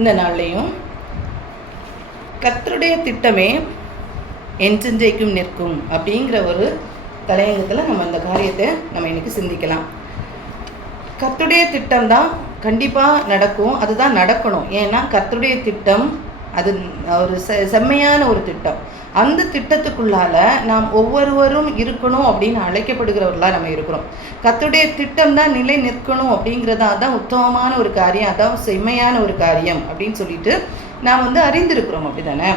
இந்த நாள்லையும் கர்த்தருடைய திட்டமே என்றென்றைக்கும் நிற்கும் அப்படிங்கிற ஒரு தலையங்கத்தில் நம்ம இந்த காரியத்தை நம்ம இன்னைக்கு சிந்திக்கலாம். கர்த்தருடைய திட்டம் தான் கண்டிப்பாக நடக்கும், அதுதான் நடக்கணும். ஏன்னா கர்த்தருடைய திட்டம் அது ஒரு செம்மையான ஒரு திட்டம். அந்த திட்டத்துக்குள்ளால நாம் ஒவ்வொருவரும் இருக்கணும் அப்படின்னு அழைக்கப்படுகிறவர்களாக நம்ம இருக்கிறோம். கர்த்தருடைய திட்டம் தான் நிலை நிற்கணும் அப்படிங்கிறதா தான் உத்தமமான ஒரு காரியம், அதான் செம்மையான ஒரு காரியம் அப்படின்னு சொல்லிட்டு நாம் அறிந்திருக்கிறோம். அப்படி தானே?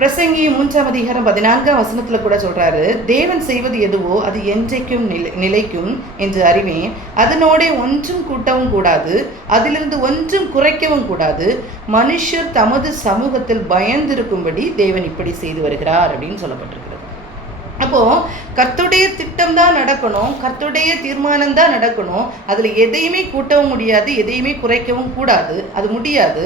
பிரசங்கி 3:14 கூட சொல்கிறாரு, தேவன் செய்வது எதுவோ அது என்றைக்கும் நிலைக்கும் என்று அறிவேன், அதனோட ஒன்றும் கூட்டவும் கூடாது, அதிலிருந்து ஒன்றும் குறைக்கவும் கூடாது, மனுஷர் தமது சமூகத்தில் பயந்திருக்கும்படி தேவன் இப்படி செய்து வருகிறார் அப்படின்னு சொல்லப்பட்டிருக்கிறது. அப்போது கர்த்தருடைய திட்டம் தான் நடக்கணும், கர்த்தருடைய தீர்மானம் தான் நடக்கணும். அதில் எதையுமே கூட்டவும் முடியாது, எதையுமே குறைக்கவும் கூடாது, அது முடியாது.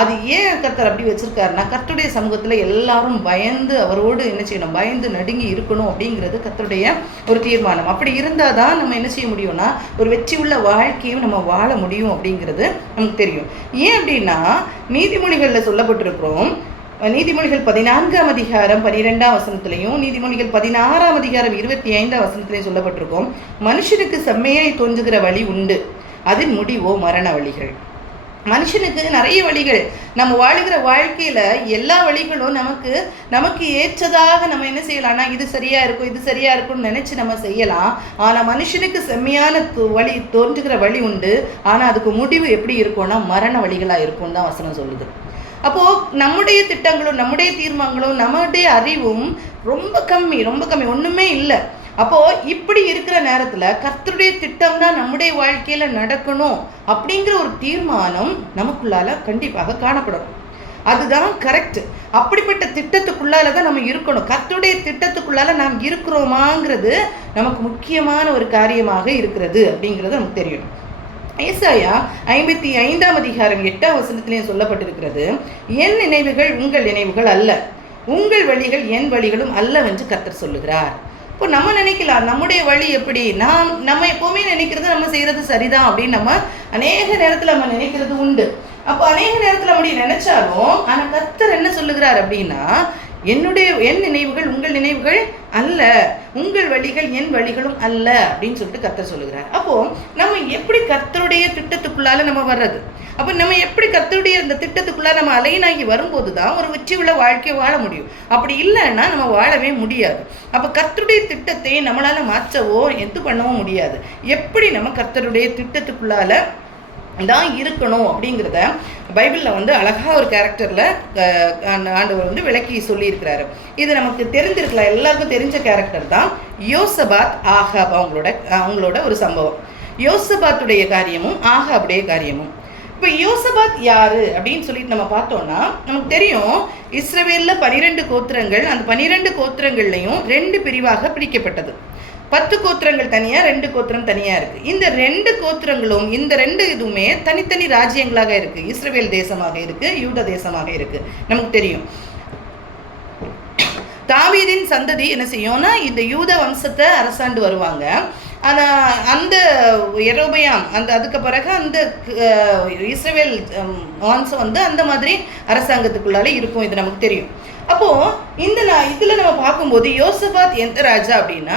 அது ஏன் கர்த்தர் அப்படி வச்சுருக்காருன்னா, கர்த்தருடைய சமூகத்தில் எல்லாரும் பயந்து அவரோடு என்ன செய்யணும், பயந்து நடுங்கி இருக்கணும் அப்படிங்கிறது கர்த்தருடைய ஒரு தீர்மானம். அப்படி இருந்தால் தான் நம்ம என்ன செய்ய முடியும்னா ஒரு வெற்றி உள்ள வாழ்க்கையும் நம்ம வாழ முடியும் அப்படிங்கிறது நமக்கு தெரியும். ஏன் அப்படின்னா நீதிமொழிகளில் சொல்லப்பட்டிருக்கிறோம். நீதிமொழிகள் 14:12 நீதிமொழிகள் 16:25 சொல்லப்பட்டிருக்கோம், மனுஷனுக்கு செம்மையாய் தோன்றுகிற வழி உண்டு, அதில் முடிவோ மரண வழிகள். மனுஷனுக்கு நிறைய வழிகள், நம்ம வாழுகிற வாழ்க்கையில் எல்லா வழிகளும் நமக்கு ஏற்றதாக நம்ம என்ன செய்யலாம்னா இது சரியாக இருக்கும், இது சரியாக இருக்கும்னு நினச்சி நம்ம செய்யலாம். ஆனால் மனுஷனுக்கு செம்மையான வழி தோன்றுகிற வழி உண்டு, ஆனால் அதுக்கு முடிவு எப்படி இருக்கும்னா மரண வழிகளாக இருக்கும்னு தான் வசனம் சொல்லுது. அப்போது நம்முடைய திட்டங்களும் நம்முடைய தீர்மானங்களும் நம்முடைய அறிவும் ரொம்ப கம்மி, ஒன்றுமே இல்லை. அப்போது இப்படி இருக்கிற நேரத்தில் கர்த்தருடைய திட்டம் தான் நம்முடைய வாழ்க்கையில் நடக்கணும் அப்படிங்கிற ஒரு தீர்மானம் நமக்குள்ளால கண்டிப்பாக காணப்படணும். அதுதான் கரெக்ட். அப்படிப்பட்ட திட்டத்துக்குள்ளால தான் நம்ம இருக்கணும். கர்த்தருடைய திட்டத்துக்குள்ளால நாம் இருக்கிறோமாங்கிறது நமக்கு முக்கியமான ஒரு காரியமாக இருக்கிறது அப்படிங்கிறது நமக்கு தெரியணும். ஏசாயா 55:8 சொல்லப்பட்டிருக்கிறது, என் நினைவுகள் உங்கள் நினைவுகள் அல்ல, உங்கள் வழிகள் என் வழிகளும் அல்லவென்று கர்த்தர் சொல்லுகிறார். இப்போ நம்ம நினைக்கலாம் நம்முடைய வழி எப்படி, நம்ம எப்போவுமே நினைக்கிறது நம்ம செய்கிறது சரிதான் அப்படின்னு நம்ம அநேக நேரத்தில் நம்ம நினைக்கிறது உண்டு. அப்போ அநேக நேரத்தில் அப்படி நினைச்சாலும் ஆனால் கர்த்தர் என்ன சொல்லுகிறார் அப்படின்னா, என் நினைவுகள் உங்கள் நினைவுகள் அல்ல, உங்கள் வழிகள் என் வழிகளும் அல்ல அப்படின்னு சொல்லிட்டு கர்த்தர் சொல்லுகிறார். அப்போது நம்ம எப்படி கர்த்தருடைய திட்டத்துக்குள்ளால நம்ம வர்றது, அப்போ நம்ம எப்படி கர்த்தருடைய அந்த திட்டத்துக்குள்ளால நம்ம அலைனாகி வரும்போது தான் ஒரு வெற்றி உள்ள வாழ்க்கையை வாழ முடியும். அப்படி இல்லைன்னா நம்ம வாழவே முடியாது. அப்போ கர்த்தருடைய திட்டத்தை நம்மளால் மாற்றவோ எது பண்ணவும் முடியாது. எப்படி நம்ம கர்த்தருடைய திட்டத்துக்குள்ளால தான் இருக்கணும் அப்படிங்கிறத பைபிளில் அழகாக ஒரு கேரக்டரில் ஆண்டவர் விளக்கி சொல்லியிருக்கிறாரு. இது நமக்கு தெரிஞ்சிருக்கலாம், எல்லாருக்கும் தெரிஞ்ச கேரக்டர் தான் யோசபாத் ஆகாப். அவங்களோட ஒரு சம்பவம், யோசபாத்துடைய காரியமும் ஆகாபுடைய காரியமும். இப்போ யோசபாத் யாரு அப்படின்னு சொல்லிட்டு நம்ம பார்த்தோம்னா நமக்கு தெரியும், இஸ்ரவேலில் 12 கோத்திரங்கள், அந்த 12 கோத்திரங்கள்லையும் 2 பிரிவாக பிரிக்கப்பட்டது. 10 கோத்திரங்கள் தனியாக, 2 கோத்திரம் தனியாக இருக்குது. இந்த 2 கோத்திரங்களும் இந்த 2 இதுவுமே தனித்தனி ராஜ்யங்களாக இருக்குது. இஸ்ரவேல் தேசமாக இருக்குது, யூத தேசமாக இருக்குது. நமக்கு தெரியும் தாவீதின் சந்ததி என்ன செய்யும்னா இந்த யூத வம்சத்தை அரசாண்டு வருவாங்க. ஆனால் அந்த யெரொபெயாம் அதுக்கு பிறகு அந்த இஸ்ரவேல் வம்சம் அந்த மாதிரி அரசாங்கத்துக்குள்ளாலே இருக்கும். இது நமக்கு தெரியும். அப்போது இதில் நம்ம பார்க்கும்போது யோசபாத் எந்த ராஜா அப்படின்னா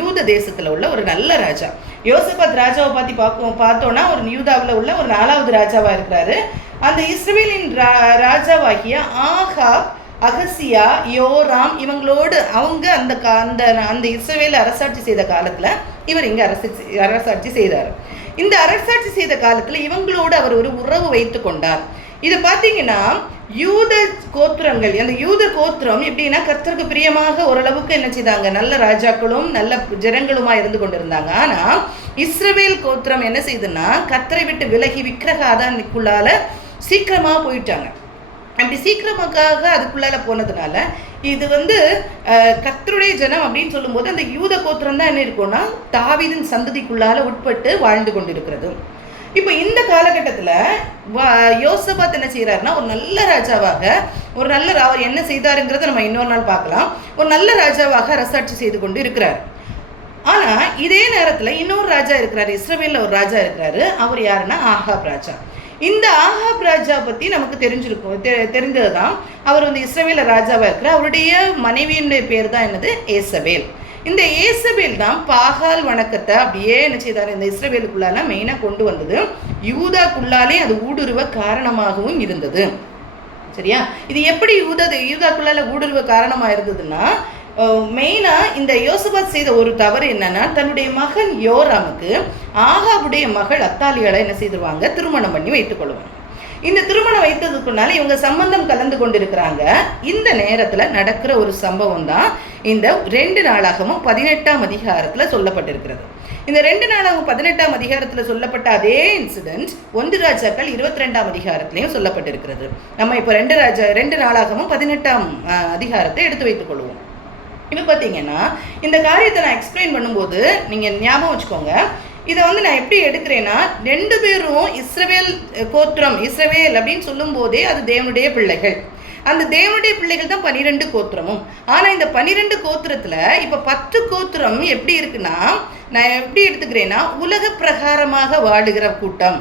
யூத தேசத்தில் உள்ள ஒரு நல்ல ராஜா. யோசபாத் ராஜாவை பார்த்தோன்னா ஒரு யூதாவில் உள்ள ஒரு 4வது ராஜாவாக இருக்கிறாரு. அந்த இஸ்ரவேலின் ராஜாவாகிய ஆகாப், அகசியா, யோராம் இவங்களோடு அந்த இஸ்ரவேல் அரசாட்சி செய்த காலத்தில் இவர் இங்கே அரசாட்சி செய்தார். இந்த அரசாட்சி செய்த காலத்தில் இவங்களோடு அவர் ஒரு உறவு வைத்து கொண்டார். இதை பார்த்தீங்கன்னா யூத கோத்திரங்கள், அந்த யூத கோத்திரம் எப்படின்னா கர்த்தருக்கு பிரியமாக ஓரளவுக்கு என்ன செய்தாங்க, நல்ல ராஜாக்களும் நல்ல ஜனங்களுமா இருந்து கொண்டிருந்தாங்க. ஆனால் இஸ்ரவேல் கோத்திரம் என்ன செய்யுதுன்னா கர்த்தரை விட்டு விலகி விக்கிரக ஆராதனைக்குள்ளால சீக்கிரமாக போயிட்டாங்க. அப்படி சீக்கிரமாக்காக அதுக்குள்ளால போனதுனால இது கர்த்தருடைய ஜனம் அப்படின்னு சொல்லும்போது அந்த யூத கோத்திரம் தான் என்ன இருக்கும்னா தாவீதின் சந்ததிக்குள்ளால உட்பட்டு வாழ்ந்து கொண்டிருக்கிறது. இப்போ இந்த காலகட்டத்தில் யோசபாத் என்ன செய்கிறாருன்னா ஒரு நல்ல ராஜாவாக அவர் என்ன செய்தாருங்கிறத நம்ம இன்னொரு நாள் பார்க்கலாம். ஒரு நல்ல ராஜாவாக அரசாட்சி செய்து கொண்டு இருக்கிறார். ஆனால் இதே நேரத்தில் இன்னொரு ராஜா இருக்கிறார், இஸ்ரவேலில் ஒரு ராஜா இருக்கிறாரு. அவர் யாருன்னா ஆகாப் ராஜா. இந்த ஆகாப் ராஜா பற்றி நமக்கு தெரிஞ்சிருக்கும், தெரிந்தது தான். அவர் வந்து இஸ்ரவேல ராஜாவாக இருக்கிற அவருடைய மனைவியினுடைய பேர் தான் என்னது, ஏசபேல். இந்த ஏசபேல் தான் பாகால் வணக்கத்தை அப்படியே என்ன செய்தார், இந்த இஸ்ரவேலுக்குள்ளால மெயினாக கொண்டு வந்தது. யூதாக்குள்ளாலே அது ஊடுருவ காரணமாகவும் இருந்தது. சரியா? இது எப்படி யூதாக்குள்ளால ஊடுருவ காரணமாக இருந்ததுன்னா, மெயினாக இந்த யோசபாத் செய்த ஒரு தவறு என்னன்னா, தன்னுடைய மகன் யோராமுக்கு ஆகாபுடைய மகள் அத்தாலியால என்ன செய்திருவாங்க, திருமணம் பண்ணி வைத்துக் கொள்வாங்க. இந்த திருமணம் வைத்ததுக்குனால இவங்க சம்பந்தம் கலந்து கொண்டிருக்கிறாங்க. இந்த நேரத்தில் நடக்கிற ஒரு சம்பவம் தான் இந்த 2 நாளாகமும் 18ஆம் அதிகாரத்தில் சொல்லப்பட்டிருக்கிறது. இந்த 2 நாளாகவும் 18ஆம் அதிகாரத்தில் சொல்லப்பட்ட அதே இன்சிடென்ட் 1 ராஜாக்கள் 22ஆம் அதிகாரத்திலையும் சொல்லப்பட்டிருக்கிறது. நம்ம இப்போ 2 நாளாகவும் 18ஆம் அதிகாரத்தை எடுத்து வைத்துக் கொள்வோம். இப்போ பார்த்தீங்கன்னா இந்த காரியத்தை நான் எக்ஸ்பிளைன் பண்ணும்போது நீங்கள் ஞாபகம் வச்சுக்கோங்க, இதை வந்து நான் எப்படி எடுக்கிறேன்னா, 2 பேரும் இஸ்ரவேல் கோத்திரம், இஸ்ரவேல் அப்படின்னு சொல்லும் போதே அது தேவனுடைய பிள்ளைகள். அந்த தேவனுடைய பிள்ளைகள் தான் 12 கோத்திரமும். ஆனால் இந்த 12 கோத்திரத்தில் இப்போ 10 கோத்திரம் எப்படி இருக்குன்னா, நான் எப்படி எடுத்துக்கிறேன்னா, உலக பிரகாரமாக வாழுகிற கூட்டம்.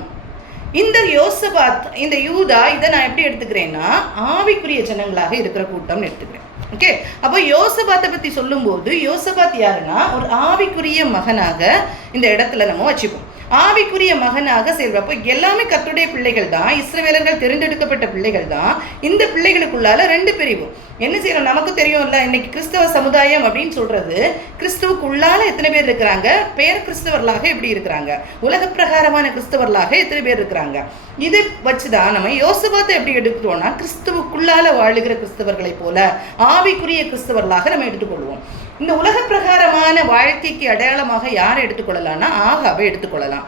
இந்த யோசபாத், இந்த யூதா, இதை நான் எப்படி எடுத்துக்கிறேன்னா, ஆவிக்குரிய ஜனங்களாக இருக்கிற கூட்டம்னு எடுத்துக்கிறேன். ஓகே, அப்போ யோசபாத்தை பற்றி சொல்லும்போது யோசபாத் யாருன்னா, ஒரு ஆவிக்குரிய மகனாக இந்த இடத்துல நம்ம வச்சுப்போம். ஆவிக்குரிய மகனாக செயல்படுறப்போ எல்லாமே கர்த்தருடைய பிள்ளைகள் தான், இஸ்ரவேலர்கள் தெரிந்தெடுக்கப்பட்ட பிள்ளைகள் தான். இந்த பிள்ளைகளுக்குள்ளால 2 பிரிவு என்ன செய்யணும், நமக்கு தெரியும்ல, இன்னைக்கு கிறிஸ்தவ சமுதாயம் அப்படின்னு சொல்றது, கிறிஸ்துவுக்குள்ளால எத்தனை பேர் இருக்கிறாங்க, பேர் கிறிஸ்தவர்களாக எப்படி இருக்கிறாங்க, உலக பிரகாரமான கிறிஸ்தவர்களாக எத்தனை பேர் இருக்கிறாங்க. இது வச்சுதான் நம்ம யோசபாத்தை எப்படி எடுக்கிறோம்னா, கிறிஸ்துவுக்குள்ளால வாழுகிற கிறிஸ்தவர்களை போல ஆவிக்குரிய கிறிஸ்தவர்களாக நம்ம எடுத்துக்கொள்வோம். இந்த உலக பிரகாரமான வாழ்க்கைக்கு அடையாளமாக யாரை எடுத்துக்கொள்ளலாம்னா, ஆகாவை எடுத்துக்கொள்ளலாம்.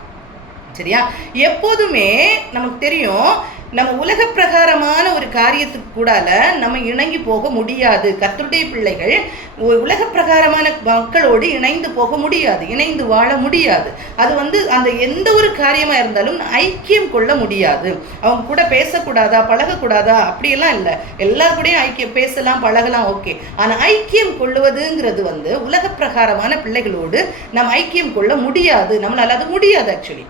சரியா? எப்போதுமே நமக்கு தெரியும், நம்ம உலக பிரகாரமான ஒரு காரியத்துக்கு கூடால நம்ம இணங்கி போக முடியாது. கர்த்தருடைய பிள்ளைகள் உலக பிரகாரமான மக்களோடு இணைந்து போக முடியாது, இணைந்து வாழ முடியாது. அது வந்து அந்த எந்த ஒரு காரியமாக இருந்தாலும் ஐக்கியம் கொள்ள முடியாது. அவங்க கூட பேசக்கூடாதா, பழகக்கூடாதா, அப்படியெல்லாம் இல்லை. எல்லார் கூடயும் ஐக்கியம் பேசலாம், பழகலாம், ஓகே. ஆனால் ஐக்கியம் கொள்ளுவதுங்கிறது வந்து உலக பிரகாரமான பிள்ளைகளோடு நம்ம ஐக்கியம் கொள்ள முடியாது. நம்மளால் அது முடியாது. ஆக்சுவலி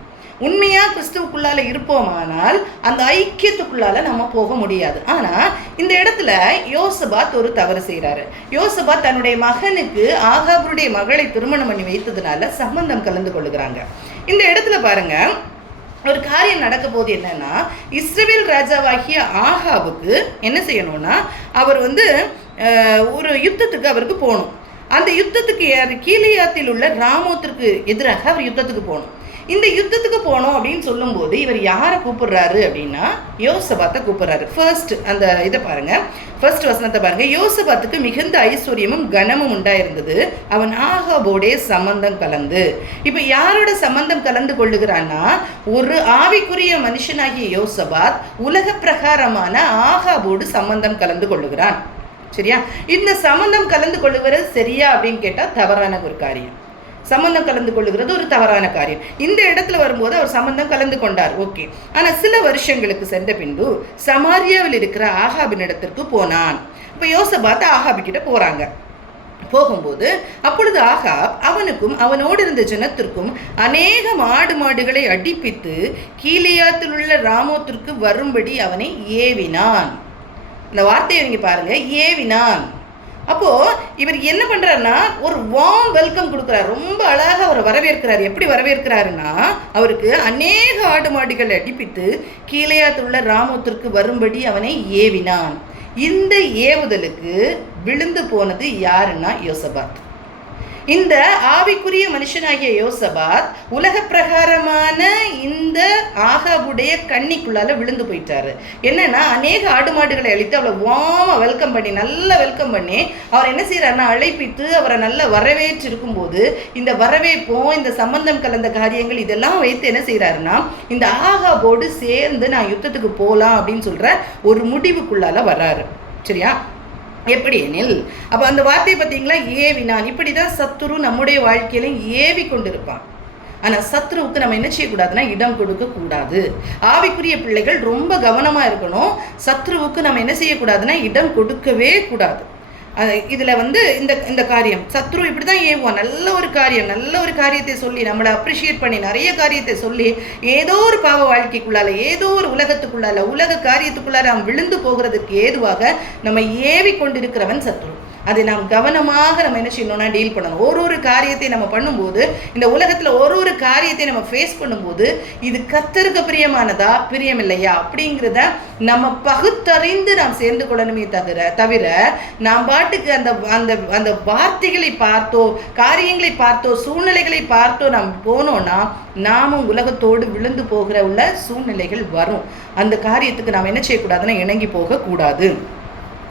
உண்மையாக கிறிஸ்துவுக்குள்ளால இருப்போமானால் அந்த ஐக்கியத்துக்குள்ளால நம்ம போக முடியாது. ஆனால் இந்த இடத்துல யோசபாத் ஒரு தவறு செய்கிறாரு. யோசபாத் தன்னுடைய மகனுக்கு ஆகாபுடைய மகளை திருமணம் பண்ணி வைத்ததுனால சம்பந்தம் கலந்து கொள்ளுகிறாங்க. இந்த இடத்துல பாருங்க, ஒரு காரியம் நடக்க போது என்னன்னா, இஸ்ரவேல் ராஜாவாகிய ஆகாபுக்கு என்ன செய்யணும்னா, அவர் வந்து ஒரு யுத்தத்துக்கு அவருக்கு போகணும். அந்த யுத்தத்துக்கு கீலேயாத்தில் உள்ள ராமோத்திற்கு எதிராக அவர் யுத்தத்துக்கு போகணும். இந்த யுத்தத்துக்கு போனோம் அப்படின்னு சொல்லும்போது இவர் யாரை கூப்பிடுறாரு அப்படின்னா, யோசபாத்தை கூப்பிடுறாரு. ஃபர்ஸ்ட் அந்த இதை பாருங்க, ஃபர்ஸ்ட் வசனத்தை பாருங்க. யோசபாத்துக்கு மிகுந்த ஐஸ்வர்யமும் கனமும் உண்டாயிருந்தது, அவன் ஆகாபோடே சம்பந்தம் கலந்து. இப்போ யாரோட சம்பந்தம் கலந்து கொள்ளுகிறான்னா, ஒரு ஆவிக்குரிய மனுஷனாகிய யோசபாத் உலக பிரகாரமான ஆகாபோடு சம்பந்தம் கலந்து கொள்ளுகிறான். சரியா? இந்த சம்பந்தம் கலந்து கொள்ளுகிறது சரியா அப்படின்னு கேட்டால் தவறான ஒரு காரியம். சம்பந்தம் கலந்து கொள்ளுகிறது ஒரு தவறான காரியம். இந்த இடத்துல வரும்போது அவர் சம்பந்தம் கலந்து கொண்டார், ஓகே. ஆனால் சில வருஷங்களுக்கு சென்ற பின்பு சமாரியாவில் இருக்கிற ஆகாபின் இடத்திற்கு போனான். இப்போ யோசபாத் ஆகாபிக்கிட்ட போகிறாங்க. போகும்போது அப்பொழுது ஆகாப் அவனுக்கும் அவனோடு இருந்த ஜனத்திற்கும் அநேக மாடுகளை அடிப்பித்து கீலேயாத்தில் உள்ள ராமோத்திற்கு வரும்படி அவனை ஏவினான். இந்த வார்த்தையை நீங்க பாருங்க, ஏவினான். அப்போது இவர் என்ன பண்ணுறாருன்னா, ஒரு வார்ம் வெல்கம் கொடுக்குறாரு. ரொம்ப அழகாக அவரை வரவேற்கிறார். எப்படி வரவேற்கிறாருன்னா, அவருக்கு அநேக ஆடு மாடுகளை அடிப்பித்து கீலேயாத்தில் உள்ள ராமோத்திற்கு வரும்படி அவனை ஏவினான். இந்த ஏவுதலுக்கு விழுந்து போனது யாருன்னா யோசபாத். இந்த ஆவிக்குரிய மனுஷனாகிய யோசபாத் உலக பிரகாரமான இந்த ஆகாபுடைய கண்ணிக்குள்ளால விழுந்து போயிட்டாரு. என்னன்னா, அநேக ஆடு மாடுகளை அழித்து அவளை வார்மா வெல்கம் பண்ணி, நல்லா வெல்கம் பண்ணி அவர் என்ன செய்யறாருன்னா, அழைப்பித்து அவரை நல்லா வரவேற்று இருக்கும்போது இந்த வரவேற்பும் இந்த சம்பந்தம் கலந்த காரியங்கள் இதெல்லாம் வைத்து என்ன செய்யறாருன்னா, இந்த ஆகாபோடு சேர்ந்து நான் யுத்தத்துக்கு போகலாம் அப்படின்னு சொல்ற ஒரு முடிவுக்குள்ளால வர்றாரு. சரியா? எப்படி எனில், அப்போ அந்த வார்த்தையை பார்த்தீங்களா, ஏவினான். இப்படி தான் சத்துரு நம்முடைய வாழ்க்கையிலும் ஏவி கொண்டிருப்பான். ஆனால் சத்ருவுக்கு நம்ம என்ன செய்யக்கூடாதுன்னா, இடம் கொடுக்கக்கூடாது. ஆவிக்குரிய பிள்ளைகள் ரொம்ப கவனமாக இருக்கணும். சத்ருவுக்கு நம்ம என்ன செய்யக்கூடாதுன்னா, இடம் கொடுக்கவே கூடாது. இதில் வந்து இந்த இந்த காரியம் சத்ரு இப்படி தான் ஏவுவான். நல்ல ஒரு காரியத்தை சொல்லி நம்மளை அப்ரிஷியேட் பண்ணி நிறைய காரியத்தை சொல்லி ஏதோ ஒரு பாவ வாழ்க்கைக்குள்ளால, ஏதோ ஒரு உலகத்துக்குள்ளால, உலக காரியத்துக்குள்ளால நாம் விழுந்து போகிறதுக்கு ஏதுவாக நம்ம ஏவி கொண்டிருக்கிறவன் சத்ரு. அதை நாம் கவனமாக நம்ம என்ன செய்யணும்னா டீல் பண்ணணும். ஒரு காரியத்தை நம்ம பண்ணும்போது, இந்த உலகத்தில் ஒரு காரியத்தை நம்ம ஃபேஸ் பண்ணும்போது, இது கர்த்தருக்கு பிரியமானதா பிரியமில்லையா அப்படிங்கிறத நம்ம பகுத்தறிந்து நாம் சேர்ந்து கொள்ளணுமே தவிர நாம் பாட்டுக்கு அந்த அந்த அந்த வார்த்தைகளை பார்த்தோ, காரியங்களை பார்த்தோ, சூழ்நிலைகளை பார்த்தோ நாம் போனோம்னா நாமும் உலகத்தோடு விழுந்து போகிற உள்ள சூழ்நிலைகள் வரும். அந்த காரியத்துக்கு நாம் என்ன செய்யக்கூடாதுன்னா இணங்கி போகக்கூடாது.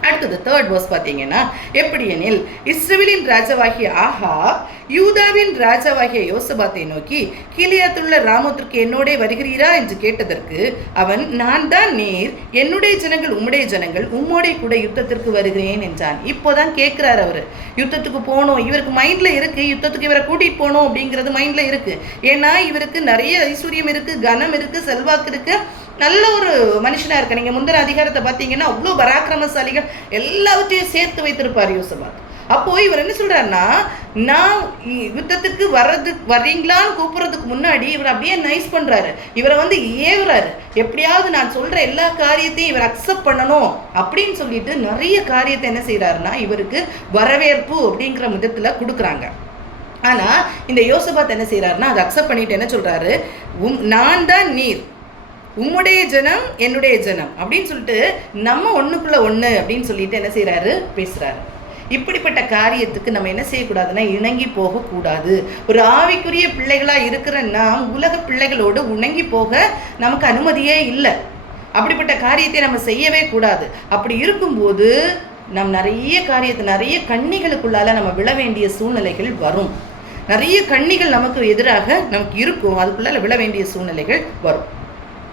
அடுத்தது 3rd verse பார்த்தீங்கன்னா, எப்படி எனில் இஸ்ரவேலின் ராஜாவாகிய ஆகாப் யூதாவின் ராஜாவாகிய யோசபாத்தை நோக்கி, கீலேயாத்துள்ள ராமோத்திற்கு என்னோடே வருகிறீரா என்று கேட்டதற்கு அவன், நான் தான் நீர், என்னுடைய ஜனங்கள் உம்முடைய ஜனங்கள், உம்மோடைய கூட யுத்தத்திற்கு வருகிறேன் என்றான். இப்போதான் கேட்கிறார் அவர், யுத்தத்துக்கு போகணும். இவருக்கு மைண்ட்ல இருக்கு, யுத்தத்துக்கு இவரை கூட்டிட்டு போகணும் அப்படிங்கிறது மைண்ட்ல இருக்கு. ஏன்னா இவருக்கு நிறைய ஐஸ்வர்யம் இருக்கு, கனம் இருக்கு, செல்வாக்கு இருக்கு, நல்ல ஒரு மனுஷனா இருக்க. நீங்க முந்தின அதிகாரத்தை பார்த்தீங்கன்னா அவ்வளோ பராக்கிரமசாலிகள் எல்லாவற்றையும் சேர்த்து வைத்திருப்பார் யோசபாத். அப்போ இவர் என்ன சொல்றாருன்னா, நான் யுத்தத்துக்கு வர்றீங்களான்னு கூப்பிடுறதுக்கு முன்னாடி இவர் அப்படியே நைஸ் பண்றாரு, இவரை வந்து ஏவுறாரு. எப்படியாவது நான் சொல்ற எல்லா காரியத்தையும் இவர் அக்செப்ட் பண்ணணும் அப்படின்னு சொல்லிட்டு நிறைய காரியத்தை என்ன செய்யறாருன்னா இவருக்கு வரவேற்பு அப்படிங்கிற விதத்துல கொடுக்குறாங்க. ஆனா இந்த யோசபாத் என்ன செய்யறாருன்னா அதை அக்செப்ட் பண்ணிட்டு என்ன சொல்றாரு, நான் தான் நீர், உம்முடைய ஜனம் என்னுடைய ஜனம் அப்படின்னு சொல்லிட்டு நம்ம ஒண்ணுக்குள்ள ஒண்ணு அப்படின்னு சொல்லிட்டு என்ன செய்யறாரு பேசுறாரு. இப்படிப்பட்ட காரியத்துக்கு நம்ம என்ன செய்யக்கூடாதுன்னா இணங்கி போகக்கூடாது. ஒரு ஆவிக்குரிய பிள்ளைகளா இருக்கிற நாம் உலக பிள்ளைகளோடு இணங்கி போக நமக்கு அனுமதியே இல்லை. அப்படிப்பட்ட காரியத்தை நம்ம செய்யவே கூடாது. அப்படி இருக்கும்போது நம் நிறைய காரியத்தை, நிறைய கண்ணிகளுக்குள்ளால நம்ம விழ வேண்டிய சூழ்நிலைகள் வரும். நிறைய கண்ணிகள் நமக்கு எதிராக நமக்கு இருக்கும், அதுக்குள்ளால விழ வேண்டிய சூழ்நிலைகள் வரும்.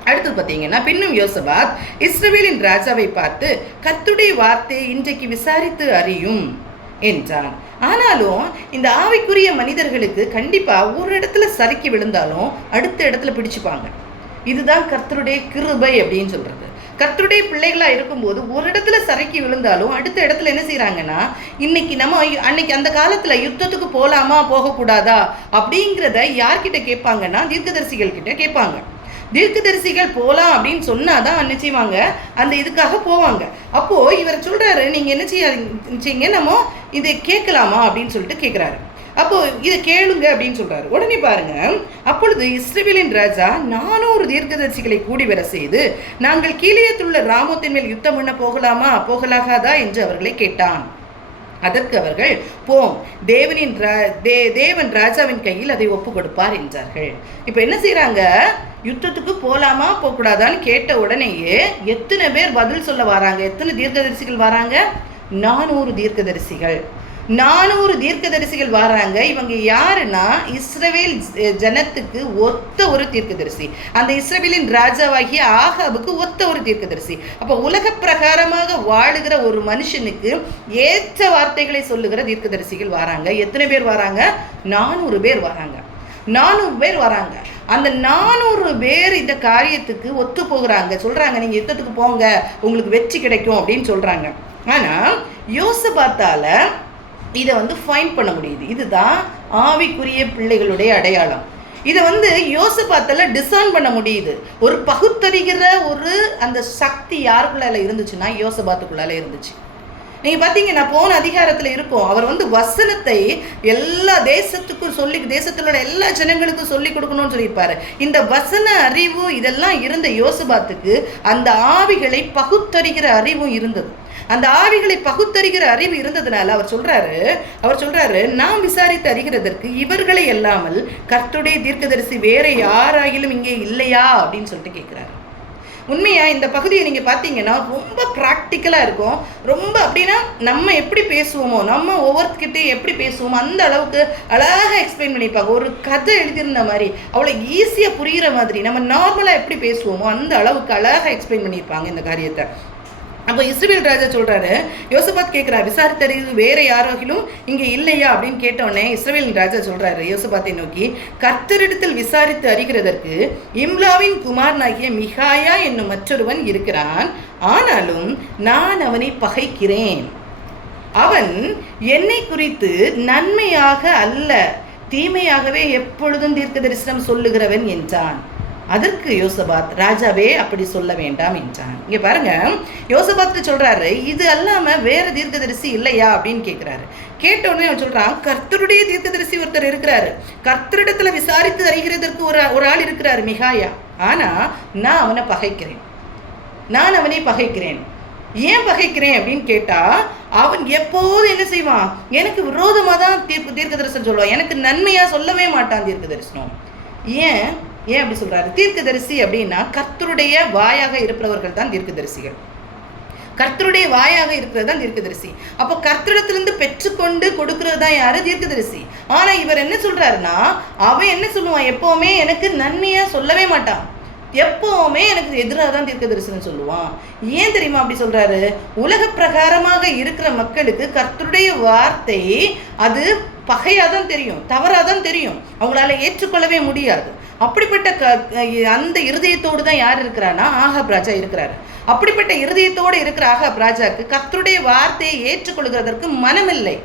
அடுத்து பார்த்தீங்கன்னா, பின்னும் யோசபாத் இஸ்ரவேலின் ராஜாவை பார்த்து, கர்த்தருடைய வார்த்தையை இன்றைக்கு விசாரித்து அறியும் என்றான். ஆனாலும் இந்த ஆவிக்குரிய மனிதர்களுக்கு கண்டிப்பா ஒரு இடத்துல சறுக்கி விழுந்தாலும் அடுத்த இடத்துல பிடிச்சுப்பாங்க. இதுதான் கர்த்தருடைய கிருபை அப்படின்னு சொல்றது. கர்த்தருடைய பிள்ளைகளா இருக்கும்போது ஒரு இடத்துல சறுக்கி விழுந்தாலும் அடுத்த இடத்துல என்ன செய்யறாங்கன்னா, இன்னைக்கு நம்ம அன்னைக்கு அந்த காலத்துல யுத்தத்துக்கு போலாமா போகக்கூடாதா அப்படிங்கிறத யார்கிட்ட கேட்பாங்கன்னா தீர்க்கதரிசிகள் கிட்ட கேட்பாங்க. தீர்க்கதரிசிகள் போகலாம் அப்படின்னு சொன்னாதான் என்ன செய்வாங்க, அந்த இதுக்காக போவாங்க. அப்போ இவர் சொல்றாரு, நீங்க என்ன செய்யுங்க, நம்ம இதை கேட்கலாமா அப்படின்னு சொல்லிட்டு கேட்கிறாரு. அப்போ இதை கேளுங்க அப்படின்னு சொல்றாரு. உடனே பாருங்க, அப்பொழுது இஸ்ரவேலின் ராஜா 400 தீர்க்கதரிசிகளை கூடி வர செய்து, நாங்கள் கீலேயாத்துள்ள ராமோத்தின் மேல் யுத்தம் பண்ண போகலாமா போகலாகாதா என்று அவர்களை கேட்டான். அதற்கு அவர்கள், போம், தேவன் ராஜாவின் கையில் அதை ஒப்பு கொடுப்பார் என்றார்கள். இப்போ என்ன செய்யறாங்க, யுத்தத்துக்கு போலாமா போகக்கூடாதான்னு கேட்ட உடனேயே எத்தனை பேர் பதில் சொல்ல வராங்க, எத்தனை தீர்க்கதரிசிகள் வராங்க, 400 தீர்க்கதரிசிகள். 400 தீர்க்கதரிசிகள் வராங்க. இவங்க யாருன்னா இஸ்ரவேல் ஜனத்துக்கு ஒத்த ஒரு தீர்க்கதரிசி, அந்த இஸ்ரவேலின் ராஜாவாகிய ஆகாபுக்கு ஒத்த ஒரு தீர்க்கதரிசி. அப்போ உலக பிரகாரமாக வாழுகிற ஒரு மனுஷனுக்கு ஏற்ற வார்த்தைகளை சொல்லுகிற தீர்க்கதரிசிகள் வராங்க. எத்தனை பேர் வராங்க, 400 பேர் வராங்க. 400 பேர் வராங்க. அந்த 400 பேர் இந்த காரியத்துக்கு ஒத்து போகிறாங்க. சொல்றாங்க, நீங்க யுத்தத்துக்கு போங்க, உங்களுக்கு வெற்றி கிடைக்கும் அப்படின்னு சொல்றாங்க. ஆனா யோசபாத்தால இதை வந்து ஃபைண்ட் பண்ண முடியுது. இதுதான் ஆவிக்குரிய பிள்ளைகளுடைய அடையாளம். இதை வந்து யோசபாத்தால டிசர்ன் பண்ண முடியுது. ஒரு பகுத்தறிகிற ஒரு அந்த சக்தி யாருக்குள்ளால இருந்துச்சுன்னா யோசபாத்துக்குள்ளால இருந்துச்சு. நீங்க பார்த்தீங்கன்னா போன அதிகாரத்தில் இருக்கும், அவர் வந்து வசனத்தை எல்லா தேசத்துக்கும் சொல்லி, தேசத்திலோட எல்லா ஜனங்களுக்கும் சொல்லி கொடுக்கணும்னு சொல்லியிருப்பாரு. இந்த வசன அறிவு இதெல்லாம் இருந்த யோசபாத்துக்கு அந்த ஆவிகளை பகுத்தறிகிற அறிவும் இருந்தது. அந்த ஆவிகளை பகுத்தறிகிற அறிவு இருந்ததுனால அவர் சொல்றாரு, நாம் விசாரித்து அறிகிறதற்கு இவர்களை அல்லாமல் கர்த்தருடைய தீர்க்கதரிசி வேற யாராகிலும் இங்கே இல்லையா அப்படின்னு சொல்லிட்டு கேட்கிறாரு. உண்மையா இந்த பகுதியை நீங்க பார்த்தீங்கன்னா ரொம்ப ப்ராக்டிக்கலா இருக்கும். ரொம்ப அப்படின்னா நம்ம எப்படி பேசுவோமோ, நம்ம ஒவ்வொருக்கிட்டையும் எப்படி பேசுவோமோ அந்த அளவுக்கு அழகாக எக்ஸ்பிளைன் பண்ணியிருப்பாங்க. ஒரு கதை எழுதியிருந்த மாதிரி அவ்வளோ ஈஸியாக புரிகிற மாதிரி நம்ம நார்மலாக எப்படி பேசுவோமோ அந்த அளவுக்கு அழகாக எக்ஸ்பிளைன் பண்ணியிருப்பாங்க இந்த காரியத்தை. அப்போ இஸ்ரவேல் ராஜா சொல்றாரு, யோசபாத் கேட்கிறா, விசாரித்தறிவு வேற யாராகிலும் இங்கே இல்லையா அப்படின்னு கேட்டோடனே இஸ்ரவேல் ராஜா சொல்றாரு யோசபாத்தை நோக்கி, கர்த்தரிடத்தில் விசாரித்து அறிகிறதற்கு இம்லாவின் குமாரனாகிய மிகாயா என்னும் மற்றொருவன் இருக்கிறான், ஆனாலும் நான் அவனை பகைக்கிறேன். அவன் என்னை குறித்து நன்மையாக அல்ல தீமையாகவே எப்பொழுதும் தீர்க்க தரிசனம் சொல்லுகிறவன் என்றான். அதற்கு யோசபாத், ராஜாவே அப்படி சொல்ல வேண்டாம் என்றான். இங்க பாருங்க, யோசபாத் சொல்றாரு, இது அல்லாம வேற தீர்க்கதரிசி இல்லையா அப்படின்னு கேட்கிறாரு. கேட்ட உடனே அவன் சொல்றான், கர்த்தருடைய தீர்க்கதரிசி ஒருத்தர் இருக்கிறாரு, கர்த்தரிடத்துல விசாரித்து அறிகிறதற்கு ஒரு ஆள் இருக்கிறாரு, மிகாயா. ஆனா நான் அவனை பகைக்கிறேன், நான் அவனை பகைக்கிறேன். ஏன் பகைக்கிறேன் அப்படின்னு கேட்டா, அவன் எப்போது என்ன செய்வான், எனக்கு விரோதமா தான் தீர்க்க தரிசனம் சொல்லுவான், எனக்கு நன்மையா சொல்லவே மாட்டான் தீர்க்க தரிசனம். ஏன் அப்படி சொல்றாரு? தீர்க்கதரிசி அப்படின்னா கர்த்தருடைய வாயாக இருப்பவர்கள் தான் தீர்க்கதரிசிகள். கர்த்தருடைய வாயாக இருக்கிறது தான் தீர்க்கதரிசி. அப்போ கர்த்தரிடத்திலிருந்து பெற்றுக்கொண்டு கொடுக்கறது தான் யாரு? தீர்க்கதரிசி. ஆனா இவர் என்ன சொல்றாருன்னா, அவன் என்ன சொல்லுவான், எப்பவுமே எனக்கு நன்மையா சொல்லவே மாட்டான், எப்பவுமே எனக்கு எதிராக தான் தீர்க்க தரிசனம் சொல்லுவான். ஏன் தெரியுமா அப்படி சொல்றாரு? உலக பிரகாரமாக இருக்கிற மக்களுக்கு கர்த்தருடைய வார்த்தை அது பகையாதான் தெரியும், தவறாதான் தெரியும், அவங்களால ஏற்றுக்கொள்ளவே முடியாது. அப்படிப்பட்ட அந்த இருதயத்தோடு தான் யார் இருக்கிறான்னா ஆகாப் ராஜா இருக்கிறாரு. அப்படிப்பட்ட இருதயத்தோடு இருக்கிற ஆகாப் ராஜாக்கு கர்த்தருடைய வார்த்தையை ஏற்றுக்கொள்கிறதற்கு மனம் இல்லை,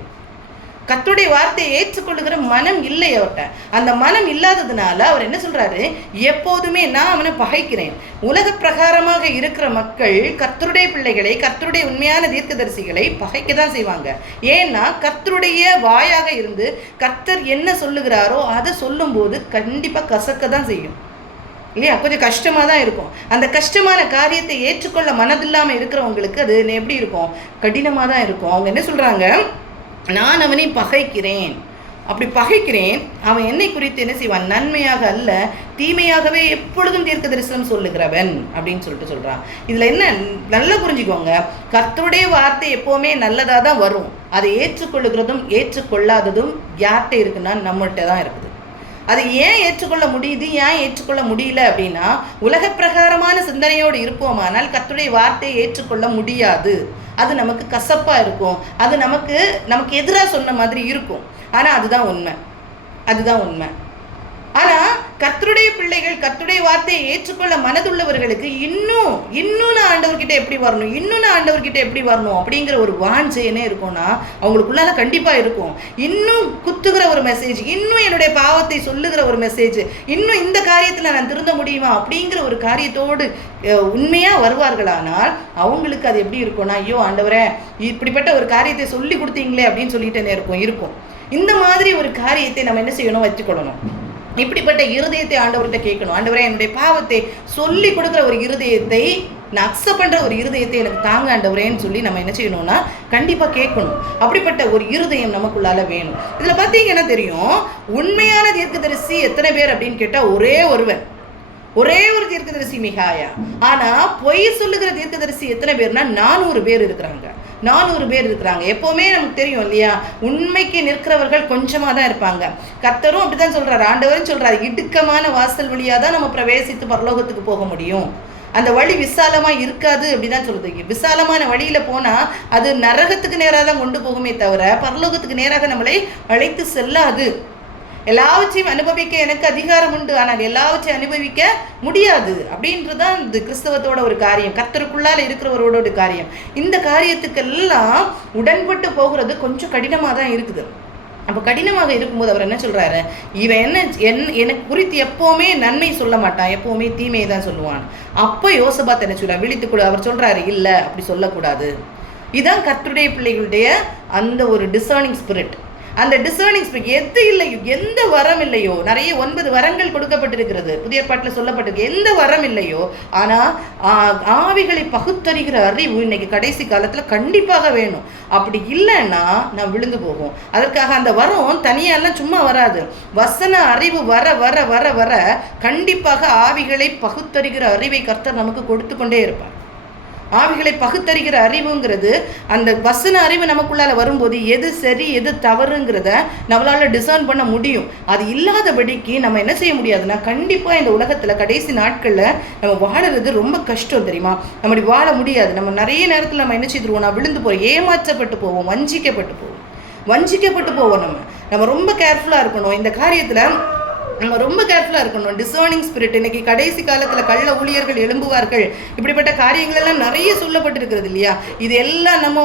கர்த்தருடைய வார்த்தையை ஏற்றுக்கொள்ளுகிற மனம் இல்லை அவர்கிட்ட. அந்த மனம் இல்லாததுனால அவர் என்ன சொல்றாரு, எப்போதுமே நான் அவனை பகைக்கிறேன். உலக பிரகாரமாக இருக்கிற மக்கள் கர்த்தருடைய பிள்ளைகளை, கர்த்தருடைய உண்மையான தீர்க்கதரிசிகளை பகைக்க தான் செய்வாங்க. ஏன்னா கர்த்தருடைய வாயாக இருந்து கர்த்தர் என்ன சொல்லுகிறாரோ அதை சொல்லும் போது கண்டிப்பா கசக்க தான் செய்யும் இல்லையா? கொஞ்சம் கஷ்டமாக தான் இருக்கும். அந்த கஷ்டமான காரியத்தை ஏற்றுக்கொள்ள மனதில்லாமல் இருக்கிறவங்களுக்கு அது எப்படி இருக்கும், கடினமாக தான் இருக்கும். அவங்க என்ன சொல்றாங்க, நான் அவனை பகைக்கிறேன். அப்படி பகைக்கிறேன், அவன் என்னை குறித்து என்ன செய்வான், நன்மையாக அல்ல தீமையாகவே எப்பொழுதும் தீர்க்க தரிசனம் சொல்லுகிறவன் அப்படின்னு சொல்றான். இதுல என்ன நல்லா புரிஞ்சுக்கோங்க, கர்த்தருடைய வார்த்தை எப்பவுமே நல்லதா தான் வரும். அதை ஏற்றுக்கொள்ளுகிறதும் ஏற்றுக்கொள்ளாததும் யார்கிட்ட இருக்குன்னா நம்மகிட்ட தான் இருக்குது. அதை ஏன் ஏற்றுக்கொள்ள முடியுது, ஏன் ஏற்றுக்கொள்ள முடியல அப்படின்னா, உலக பிரகாரமான சிந்தனையோடு இருப்போமானால் கர்த்தருடைய வார்த்தையை ஏற்றுக்கொள்ள முடியாது. அது நமக்கு கசப்பா இருக்கும், அது நமக்கு எதிராக சொன்ன மாதிரி இருக்கும். ஆனா அதுதான் உண்மை, அதுதான் உண்மை. ஆனா கர்த்தருடைய பிள்ளைகள் கர்த்தருடைய வார்த்தையை ஏற்றுக்கொள்ள மனதுள்ளவர்களுக்கு இன்னும் நான் ஆண்டவர்கிட்ட எப்படி வரணும், இன்னும் நான் ஆண்டவர்கிட்ட எப்படி வரணும் அப்படிங்கிற ஒரு வாஞ்சை என்ன இருக்கும்னா அவங்களுக்குள்ளால கண்டிப்பா இருக்கும். இன்னும் குத்துகிற ஒரு மெசேஜ், இன்னும் என்னுடைய பாவத்தை சொல்லுகிற ஒரு மெசேஜ், இன்னும் இந்த காரியத்துல நான் திருந்த முடியுமா அப்படிங்கிற ஒரு காரியத்தோடு உண்மையா வருவார்களானால் அவங்களுக்கு அது எப்படி இருக்கும்னா, ஐயோ ஆண்டவரே இப்படிப்பட்ட ஒரு காரியத்தை சொல்லி கொடுத்தீங்களே அப்படின்னு சொல்லிட்டே இருக்கும். இந்த மாதிரி ஒரு காரியத்தை நம்ம என்ன செய்யணும், வச்சுக்கொள்ளணும். இப்படிப்பட்ட இருதயத்தை ஆண்டவர்கிட்ட கேட்கணும். ஆண்டவரே என்னுடைய பாவத்தை சொல்லி கொடுக்குற ஒரு இருதயத்தை, நான் அக்செப்ட் பண்ற ஒரு இருதயத்தை எனக்கு தாங்க ஆண்டவரேன்னு சொல்லி நம்ம என்ன செய்யணும்னா கண்டிப்பா கேட்கணும். அப்படிப்பட்ட ஒரு இருதயம் நமக்குள்ளால வேணும். இதுல பாத்தீங்கன்னா தெரியும், உண்மையான தீர்க்கதரிசி எத்தனை பேர் அப்படின்னு கேட்டா ஒரே ஒரு தீர்க்கதரிசி மிகாயா. ஆனா பொய் சொல்லுகிற தீர்க்கதரிசி எத்தனை பேர்னா 400 பேர் இருக்கிறாங்க. 400 பேர் இருக்கிறாங்க. எப்பவுமே நமக்கு தெரியும் இல்லையா, உண்மைக்கு நிற்கிறவர்கள் கொஞ்சமா தான் இருப்பாங்க. கர்த்தரும் அப்படிதான் சொல்றாரு, ஆண்டவரும் சொல்றாரு, இடுக்கமான வாசல் வழியா தான் நம்ம பிரவேசித்து பரலோகத்துக்கு போக முடியும். அந்த வழி விசாலமா இருக்காது அப்படிதான் சொல்றது. விசாலமான வழியில போனா அது நரகத்துக்கு நேராக தான் கொண்டு போகுமே தவிர பரலோகத்துக்கு நேராக நம்மளை அழைத்து செல்லாது. எல்லாவற்றையும் அனுபவிக்க எனக்கு அதிகாரம் உண்டு, ஆனால் எல்லாவற்றையும் அனுபவிக்க முடியாது அப்படின்றதான் இது கிறிஸ்தவத்தோட ஒரு காரியம், கர்த்தருக்குள்ளால இருக்கிறவரோட ஒரு காரியம். இந்த காரியத்துக்கெல்லாம் உடன்பட்டு போகிறது கொஞ்சம் கடினமாக தான் இருக்குது. அப்போ கடினமாக இருக்கும்போது அவர் என்ன சொல்றாரு, இவன் எனக்கு குறித்து எப்பவுமே நன்மை சொல்ல மாட்டான், எப்பவுமே தீமையை தான் சொல்லுவான். அப்போ யோசபாத் என்ன சொல்றார், விழித்துக்கூட அவர் சொல்றாரு, இல்லை அப்படி சொல்லக்கூடாது. இதுதான் கர்த்தருடைய பிள்ளைகளுடைய அந்த ஒரு டிசர்னிங் ஸ்பிரிட். அந்த டிசர்னிங் ஸ்பிரிட் எது இல்லையோ, எந்த வரம் இல்லையோ, நிறைய 9 வரங்கள் கொடுக்கப்பட்டிருக்கிறது புதிய பாட்டில் சொல்லப்பட்டிருக்கு, எந்த வரம் இல்லையோ, ஆனால் ஆவிகளை பகுத்தறிகிற அறிவு இன்னைக்கு கடைசி காலத்தில் கண்டிப்பாக வேணும். அப்படி இல்லைன்னா நான் விழுந்து போகும். அதற்காக அந்த வரம் தனியாலாம் சும்மா வராது. வசன அறிவு வர வர வர வர கண்டிப்பாக ஆவிகளை பகுத்தறிகிற அறிவை கர்த்தர் நமக்கு கொடுத்து கொண்டே இருப்பார். ஆவிகளை பகுத்தறிகிற அறிவுங்கிறது அந்த வசன அறிவு நமக்குள்ளால வரும்போது எது சரி எது தவறுங்கிறத நம்மளால டிசர்ன் பண்ண முடியும். அது இல்லாதபடிக்கு நம்ம என்ன செய்ய முடியாதுன்னா கண்டிப்பாக இந்த உலகத்தில் கடைசி நாட்களில் நம்ம வாழறது ரொம்ப கஷ்டம் தெரியுமா. நம்ம வாழ முடியாது. நம்ம நிறைய நேரத்தில் நம்ம என்ன செய்துருவோம், நான் விழுந்து போவோம், ஏமாற்றப்பட்டு போவோம், வஞ்சிக்கப்பட்டு போவோம். நம்ம ரொம்ப கேர்ஃபுல்லாக இருக்கணும் இந்த காரியத்தில். நம்ம ரொம்ப கேர்ஃபுல்லாக இருக்கணும். Discerning spirit. இன்னைக்கு கடைசி காலத்தில் கள்ள ஊழியர்கள் எழும்புவார்கள், இப்படிப்பட்ட காரியங்கள் எல்லாம் நிறைய சொல்லப்பட்டிருக்கிறது இல்லையா? இது எல்லாம் நம்ம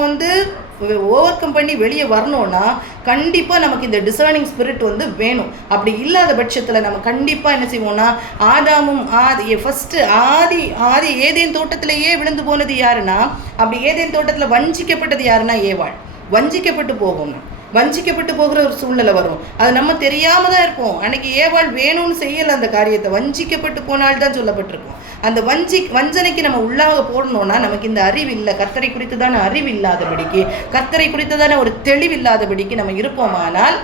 ஓவர் கம் பண்ணி வெளியே வரணும்னா கண்டிப்பாக நமக்கு இந்த டிசர்னிங் ஸ்பிரிட் வேணும். அப்படி இல்லாத பட்சத்தில் நம்ம கண்டிப்பாக என்ன செய்வோம்னா, ஆதாமும் ஆதி ஏதேன் தோட்டத்திலேயே விழுந்து போனது யாருன்னா, அப்படி ஏதேன் தோட்டத்தில் வஞ்சிக்கப்பட்டது யாருன்னா ஏவாள். வஞ்சிக்கப்பட்டு போகும்னா, வஞ்சிக்கப்பட்டு போகிற ஒரு சூழ்நிலை வரும். அது நம்ம தெரியாம தான் இருப்போம். அன்னைக்கு ஏவாள் வேணும்னு செய்யலை அந்த காரியத்தை, வஞ்சிக்கப்பட்டு போனால் தான் சொல்லப்பட்டிருக்கும். அந்த வஞ்சனைக்கு நம்ம உள்ளாக போடணும்னா நமக்கு இந்த அறிவு இல்லை, கர்த்தரை குறித்துதான அறிவு இல்லாதபடிக்கு, கர்த்தரை குறித்துதான ஒரு தெளிவில்லாதபடிக்கு நம்ம இருப்போமானால்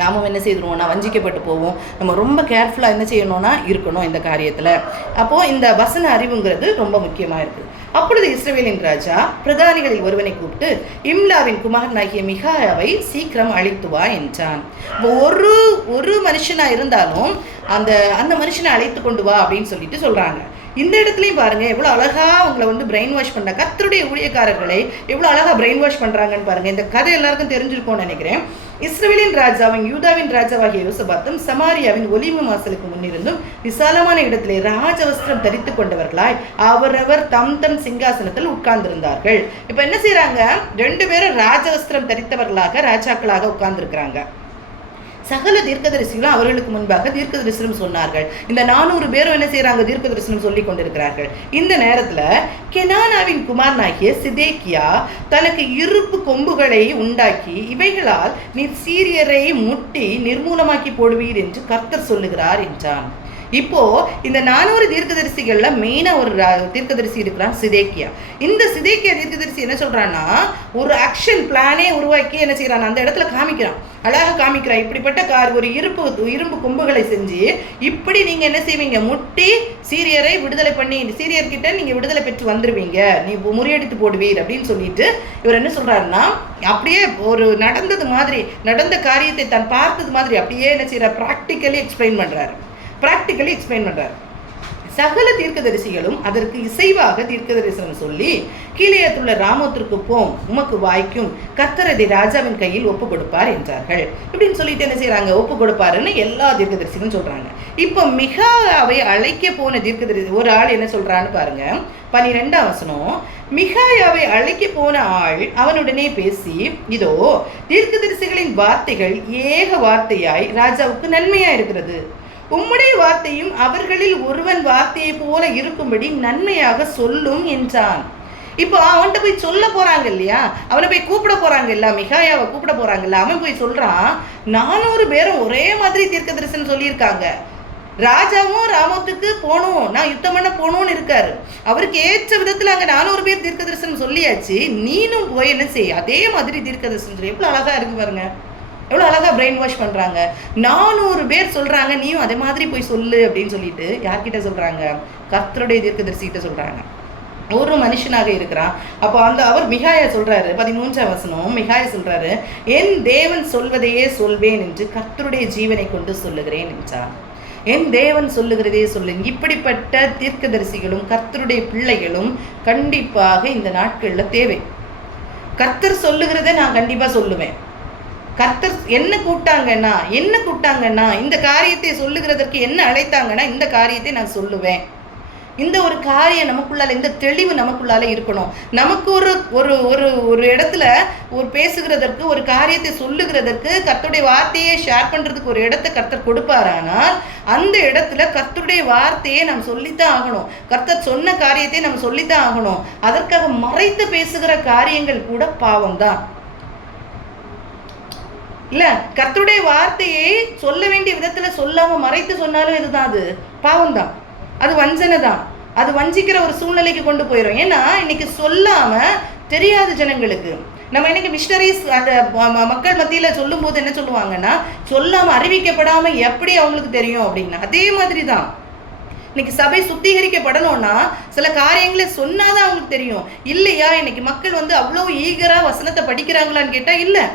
நாமும் என்ன செய்துருவோம்னா வஞ்சிக்கப்பட்டு போவோம். நம்ம ரொம்ப கேர்ஃபுல்லாக என்ன செய்யணும்னா இருக்கணும் இந்த காரியத்தில். அப்போது இந்த வசன அறிவுங்கிறது ரொம்ப முக்கியமாக இருக்குது. அப்பொழுது இஸ்ரவேலின் ராஜா பிரதானிகளில் ஒருவனை கூப்பிட்டு இம்லாவின் குமாரனாகிய மிகாயாவை சீக்கிரம் அழைத்து வா என்றான். ஒரு மனுஷனாக இருந்தாலும் அந்த மனுஷனை அழைத்து கொண்டு வா அப்படின்னு சொல்லிட்டு சொல்கிறாங்க. இந்த இடத்துலையும் பாருங்கள் எவ்வளோ அழகாக அவங்கள பிரெயின் வாஷ் பண்ணுறாங்க. கர்த்தருடைய ஊழியக்காரர்களை எவ்வளோ அழகாக பிரெயின் வாஷ் பண்ணுறாங்கன்னு பாருங்கள். இந்த கதை எல்லாருக்கும் தெரிஞ்சிருக்கும்னு நினைக்கிறேன். இஸ்ரவேலின் ராஜாவின் யூதாவின் ராஜாவாகிய யோசபாத்தும் சமாரியாவின் ஒலிவு வாசலுக்கு முன்னிருந்தும் விசாலமான இடத்திலே ராஜவஸ்திரம் தரித்து கொண்டவர்களாய் அவரவர் தம் தம் சிங்காசனத்தில் உட்கார்ந்திருந்தார்கள். இப்போ என்ன செய்யறாங்க? 2 பேரும் ராஜவஸ்திரம் தரித்தவர்களாக ராஜாக்களாக உட்கார்ந்துருக்கிறாங்க. சகல தீர்க்கதரிசிகளும் அவர்களுக்கு முன்பாக தீர்க்க தரிசனம் சொன்னார்கள். இந்த 400 பேரும் என்ன செய்யறாங்க? தீர்க்க தரிசனம் சொல்லி கொண்டிருக்கிறார்கள். இந்த நேரத்துல கெனானாவின் குமாரனாகிய சிதேக்கியா தனக்கு இருப்பு கொம்புகளை உண்டாக்கி இவைகளால் நீர் சீரியரை முட்டி நிர்மூலமாக்கி போடுவீர் என்று கர்த்தர் சொல்லுகிறார் என்றான். இப்போ இந்த 400 தீர்க்கதரிசிகள்ல மெயினா ஒரு தீர்க்கதரிசி இருக்கிறான், சிதேக்கியா. இந்த சிதேக்கியா தீர்க்கதரிசி என்ன சொல்றான்னா, ஒரு ஆக்ஷன் பிளானே உருவாக்கி என்ன செய்யறான், அந்த இடத்துல காமிக்கிறான், அழகாக காமிக்கிறான். இப்படிப்பட்ட ஒரு இரும்பு கொம்புகளை செஞ்சு இப்படி நீங்க என்ன செய்வீங்க, முட்டி சீரியரை விடுதலை பண்ணி சீரியர்கிட்ட நீங்க விடுதலை பெற்று வந்துருவீங்க, நீ முறியடித்து போடுவீர் அப்படின்னு சொல்லிட்டு இவர் என்ன சொல்றாருன்னா, அப்படியே ஒரு நடந்த காரியத்தை தான் பார்த்தது மாதிரி அப்படியே என்ன செய்யற ப்ராக்டிக்கலி எக்ஸ்பிளைன் பண்றாரு. சகல தீர்க்கதரிசிகளும் அதற்கு இசைவாக தீர்க்க தரிசனம் சொல்லி கீலேயாத்துள்ள ராமோத்திற்கு போம், உமக்கு வாய்க்கும், கர்த்தர் அதை ராஜாவின் கையில் ஒப்பு கொடுப்பார் என்றார்கள். இப்படின்னு சொல்லிட்டு என்ன செய்யறாங்க, ஒப்பு கொடுப்பாருன்னு எல்லா தீர்க்கதரிசிகளும் சொல்றாங்க. இப்போ மிகாயாவை அழைக்க போன தீர்க்கதரிசி ஒரு ஆள் என்ன சொல்றான்னு பாருங்க. 12ஆம் வசனம். மிகாயாவை அழைக்க போன ஆள் அவனுடனே பேசி, இதோ தீர்க்கதரிசிகளின் வார்த்தைகள் ஏக வார்த்தையாய் ராஜாவுக்கு நன்மையா இருக்கிறது, உம்முடைய வார்த்தையும் அவர்களில் ஒருவன் வார்த்தையை போல இருக்கும்படி நன்மையாக சொல்லும் என்றான். இப்போ அவன்கிட்ட போய் சொல்ல போறாங்க இல்லையா, அவனை போய் கூப்பிட போறாங்க இல்ல, மிகாயாவை கூப்பிட போறாங்கல்ல, அவன் போய் சொல்றான், 400 பேரும் ஒரே மாதிரி தீர்க்க தரிசனம் சொல்லியிருக்காங்க. ராஜாவும் ராமோத்துக்கு போகணும், நான் யுத்தம் பண்ண போகணும்னு இருக்காரு. அவருக்கு ஏற்ற விதத்தில் அங்கே 400 பேர் தீர்க்க தரிசனம் சொல்லியாச்சு, நீனும் போய் என்ன செய்ய அதே மாதிரி தீர்க்க தரிசனம். எவ்வளோ அழகா இருக்கு பாருங்க, எவ்வளோ அழகாக பிரெயின் வாஷ் பண்ணுறாங்க. 400 பேர் சொல்கிறாங்க, நீயும் அதே மாதிரி போய் சொல்லு அப்படின்னு சொல்லிட்டு யார்கிட்ட சொல்கிறாங்க, கர்த்தருடைய தீர்க்கதரிசிகிட்ட சொல்கிறாங்க. ஒரு மனுஷனாக இருக்கிறான். அப்போ அவர் மிகாயா சொல்கிறாரு, 13ஆம் வசனம். மிகாயா சொல்கிறாரு, என் தேவன் சொல்வதையே சொல்வேன் என்று கர்த்தருடைய ஜீவனை கொண்டு சொல்லுகிறேன் என்றார். என் தேவன் சொல்லுகிறதே சொல்லுங்க. இப்படிப்பட்ட தீர்க்கதரிசிகளும் கர்த்தருடைய பிள்ளைகளும் கண்டிப்பாக இந்த நாட்களில் தேவை. கர்த்தர் சொல்லுகிறத நான் கண்டிப்பாக சொல்லுவேன். கர்த்தர் என்ன கூப்பிட்டாங்கன்னா இந்த காரியத்தை சொல்லுகிறதற்கு என்ன அழைத்தாங்கன்னா இந்த காரியத்தை நான் சொல்லுவேன். இந்த ஒரு காரியம் நமக்குள்ளால, இந்த தெளிவு நமக்குள்ளால இருக்கணும். நமக்கு ஒரு இடத்துல ஒரு பேசுகிறதற்கு, ஒரு காரியத்தை சொல்லுகிறதற்கு, கர்த்தருடைய வார்த்தையை ஷேர் பண்றதுக்கு ஒரு இடத்தை கர்த்தர் கொடுப்பாரானால் அந்த இடத்துல கர்த்தருடைய வார்த்தையை நாம் சொல்லித்தான் ஆகணும். கர்த்தர் சொன்ன காரியத்தை நம்ம சொல்லித்தான் ஆகணும். அதற்காக மறைத்து பேசுகிற காரியங்கள் கூட பாவம் தான் இல்ல. கர்த்தருடைய வார்த்தையை சொல்ல வேண்டிய விதத்துல சொல்லாம மறைத்து சொன்னாலும் இதுதான், அது பாவம் தான், அது வஞ்சனை தான், அது வஞ்சிக்கிற ஒரு சூழ்நிலைக்கு கொண்டு போயிடும். ஏன்னா இன்னைக்கு சொல்லாம தெரியாத ஜனங்களுக்கு, நம்ம இன்னைக்கு மிஷனரிஸ் அந்த மக்கள் மத்தியில சொல்லும் போது என்ன சொல்லுவாங்கன்னா, சொல்லாம அறிவிக்கப்படாம எப்படி அவங்களுக்கு தெரியும் அப்படின்னா, அதே மாதிரி தான் இன்னைக்கு சபை சுத்திகரிக்கப்படணும்னா சில காரியங்களை சொன்னாதான் அவங்களுக்கு தெரியும். இல்லையா, இன்னைக்கு மக்கள் அவ்வளோ ஈகரா வசனத்தை படிக்கிறாங்களான்னு கேட்டா இல்லை,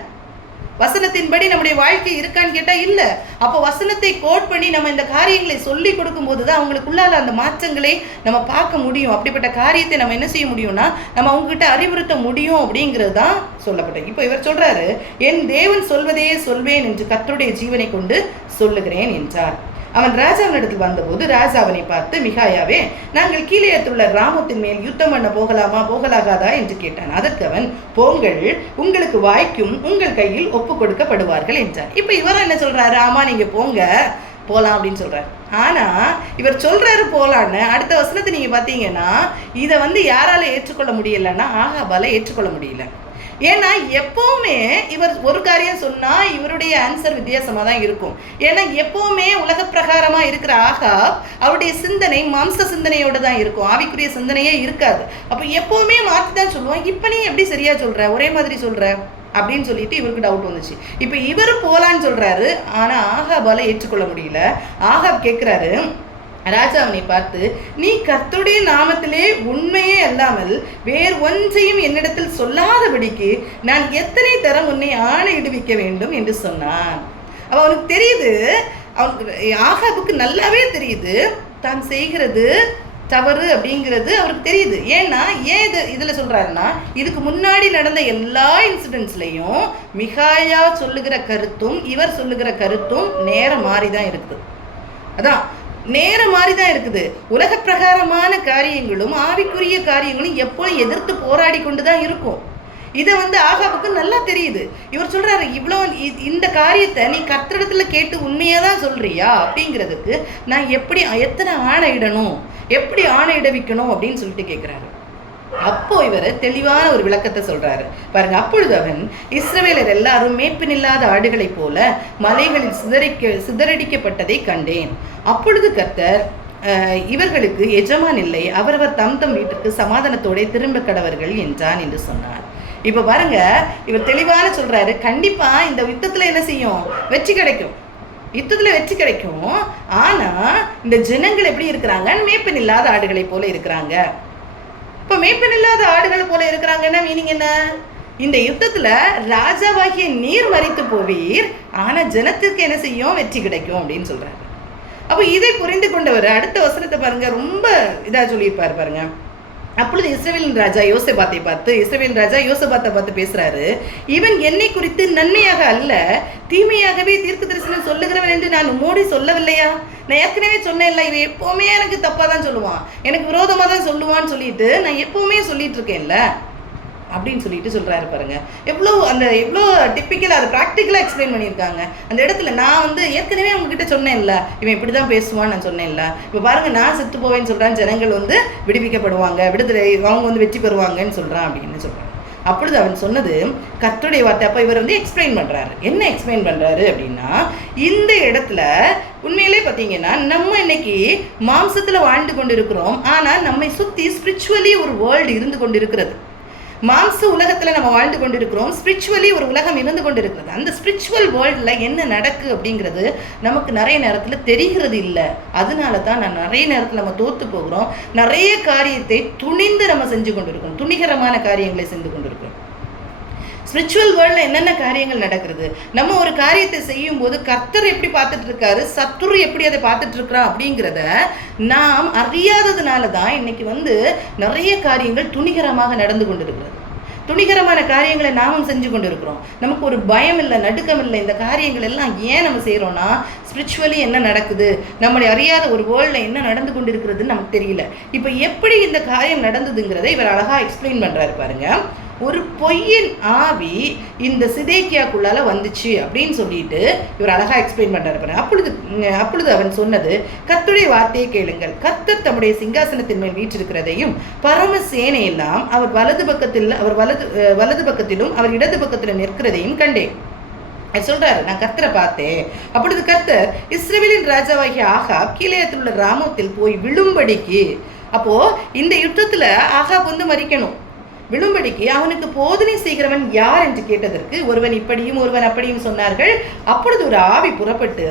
வசனத்தின்படி நம்முடைய வாழ்க்கை இருக்கான்னு கேட்டா இல்ல. அப்போ வசனத்தை கோட் பண்ணி நம்ம இந்த காரியங்களை சொல்லி கொடுக்கும் போதுதான் அவங்களுக்குள்ளால அந்த மாற்றங்களை நம்ம பார்க்க முடியும். அப்படிப்பட்ட காரியத்தை நம்ம என்ன செய்ய முடியும்னா நம்ம அவங்ககிட்ட அறிவுறுத்த முடியும் அப்படிங்கிறது தான் சொல்லப்பட்டது. இப்போ இவர் சொல்றாரு, என் தேவன் சொல்வதையே சொல்வேன் என்று கர்த்தருடைய ஜீவனை கொண்டு சொல்லுகிறேன் என்றார். அவன் ராஜாவினிடத்தில் வந்தபோது ராஜா அவனை பார்த்து, மிகாயாவே, நாங்கள் கீலேயத்துள்ள ராமத்தின் மேல் யுத்தம் பண்ண போகலாமா போகலாகாதா என்று கேட்டான். அதற்கு அவன், போங்கள், உங்களுக்கு வாய்க்கும் உங்கள் கையில் ஒப்பு கொடுக்கப்படுவார்கள் என்றார். இப்போ இவரும் என்ன சொல்றாரு? ஆமா, நீங்க போங்க, போகலாம் அப்படின்னு சொல்றாரு. ஆனா இவர் சொல்றாரு போலான்னு, அடுத்த வசனத்தை நீங்க பாத்தீங்கன்னா இதை யாரால ஏற்றுக்கொள்ள முடியலன்னா ஆகாபால ஏற்றுக்கொள்ள முடியல. ஏன்னா எப்பவுமே இவர் ஒரு காரியம் சொன்னா இவருடைய ஆன்சர் வித்தியாசமா தான் இருக்கும். ஏன்னா எப்பவுமே உலக பிரகாரமா இருக்கிற ஆகாப் அவருடைய சிந்தனை மாம்ச சிந்தனையோட தான் இருக்கும், ஆவிக்குரிய சிந்தனையே இருக்காது. அப்ப எப்பவுமே மாற்றி தான் சொல்லுவோம். இப்ப நீ எப்படி சரியா சொல்ற, ஒரே மாதிரி சொல்ற அப்படின்னு சொல்லிட்டு இவருக்கு டவுட் வந்துச்சு. இப்போ இவர் போலான்னு சொல்றாரு, ஆனா ஆகாபால ஏற்றுக்கொள்ள முடியல. ஆகாப் கேட்கிறாரு ராஜாவனை பார்த்து, நீ கர்த்தருடைய நாமத்திலே உண்மையே அல்லாமல் வேறு ஒன்றையும் என்னிடத்தில் சொல்லாதபடிக்கு நான் எத்தனை தரம் உன்னை ஆணையிடுவிக்க வேண்டும் என்று சொன்னான். அவனுக்கு தெரியுது, அவனுக்கு ஆகாபுக்கு நல்லாவே தெரியுது தான் செய்கிறது தவறு அப்படிங்கிறது அவருக்கு தெரியுது. ஏன்னா ஏன் இதில் சொல்கிறாருன்னா, இதுக்கு முன்னாடி நடந்த எல்லா இன்சிடென்ட்ஸ்லையும் மிகாயா சொல்லுகிற கருத்தும் இவர் சொல்லுகிற கருத்தும் நேரம் மாறி தான் இருக்குது. அதான் நேரம் மாறி தான் இருக்குது. உலக பிரகாரமான காரியங்களும் ஆவிக்குரிய காரியங்களும் எப்போ எதிர்த்து போராடி கொண்டு தான் இருக்கும். இதை ஆகாபுக்கு நல்லா தெரியுது. இவர் சொல்றாரு, இவ்வளோ இந்த காரியத்தை நீ கர்த்தரிடத்துல கேட்டு உண்மையா தான் சொல்றியா அப்படிங்கிறதுக்கு நான் எப்படி எத்தனை ஆணையிடணும், எப்படி ஆணையிடவிக்கணும் அப்படின்னு சொல்லிட்டு கேட்கிறாரு. அப்போ இவர் தெளிவான ஒரு விளக்கத்தை சொல்றாரு பாருங்க. அப்பொழுது அவன், இஸ்ரவேலர் எல்லாரும் மேய்ப்பனில்லாத ஆடுகளைப் போல மலைகளில் சிதறடிக்கப்பட்டதை கண்டேன். அப்பொழுது கர்த்தர், இவர்களுக்கு எஜமான் இல்லை, அவரவர் தம் தம் வீட்டுக்கு சமாதானத்தோட திரும்ப கடவர்கள் என்றான் என்று சொன்னார். இப்போ பாருங்க, இவர் தெளிவான சொல்றாரு, கண்டிப்பா இந்த யுத்தத்துல என்ன செய்யும், வெற்றி கிடைக்கும், யுத்தத்தில் வெற்றி கிடைக்கும். ஆனா இந்த ஜனங்கள் எப்படி இருக்கிறாங்க, மேய்ப்பன் இல்லாத ஆடுகளை போல இருக்கிறாங்க. இப்போ மேய்ப்பன் இல்லாத ஆடுகளை போல இருக்கிறாங்கன்னா மீனிங் என்ன? இந்த யுத்தத்துல ராஜாவாகிய நீர் மரித்து போவீர், ஆனா ஜனத்திற்கு என்ன செய்யும், வெற்றி கிடைக்கும் அப்படின்னு சொல்றாரு. அப்போ இதை புரிந்து கொண்டவர் அடுத்த வசனத்தை பாருங்க, ரொம்ப இதா சொல்லியிருப்பார் பாருங்க. அப்பொழுது இஸ்ரவேலின் ராஜா யோசபாத்தை பார்த்து, இஸ்ரவேலின் ராஜா யோசபாத்தை பார்த்து பேசுறாரு, இவன் என்னை குறித்து நன்மையாக அல்ல தீமையாகவே தீர்க்க தரிசனம் சொல்லுகிறவன் என்று நான் மோடி சொல்லவில்லையா? நான் ஏற்கனவே சொன்னேன் இல்லை, இவன் எப்பவுமே எனக்கு தப்பா தான் சொல்லுவான், எனக்கு விரோதமாக தான் சொல்லுவான்னு சொல்லிட்டு நான் எப்பவுமே சொல்லிட்டு இருக்கேன்ல அப்படின்னு சொல்லிட்டு சொல்றாரு பாருங்க. எவ்வளோ டிப்பிக்கலாக அது ப்ராக்டிக்கலாக எக்ஸ்பிளைன் பண்ணியிருக்காங்க. அந்த இடத்துல நான் ஏற்கனவே உங்ககிட்ட சொன்னேன்ல, இவன் இப்படி தான் பேசுவான்னு நான் சொன்னேன்ல. இப்போ பாருங்க, நான் செத்து போவேன்னு சொல்கிறான், ஜனங்கள் விடுவிக்கப்படுவாங்க, விடுதலை, அவங்க வெற்றி பெறுவாங்கன்னு சொல்கிறான் அப்படின்னு சொல்கிறான். அப்பொழுது அவன் சொன்னது கர்த்தருடைய வார்த்தை. அப்போ இவர் எக்ஸ்பிளைன் பண்ணுறாரு. என்ன எக்ஸ்பிளைன் பண்ணுறாரு அப்படின்னா, இந்த இடத்துல உண்மையிலே பார்த்தீங்கன்னா நம்ம இன்னைக்கு மாம்சத்தில் வாழ்ந்து கொண்டு இருக்கிறோம், ஆனால் நம்மை சுற்றி ஸ்பிரிச்சுவலி ஒரு வேர்ல்டு இருந்து கொண்டு இருக்கிறது. மாம்ச உலகத்தில் நம்ம வாழ்ந்து கொண்டிருக்கிறோம், ஸ்பிரிச்சுவலி ஒரு உலகம் இருந்து கொண்டு இருக்கிறது. அந்த ஸ்பிரிச்சுவல் வேர்ல்டில் என்ன நடக்கு அப்படிங்கிறது நமக்கு நிறைய நேரத்தில் தெரிகிறது இல்லை. அதனால தான் நிறைய நேரத்தில் நம்ம தோற்று போகிறோம். நிறைய காரியத்தை துணிந்து நம்ம செஞ்சு கொண்டு இருக்கிறோம், துணிகரமான காரியங்களை செஞ்சு கொண்டு இருக்கிறோம். ஸ்பிரிச்சுவல் வேர்ல்டில் என்னென்ன காரியங்கள் நடக்கிறது, நம்ம ஒரு காரியத்தை செய்யும் போது கர்த்தர் எப்படி பார்த்துட்டு இருக்காரு, சத்துரு எப்படி அதை பார்த்துட்டு இருக்கிறான் அப்படிங்கிறத நாம் அறியாததுனால தான் இன்னைக்கு நிறைய காரியங்கள் துணிகரமாக நடந்து கொண்டு இருக்கிறது. துணிகரமான காரியங்களை நாமும் செஞ்சு கொண்டு இருக்கிறோம். நமக்கு ஒரு பயம் இல்லை, நடுக்கம் இல்லை. இந்த காரியங்கள் எல்லாம் ஏன் நம்ம செய்கிறோன்னா, ஸ்பிரிச்சுவலி என்ன நடக்குது, நம்மளை அறியாத ஒரு வேர்ல்டில் என்ன நடந்து கொண்டு இருக்கிறதுன்னு நமக்கு தெரியல. இப்போ எப்படி இந்த காரியம் நடந்ததுங்கிறத இவர் அழகாக எக்ஸ்பிளைன் பண்ணுறாரு பாருங்க. ஒரு பொய்யின் ஆவி இந்த சிதேக்கியாக்குள்ளால வந்துச்சு அப்படின்னு சொல்லிட்டு இவர் அழகா எக்ஸ்பிளைன் பண்றாரு பாருங்க. அப்பொழுது அவன் சொன்னது, கர்த்தருடைய வார்த்தையை கேளுங்கள், கர்த்தர் தம்முடைய சிங்காசனத்தின் மேல் வீற்றிருக்கிறதையும் பரம சேனையெல்லாம் அவர் வலது பக்கத்திலும் அவர் இடது பக்கத்திலும் நிற்கிறதையும் கண்டேன் சொல்றாரு. நான் கர்த்தரை பார்த்தேன். அப்பொழுது கர்த்தர் இஸ்ரவேலின் ராஜாவாகிய ஆகாப் கீலேயத்தில் உள்ள ராமோத்தில் போய் விழும்படிக்கு, அப்போ இந்த யுத்தத்துல ஆகாப் மறிக்கணும், விழும்படிக்கு அவனுக்கு போதனை செய்கிறவன் யார் என்று கேட்டதற்கு ஒருவன் இப்படியும் ஒருவன் அப்படியும் சொன்னார்கள். அப்பொழுது ஒரு ஆவி புறப்பட்டு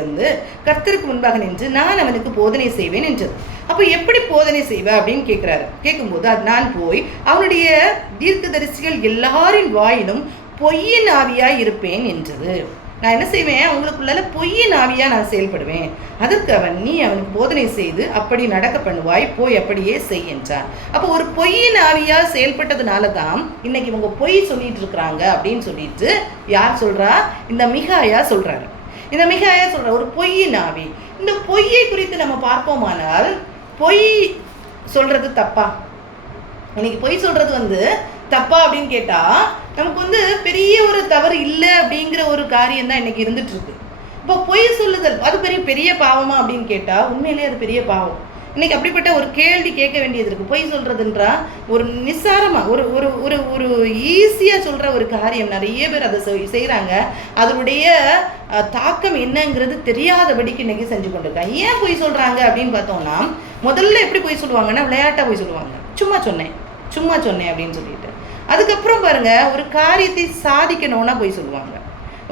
கர்த்தருக்கு முன்பாக நின்று நான் அவனுக்கு போதனை செய்வேன் என்றது. அப்போ எப்படி போதனை செய்வ அப்படின்னு கேட்கும்போது, அது நான் போய் அவனுடைய தீர்க்கதரிசிகள் எல்லாரின் வாயிலும் பொய்யின் ஆவியாய் இருப்பேன் என்றது. நான் என்ன செய்வேன், அவங்களுக்குள்ள பொய்யின் ஆவியா நான் செயல்படுவேன். அதற்கு அவன், நீ அவனுக்கு போதனை செய்து அப்படி நடக்க பண்ணுவாய், போய் அப்படியே செய் என்றான். அப்போ ஒரு பொய்யின் ஆவியா செயல்பட்டதுனால தான் இன்னைக்கு இவங்க பொய் சொல்லிட்டு இருக்கிறாங்க அப்படின்னு சொல்லிட்டு யார் சொல்றா, இந்த மிகாயா சொல்றாரு. இந்த மிகாயா சொல்ற ஒரு பொய்யின் ஆவி. இந்த பொய்யை குறித்து நம்ம பார்ப்போமானால், பொய் சொல்றது தப்பா? இன்னைக்கு பொய் சொல்றது தப்பா அப்படின்னு கேட்டா நமக்கு பெரிய ஒரு தவறு இல்லை அப்படிங்கிற ஒரு காரியம் தான் இன்னைக்கு இருந்துட்டு இருக்கு. இப்போ பொய் சொல்லுதல் அது பெரிய பாவமா அப்படின்னு கேட்டா உண்மையிலேயே அது பெரிய பாவம். இன்னைக்கு அப்படிப்பட்ட ஒரு கேள்வி கேட்க வேண்டியது இருக்கு. பொய் சொல்றதுன்றா ஒரு நிசாரமா ஒரு ஒரு ஒரு ஒரு ஈஸியா சொல்ற ஒரு காரியம். நிறைய பேர் அதை செய்யறாங்க. அதனுடைய தாக்கம் என்னங்கிறது தெரியாதபடிக்கு இன்னைக்கு செஞ்சு கொண்டிருக்காங்க. ஏன் பொய் சொல்றாங்க அப்படின்னு பார்த்தோம்னா, முதல்ல எப்படி பொய் சொல்லுவாங்கன்னா, விளையாட்டா பொய் சொல்லுவாங்க. சும்மா சொன்னேன் அப்படின்னு சொல்லிட்டு. அதுக்கப்புறம் பாருங்க, ஒரு காரியத்தை சாதிக்கணும்னா பொய் சொல்லுவாங்க.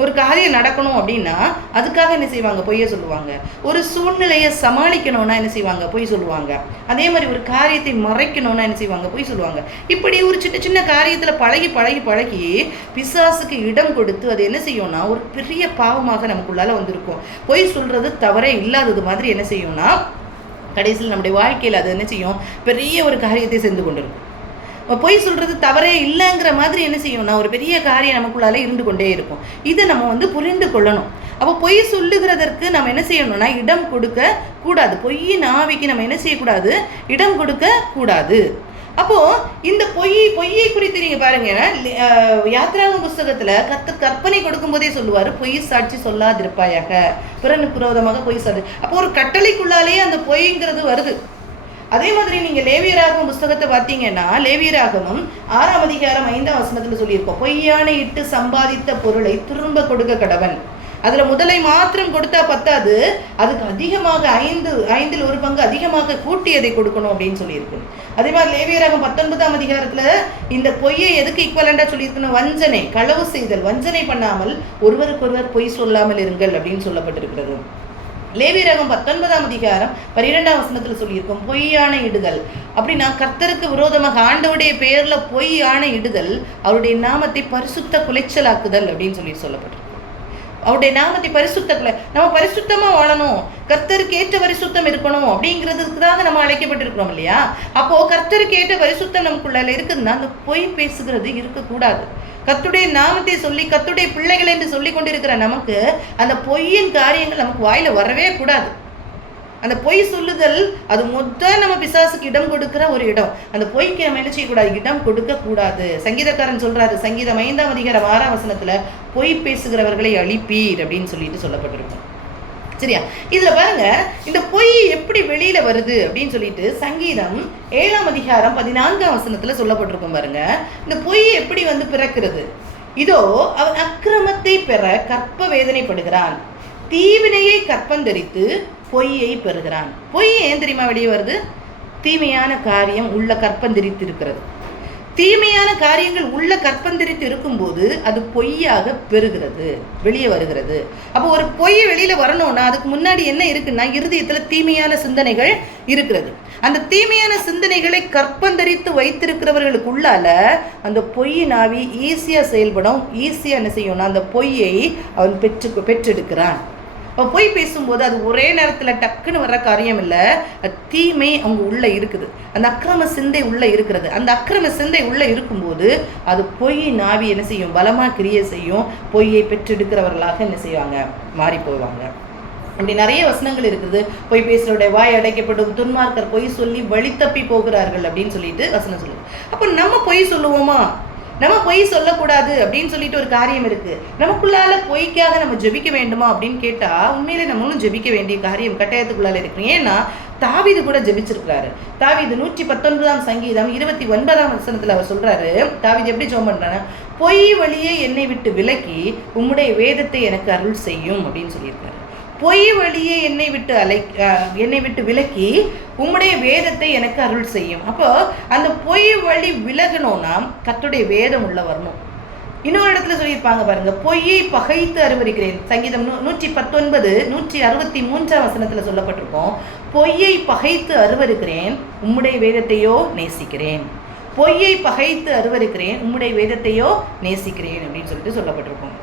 ஒரு காரியம் நடக்கணும் அப்படின்னா அதுக்காக என்ன செய்வாங்க? பொய்யை சொல்லுவாங்க. ஒரு சூழ்நிலையை சமாளிக்கணும்னா என்ன செய்வாங்க? பொய் சொல்லுவாங்க. அதே மாதிரி ஒரு காரியத்தை மறைக்கணும்னா என்ன செய்வாங்க? பொய் சொல்லுவாங்க. இப்படி ஒரு சின்ன சின்ன காரியத்தில் பழகி பழகி பழகி பிசாசுக்கு இடம் கொடுத்து அது என்ன செய்யும்னா ஒரு பெரிய பாவமாக நமக்குள்ளால வந்திருக்கும். பொய் சொல்றது தவறே இல்லாதது மாதிரி என்ன செய்யும்னா கடைசியில் நம்முடைய வாழ்க்கையில் அது என்ன செய்யும்? பெரிய ஒரு காரியத்தை செஞ்சு கொண்டிருக்கும். பொய் சொல்கிறது தவறே இல்லைங்கிற மாதிரி என்ன செய்யணும்னா ஒரு பெரிய காரியம் நமக்குள்ளால இருந்து கொண்டே இருக்கும். இதை நம்ம புரிந்து கொள்ளணும். அப்போ பொய் சொல்லுகிறதற்கு நம்ம என்ன செய்யணும்னா இடம் கொடுக்க கூடாது. பொய்யின் ஆவிக்கு நம்ம என்ன செய்யக்கூடாது? இடம் கொடுக்க கூடாது. அப்போது இந்த பொய்யை குறித்து நீங்கள் பாருங்க, யாத்ராகம புஸ்தகத்தில் கற்பனை கொடுக்கும்போதே சொல்லுவார், பொய் சாட்சி சொல்லாதிருப்பாயாக, பிறனுக்கு விரோதமாக பொய் சாட்சி. அப்போ ஒரு கட்டளைக்குள்ளாலேயே அந்த பொய்ங்கிறது வருது. அதே மாதிரி நீங்கள் லேவியராகமம் புஸ்தகத்தை பார்த்தீங்கன்னா, லேவியராகமம் 6ஆம் அதிகாரம் 5ஆம் வசனத்தில் சொல்லியிருக்கோம், பொய்யானை இட்டு சம்பாதித்த பொருளை திரும்ப கொடுக்க கடவன். அதில் முதலை மாத்திரம் கொடுத்தா பத்தாது, அதுக்கு அதிகமாக 5 1 பங்கு அதிகமாக கூட்டி அதை கொடுக்கணும் அப்படின்னு சொல்லியிருக்கு. அதே மாதிரி லேவியராகமம் 19ஆம் அதிகாரத்தில் இந்த பொய்யை எதுக்கு ஈக்குவலண்டாக சொல்லியிருக்குன்னு, வஞ்சனை, களவு செய்தல், வஞ்சனை பண்ணாமல் ஒருவருக்கொருவர் பொய் சொல்லாமல் இருங்கள் அப்படின்னு சொல்லப்பட்டிருக்கிறது. லேவியராகமம் 19ஆம் அதிகாரம் 12ஆம் வசனத்தில் சொல்லியிருக்கோம், பொய்யான இடுதல். அப்படின்னா கர்த்தருக்கு விரோதமாக ஆண்டவருடைய பெயரில் பொய்யான இடுதல், அவருடைய நாமத்தை பரிசுத்த குலைச்சலாக்குதல் அப்படின்னு சொல்லப்பட்டிருக்கு. அவருடைய நாமத்தை நம்ம பரிசுத்தமாக வாழணும், கர்த்தருக்கு ஏற்ற பரிசுத்தம் இருக்கணும் அப்படிங்கிறதுக்காக நம்ம அழைக்கப்பட்டிருக்கிறோம் இல்லையா? அப்போது கர்த்தருக்கு ஏற்ற பரிசுத்தம் நமக்குள்ள இருக்குதுன்னா அந்த பொய் பேசுகிறது இருக்கக்கூடாது. கர்த்தருடைய நாமத்தை சொல்லி கர்த்தருடைய பிள்ளைகள் என்று சொல்லி கொண்டிருக்கிற நமக்கு அந்த பொய்யின் காரியங்கள் நமக்கு வாயில வரவே கூடாது. அந்த பொய் சொல்லுதல் அது நம்ம பிசாசுக்கு இடம் கொடுக்கிற ஒரு இடம். அந்த பொய்க்கு நம்ம என்ன செய்யக்கூடாது? இடம் கொடுக்க கூடாது. சங்கீதக்காரன் சொல்றாரு, சங்கீதம் 5ஆம் அதிகாரம் 6ஆம் வசனத்துல, பொய் பேசுகிறவர்களை அழிப்பீர் அப்படின்னு சொல்லிட்டு சொல்லப்பட்டிருக்கும். சரியா? இதுல பாருங்க, இந்த பொய் எப்படி வெளியில வருது அப்படின்னு சொல்லிட்டு சங்கீதம் 7ஆம் அதிகாரம் 14ஆம் வசனத்துல சொல்லப்பட்டிருக்கும் பாருங்க. இந்த பொய் எப்படி பிறக்கிறது? இதோ அவன் அக்கிரமத்தை பெற கற்ப வேதனைப்படுகிறான், தீவினையை கற்பந்தரித்து பொய்யை பெறுகிறான். பொய் ஏன் தெரியுமா வெளியே வருது? தீமையான காரியம் உள்ள கற்பந்தரித்து இருக்கிறது. தீமையான காரியங்கள் உள்ள கற்பந்தரித்து இருக்கும்போது அது பொய்யாக பெறுகிறது, வெளியே வருகிறது. அப்போ ஒரு பொய் வெளியில வரணும்னா அதுக்கு முன்னாடி என்ன இருக்குன்னா, இருதயத்துல தீமையான சிந்தனைகள் இருக்கிறது. அந்த தீமையான சிந்தனைகளை கற்பந்தரித்து வைத்திருக்கிறவர்களுக்குள்ளால அந்த பொய்யின் ஆவி ஈஸியா செயல்படும். ஈஸியா என்ன செய்யணும்னா அந்த பொய்யை அவன் பெற்றெடுக்கிறான். இப்போ பொய் பேசும்போது அது ஒரே நேரத்தில் டக்குன்னு வர்ற காரியம் இல்லை. அது தீமை அவங்க உள்ளே இருக்குது, அந்த அக்கிரம சிந்தை உள்ளே இருக்கிறது. அந்த அக்கிரம சிந்தை உள்ளே இருக்கும்போது அது பொய்யின் ஆவி என்ன செய்யும்? பலமாக கிரியை செய்யும். பொய்யை பெற்றெடுக்கிறவர்களாக என்ன செய்வாங்க? மாறி போவாங்க. அப்படி நிறைய வசனங்கள் இருக்குது. பொய் பேசுறோடைய வாய் அடைக்கப்படும், துன்மார்க்கர் பொய் சொல்லி வழி தப்பி போகிறார்கள் அப்படின்னு சொல்லிட்டு வசனம் சொல்லுது. அப்போ நம்ம பொய் சொல்லுவோமா? நம்ம பொய் சொல்லக்கூடாது அப்படின்னு சொல்லிட்டு ஒரு காரியம் இருக்கு. நமக்குள்ளால பொய்க்காக நம்ம ஜெபிக்க வேண்டுமா அப்படின்னு கேட்டா உண்மையிலே நம்மளும் ஜெபிக்க வேண்டிய காரியம் கட்டாயத்துக்குள்ளால இருக்கு. ஏன்னா தாவீது கூட ஜெபிச்சிருக்கிறாரு. தாவீது 119ஆம் சங்கீதம் 29ஆம் வசனத்துல அவர் சொல்றாரு, தாவீது எப்படி ஜெபம் பண்றாரு? பொய் வழியே என்னை விட்டு விலக்கி உம்முடைய வேதத்தை எனக்கு அருள் செய்யும் அப்படின்னு சொல்லியிருக்காரு. பொய் வழியே என்னை விட்டு விலக்கி உம்முடைய வேதத்தை எனக்கு அருள் செய்யும். அப்போ அந்த பொய் வழி விலகணும்னா கர்த்தருடைய வேதம் உள்ள வரணும். இன்னொரு இடத்துல சொல்லியிருப்பாங்க பாருங்க, பொய்யை பகைத்து அருவருக்கிறேன். சங்கீதம் 119 163ஆம் வசனத்துல சொல்லப்பட்டிருக்கோம், பொய்யை பகைத்து அருவருக்கிறேன், உம்முடைய வேதத்தையோ நேசிக்கிறேன். பொய்யை பகைத்து அருவருக்கிறேன், உம்முடைய வேதத்தையோ நேசிக்கிறேன் அப்படின்னு சொல்லிட்டு சொல்லப்பட்டிருக்கோம்.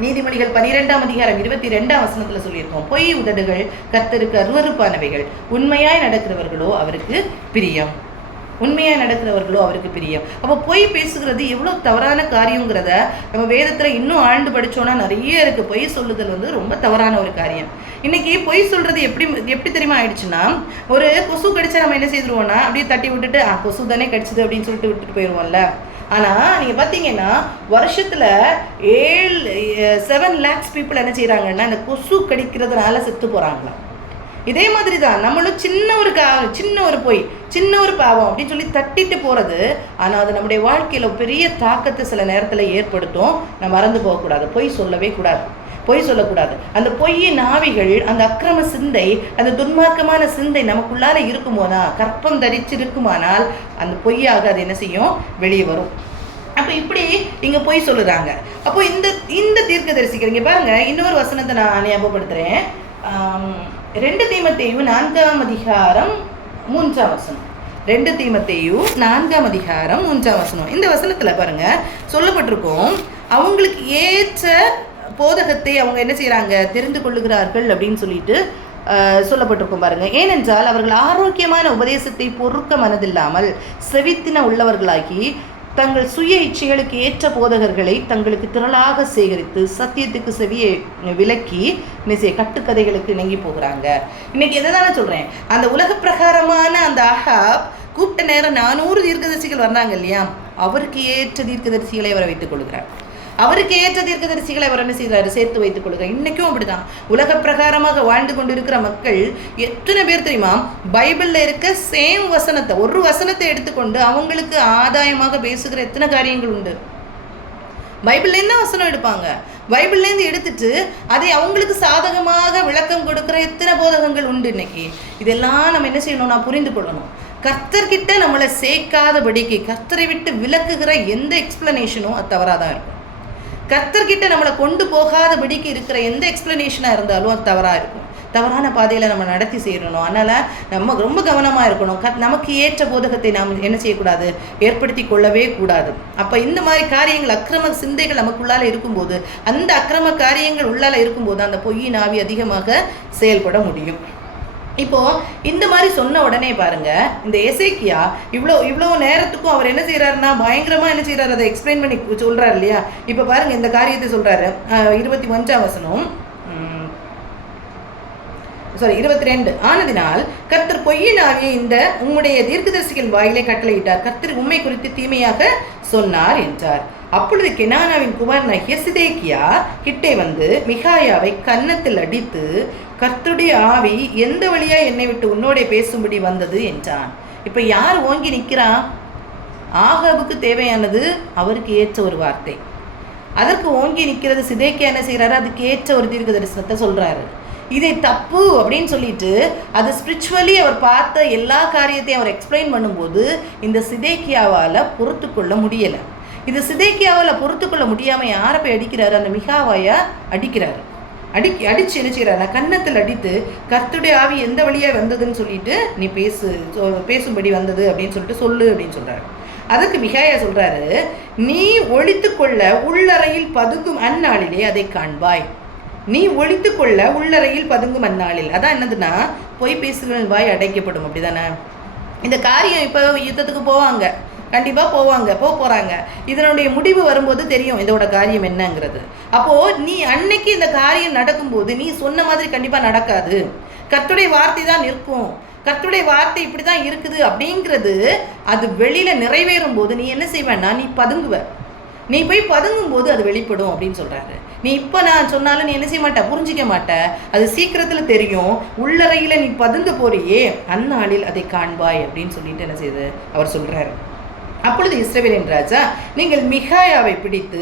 நீதிமொழிகள் 12ஆம் அதிகாரம் 22ஆம் வசனத்துல சொல்லியிருக்கோம், பொய் உதடுகள் கர்த்தருக்கு அருவருப்பானவைகள், உண்மையாய் நடக்கிறவர்களோ அவருக்கு பிரியம். உண்மையாக நடக்கிறவர்களோ அவருக்கு பிரியம். அப்போ பொய் பேசுகிறது எவ்வளோ தவறான காரியங்கிறத நம்ம வேதத்தில் இன்னும் ஆழ்ந்து படித்தோன்னா நிறைய இருக்குது. பொய் சொல்லுதல் ரொம்ப தவறான ஒரு காரியம். இன்றைக்கி பொய் சொல்கிறது எப்படி தெரியுமா ஆயிடுச்சுன்னா, ஒரு கொசு கடிச்சா நம்ம என்ன செய்துருவோம்னா அப்படியே தட்டி விட்டுட்டு கொசு தானே கடிச்சது அப்படின்னு சொல்லிட்டு விட்டுட்டு போயிடுவோம்ல. ஆனால் நீங்கள் பார்த்தீங்கன்னா வருஷத்தில் 7 lakhs பீப்புள் என்ன செய்கிறாங்கன்னா இந்த கொசு கடிக்கிறதுனால செத்து போகிறாங்களாம். இதே மாதிரி தான் நம்மளும் சின்ன ஒரு பொய், சின்ன ஒரு பாவம் அப்படின்னு சொல்லி தட்டிட்டு போகிறது. ஆனால் அது நம்முடைய வாழ்க்கையில் பெரிய தாக்கத்தை சில நேரத்தில் ஏற்படுத்தும். நம்ம மறந்து போகக்கூடாது. பொய் சொல்லவே கூடாது, பொய் சொல்லக்கூடாது. அந்த பொய்யின் ஆவிகள், அந்த அக்கிரம சிந்தை, அந்த துன்மார்க்கமான சிந்தை நமக்குள்ளால இருக்குமோனா, கற்பம் தரிச்சிருக்குமானால் அந்த பொய்யாக அது என்ன செய்யும், வெளியே வரும். அப்போ இப்படி இங்கே பொய் சொல்லுறாங்க. அப்போ இந்த தீர்க்கதரிசிகள் இங்கே பாருங்க, இன்னொரு வசனத்தை நான் ஞாபகப்படுத்துகிறேன். 2 தீமோத்தேயு 4ஆம் அதிகாரம் 3ஆம் வசனம். 2 தீமோத்தேயு 4ஆம் அதிகாரம் 3ஆம் வசனம். இந்த வசனத்தில் பாருங்க சொல்லப்பட்டிருக்கும், அவங்களுக்கு ஏற்ற போதகத்தை அவங்க என்ன செய்கிறாங்க, தெரிந்து கொள்ளுகிறார்கள் அப்படின்னு சொல்லிட்டு சொல்லப்பட்டிருக்கும் பாருங்க. ஏனென்றால் அவர்கள் ஆரோக்கியமான உபதேசத்தை பொறுக்க மனதில்லாமல் செவித்தின உள்ளவர்களாகி தங்கள் சுய இச்சைகளுக்கு ஏற்ற போதகர்களை தங்களுக்கு திரளாக சேகரித்து சத்தியத்துக்கு செவியை விலக்கி கட்டுக்கதைகளுக்கு இணங்கி போகிறாங்க. இன்னைக்கு எதைதானே சொல்கிறேன், அந்த உலக பிரகாரமான அந்த ஆகாப் கூப்பிட்ட நேரம் 400 தீர்க்கதரிசிகள் வர்றாங்க இல்லையா, அவருக்கு ஏற்ற தீர்க்கதரிசிகளை அவரை வைத்துக் கொள்கிறார். அவருக்கு ஏற்ற தீர்க்கதரிசிகளை அவர் என்ன செய்கிறாரு, சேர்த்து வைத்துக் கொள்கிறார். இன்றைக்கும் அப்படிதான் உலக பிரகாரமாக வாழ்ந்து கொண்டு இருக்கிற மக்கள் எத்தனை பேர் தெரியுமா, பைபிளில் இருக்க சேம் வசனத்தை, ஒரு வசனத்தை எடுத்துக்கொண்டு அவங்களுக்கு ஆதாயமாக பேசுகிற எத்தனை காரியங்கள் உண்டு. பைபிள்லேருந்து வசனம் எடுப்பாங்க, பைபிள்லேருந்து எடுத்துட்டு அதை அவங்களுக்கு சாதகமாக விளக்கம் கொடுக்குற எத்தனை போதகங்கள் உண்டு இன்னைக்கு. இதெல்லாம் நம்ம என்ன செய்யணும்னா புரிந்து கொள்ளணும். கர்த்தர்கிட்ட நம்மளை சேர்க்காதபடிக்கு, கர்த்தரை விட்டு விலக்குகிற எந்த எக்ஸ்பிளனேஷனும் அது தவறாக தான் இருக்கும். கர்த்தர்கிட்ட நம்மளை கொண்டு போகாதபடிக்கு இருக்கிற எந்த எக்ஸ்பிளனேஷனாக இருந்தாலும் அது தவறாக இருக்கும். தவறான பாதையில் நம்ம நடத்தி செய்யணும். அதனால் நம்ம ரொம்ப கவனமாக இருக்கணும். நமக்கு ஏற்ற போதகத்தை நாம் என்ன செய்யக்கூடாது, ஏற்படுத்தி கொள்ளவே கூடாது. அப்போ இந்த மாதிரி காரியங்கள், அக்கிரம சிந்தைகள் நமக்குள்ளால் இருக்கும்போது, அந்த அக்கிரம காரியங்கள் உள்ளால் இருக்கும்போது அந்த பொய்யின் ஆவி அதிகமாக செயல்பட முடியும். இப்போது இந்த மாதிரி சொன்ன உடனே பாருங்கள், இந்த எசேக்கியா இவ்வளோ நேரத்துக்கும் அவர் என்ன செய்கிறாருன்னா பயங்கரமாக என்ன செய்கிறார், அதை எக்ஸ்பிளைன் பண்ணி சொல்கிறார் இல்லையா. இப்போ பாருங்கள் இந்த காரியத்தை சொல்கிறாரு. 21ஆம் வசனம், 22. ஆனதினால் கர்த்தர் பொய்யின் ஆவியை இந்த உம்முடைய தீர்க்கதரிசிகள் வாயிலே கட்டளையிட்டார், கர்த்தர் உம்மை குறித்து தீமையாக சொன்னார் என்றார். அப்பொழுது கெனானாவின் குமாரனாகிய சிதேக்கியா கிட்டே வந்து மிகாயாவை கன்னத்தில் அடித்து, கர்த்தருடைய ஆவி எந்த வழியா என்னை விட்டு உன்னோட பேசும்படி வந்தது என்றான். இப்போ யார் ஓங்கி நிற்கிறா? ஆகாபுக்கு தேவையானது அவருக்கு ஏற்ற ஒரு வார்த்தை, அதற்கு ஓங்கி நிற்கிறது சிதேக்கியா என்ன செய்கிறாரு, அதுக்கு ஏற்ற ஒரு தீர்க்க தரிசனத்தை சொல்கிறாரு. இதை தப்பு அப்படின்னு சொல்லிட்டு அது ஸ்பிரிச்சுவலி அவர் பார்த்த எல்லா காரியத்தையும் அவர் எக்ஸ்பிளைன் பண்ணும்போது இந்த சிதேக்கியாவால் பொறுத்து கொள்ள முடியலை. இது சிதேக்கியாவால் பொறுத்து கொள்ள முடியாமல் யாரை போய் அடிக்கிறாரு, அந்த மிகாவாயை அடிக்கிறாரு. அடித்து என்ன செய்கிறார், கன்னத்தில் அடித்து கர்த்தருடைய ஆவி எந்த வழியாக வந்ததுன்னு சொல்லிட்டு நீ பேசும்படி வந்தது அப்படின்னு சொல்லிட்டு சொல்லு அப்படின்னு சொல்கிறாரு. அதுக்கு மிகாயா சொல்கிறாரு, நீ ஒழித்து கொள்ள உள்ளறையில் பதுங்கும் அந்நாளிலே அதை காண்பாய். நீ ஒழித்து கொள்ள உள்ளறையில் பதுங்கும் அந்நாளில், அதான் என்னதுன்னா பொய் பேசுகிற வாய் அடைக்கப்படும். அப்படி தானே இந்த காரியம். இப்போ யுத்தத்துக்கு போவாங்க, கண்டிப்பாக போகிறாங்க. இதனுடைய முடிவு வரும்போது தெரியும் இதோட காரியம் என்னங்கிறது. அப்போது நீ அன்னைக்கு இந்த காரியம் நடக்கும்போது நீ சொன்ன மாதிரி கண்டிப்பாக நடக்காது. கர்த்தருடைய வார்த்தை தான் இருக்கும், கர்த்தருடைய வார்த்தை இப்படி தான் இருக்குது அப்படிங்கிறது அது வெளியில் நிறைவேறும் போது நீ என்ன செய்வேன்னா நீ பதுங்குவ. நீ போய் பதுங்கும் போது அது வெளிப்படும் அப்படின்னு சொல்கிறாரு. நீ இப்போ நான் சொன்னாலும் நீ என்ன செய்ய மாட்ட, புரிஞ்சிக்க மாட்ட, அது சீக்கிரத்தில் தெரியும். உள்ளறையில் நீ பதுங்க போறியே அந்நாளில் அதை காண்பாய் அப்படின்னு சொல்லிட்டு என்ன செய்யுது அவர் சொல்கிறாரு. அப்பொழுது இஸ்ரவேலின் ராஜா, நீங்கள் மிகாயாவை பிடித்து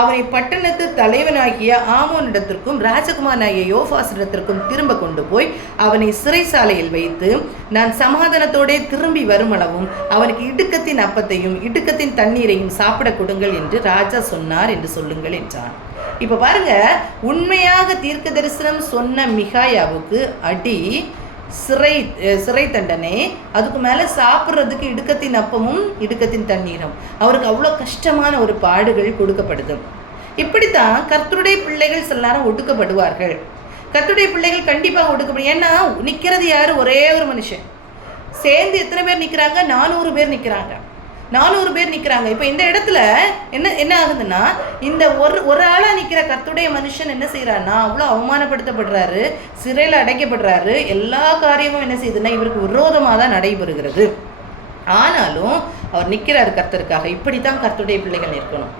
அவனை பட்டணத்து தலைவனாகிய ஆமோனிடத்திற்கும் ராஜகுமாரனாகிய யோவாசிடத்திற்கும் திரும்ப கொண்டு போய் அவனை சிறைசாலையில் வைத்து நான் சமாதானத்தோடே திரும்பி வருமளவும் அவனுக்கு இடுக்கத்தின் அப்பத்தையும் இடுக்கத்தின் தண்ணீரையும் சாப்பிட கொடுங்கள் என்று ராஜா சொன்னார் என்று சொல்லுங்கள் என்றான். இப்போ பாருங்க, உண்மையாக தீர்க்க தரிசனம் சொன்ன மிகாயாவுக்கு அடி, சிறை தண்டனை, அதுக்கு மேலே சாப்பிட்றதுக்கு இடுக்கத்தின் அப்பமும் இடுக்கத்தின் தண்ணீரும். அவருக்கு அவ்வளோ கஷ்டமான ஒரு பாடுகள் கொடுக்கப்படுது. இப்படித்தான் கர்த்தருடைய பிள்ளைகள் சில நேரம் ஒடுக்கப்படுவார்கள். கர்த்தருடைய பிள்ளைகள் கண்டிப்பாக ஒடுக்கப்படும். ஏன்னா நிற்கிறது யார், ஒரே ஒரு மனுஷன். சேர்ந்து எத்தனை பேர் நிற்கிறாங்க? 400 பேர் நிற்கிறாங்க. 400 பேர் நிற்கிறாங்க. இப்போ இந்த இடத்துல என்ன ஆகுதுன்னா, இந்த ஒரு ஆளாக நிற்கிற கர்த்தருடைய மனுஷன் என்ன செய்கிறாருன்னா, அவ்வளோ அவமானப்படுத்தப்படுறாரு, சிறையில் அடைக்கப்படுறாரு. எல்லா காரியமும் என்ன செய்யுதுன்னா இவருக்கு விரோதமாக தான் நடைபெறுகிறது. ஆனாலும் அவர் நிற்கிறார் கர்த்தருக்காக. இப்படி தான் கர்த்தருடைய பிள்ளைகள் நிற்கணும்.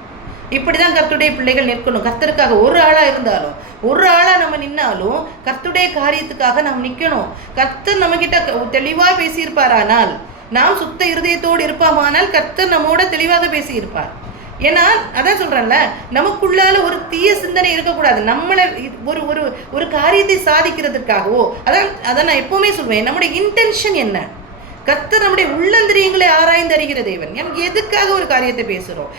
இப்படி தான் கர்த்தருடைய பிள்ளைகள் நிற்கணும். கர்த்தருக்காக ஒரு ஆளாக இருந்தாலும், ஒரு ஆளாக நம்ம நின்னாலும் கர்த்தருடைய காரியத்துக்காக நாம் நிற்கணும். கர்த்தர் நம்மக்கிட்ட தெளிவாக பேசியிருப்பாரானால், நாம் சுத்த இருதயத்தோடு இருப்பாமானால் கர்த்தர் நம்மோட தெளிவாக பேசியிருப்பார். ஏன்னா அதான் சொல்கிறேன்ல, நமக்குள்ளால ஒரு தீய சிந்தனை இருக்கக்கூடாது. நம்மளை ஒரு காரியத்தை சாதிக்கிறதுக்காகவோ, அதான் நான் எப்போவுமே சொல்வேன், நம்முடைய இன்டென்ஷன் என்ன? கர்த்தர் நம்முடைய உள்ளந்திரியங்களை ஆராய்ந்து அறிகிற தேவன். நமக்கு எதுக்காக ஒரு காரியத்தை பேசுகிறோம்,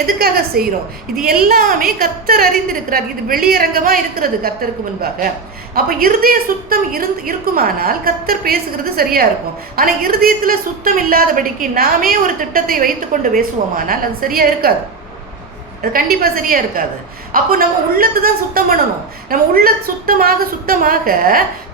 எதுக்காக செய்கிறோம், இது எல்லாமே கர்த்தர் அறிந்திருக்கிறார். இது வெளியரங்கமாக இருக்கிறது கர்த்தருக்கு முன்பாக. அப்போ இருதய சுத்தம் இருக்குமானால் கர்த்தர் பேசுகிறது சரியாக இருக்கும். ஆனால் இருதயத்தில் சுத்தம் இல்லாதபடிக்கு நாமே ஒரு திட்டத்தை வைத்து கொண்டு பேசுவோமானால் அது சரியாக இருக்காது. அது கண்டிப்பாக சரியாக இருக்காது. அப்போ நம்ம உள்ளத்தை தான் சுத்தம் பண்ணணும். நம்ம உள்ள சுத்தமாக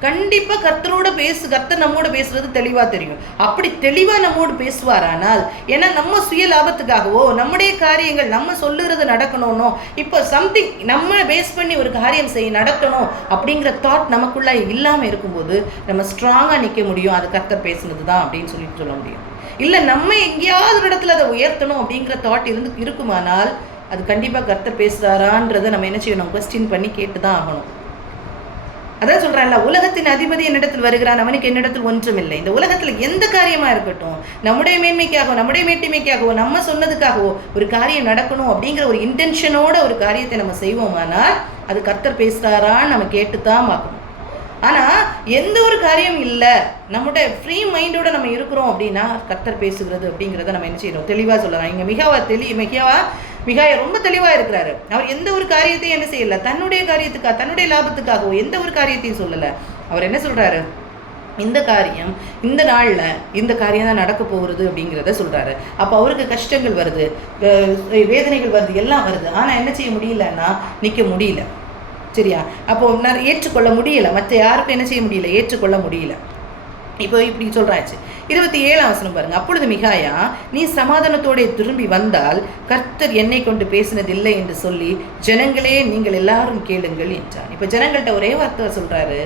கண்டிப்பாக கர்த்தர் நம்மோட பேசுறது தெளிவாக தெரியும். அப்படி தெளிவாக நம்மோடு பேசுவாரானால், ஏன்னா நம்ம சுய லாபத்துக்காகவோ நம்முடைய காரியங்கள் நம்ம சொல்லுறது நடக்கணும்னோ, இப்போ சம்திங் நம்ம பேஸ் பண்ணி ஒரு காரியம் நடக்கணும் அப்படிங்கிற தாட் நமக்குள்ள இல்லாமல் இருக்கும்போது நம்ம ஸ்ட்ராங்காக நிற்க முடியும். அது கர்த்தர் பேசுனது தான் அப்படின்னு சொல்ல முடியும். இல்லை நம்ம எங்கேயாவது ஒரு இடத்துல அதை உயர்த்தணும் அப்படிங்கிற தாட் இருக்குமானால் அது கண்டிப்பாக கர்த்தர் பேசுகிறாரான்றதை நம்ம என்ன செய்யணும்? கொஸ்டின் பண்ணி கேட்டு தான் ஆகணும். அதான் சொல்கிறான்ல, உலகத்தின் அதிபதி என்னிடத்தில் வருகிறான், அவனுக்கு என்னிடத்தில் ஒன்றும் இல்லை. இந்த உலகத்தில் எந்த காரியமாக இருக்கட்டும், நம்முடைய மேன்மைக்காகவோ நம்முடைய மேட்டிமைக்காகவோ நம்ம சொன்னதுக்காகவோ ஒரு காரியம் நடக்கணும் அப்படிங்கிற ஒரு இன்டென்ஷனோட ஒரு காரியத்தை நம்ம செய்வோமானால் அது கர்த்தர் பேசுகிறாரான்னு நம்ம கேட்டு தான் பார்க்கணும். ஆனால் எந்த ஒரு காரியம் இல்லை, நம்முடைய ஃப்ரீ மைண்டோட நம்ம இருக்கிறோம் அப்படின்னா கர்த்தர் பேசுகிறது அப்படிங்கிறத நம்ம என்ன செய்யணும்? தெளிவாக சொல்லலாம். இங்கே மிகாயா ரொம்ப தெளிவாக இருக்கிறாரு. அவர் எந்த ஒரு காரியத்தையும் என்ன செய்யலை, தன்னுடைய காரியத்துக்காக தன்னுடைய லாபத்துக்காகவோ எந்த ஒரு காரியத்தையும் சொல்லலை. அவர் என்ன சொல்கிறாரு? இந்த காரியம் இந்த நாளில் இந்த காரியம் தான் நடக்க போகிறது அப்படிங்கிறத சொல்கிறாரு. அப்போ அவருக்கு கஷ்டங்கள் வருது, வேதனைகள் வருது, எல்லாம் வருது. ஆனால் என்ன செய்ய முடியலன்னா நிற்க முடியல. சரியா? அப்போது நான் ஏற்றுக்கொள்ள முடியலை. மற்ற யாருக்கும் என்ன செய்ய முடியல? ஏற்றுக்கொள்ள முடியல. இப்போ இப்படி சொல்கிறாச்சு. 27ஆம் வசனம் பாருங்க. அப்பொழுது மிகாயா, நீ சமாதானத்தோടെ திரும்பி வந்தால் கர்த்தர் என்னை கொண்டு பேசினதில்லை என்று சொல்லி ஜனங்களே நீங்கள் எல்லாரும் கேளுங்கள் என்றான். இப்போ ஜனங்கள்கிட்ட ஒரே வார்த்தை சொல்கிறாரு,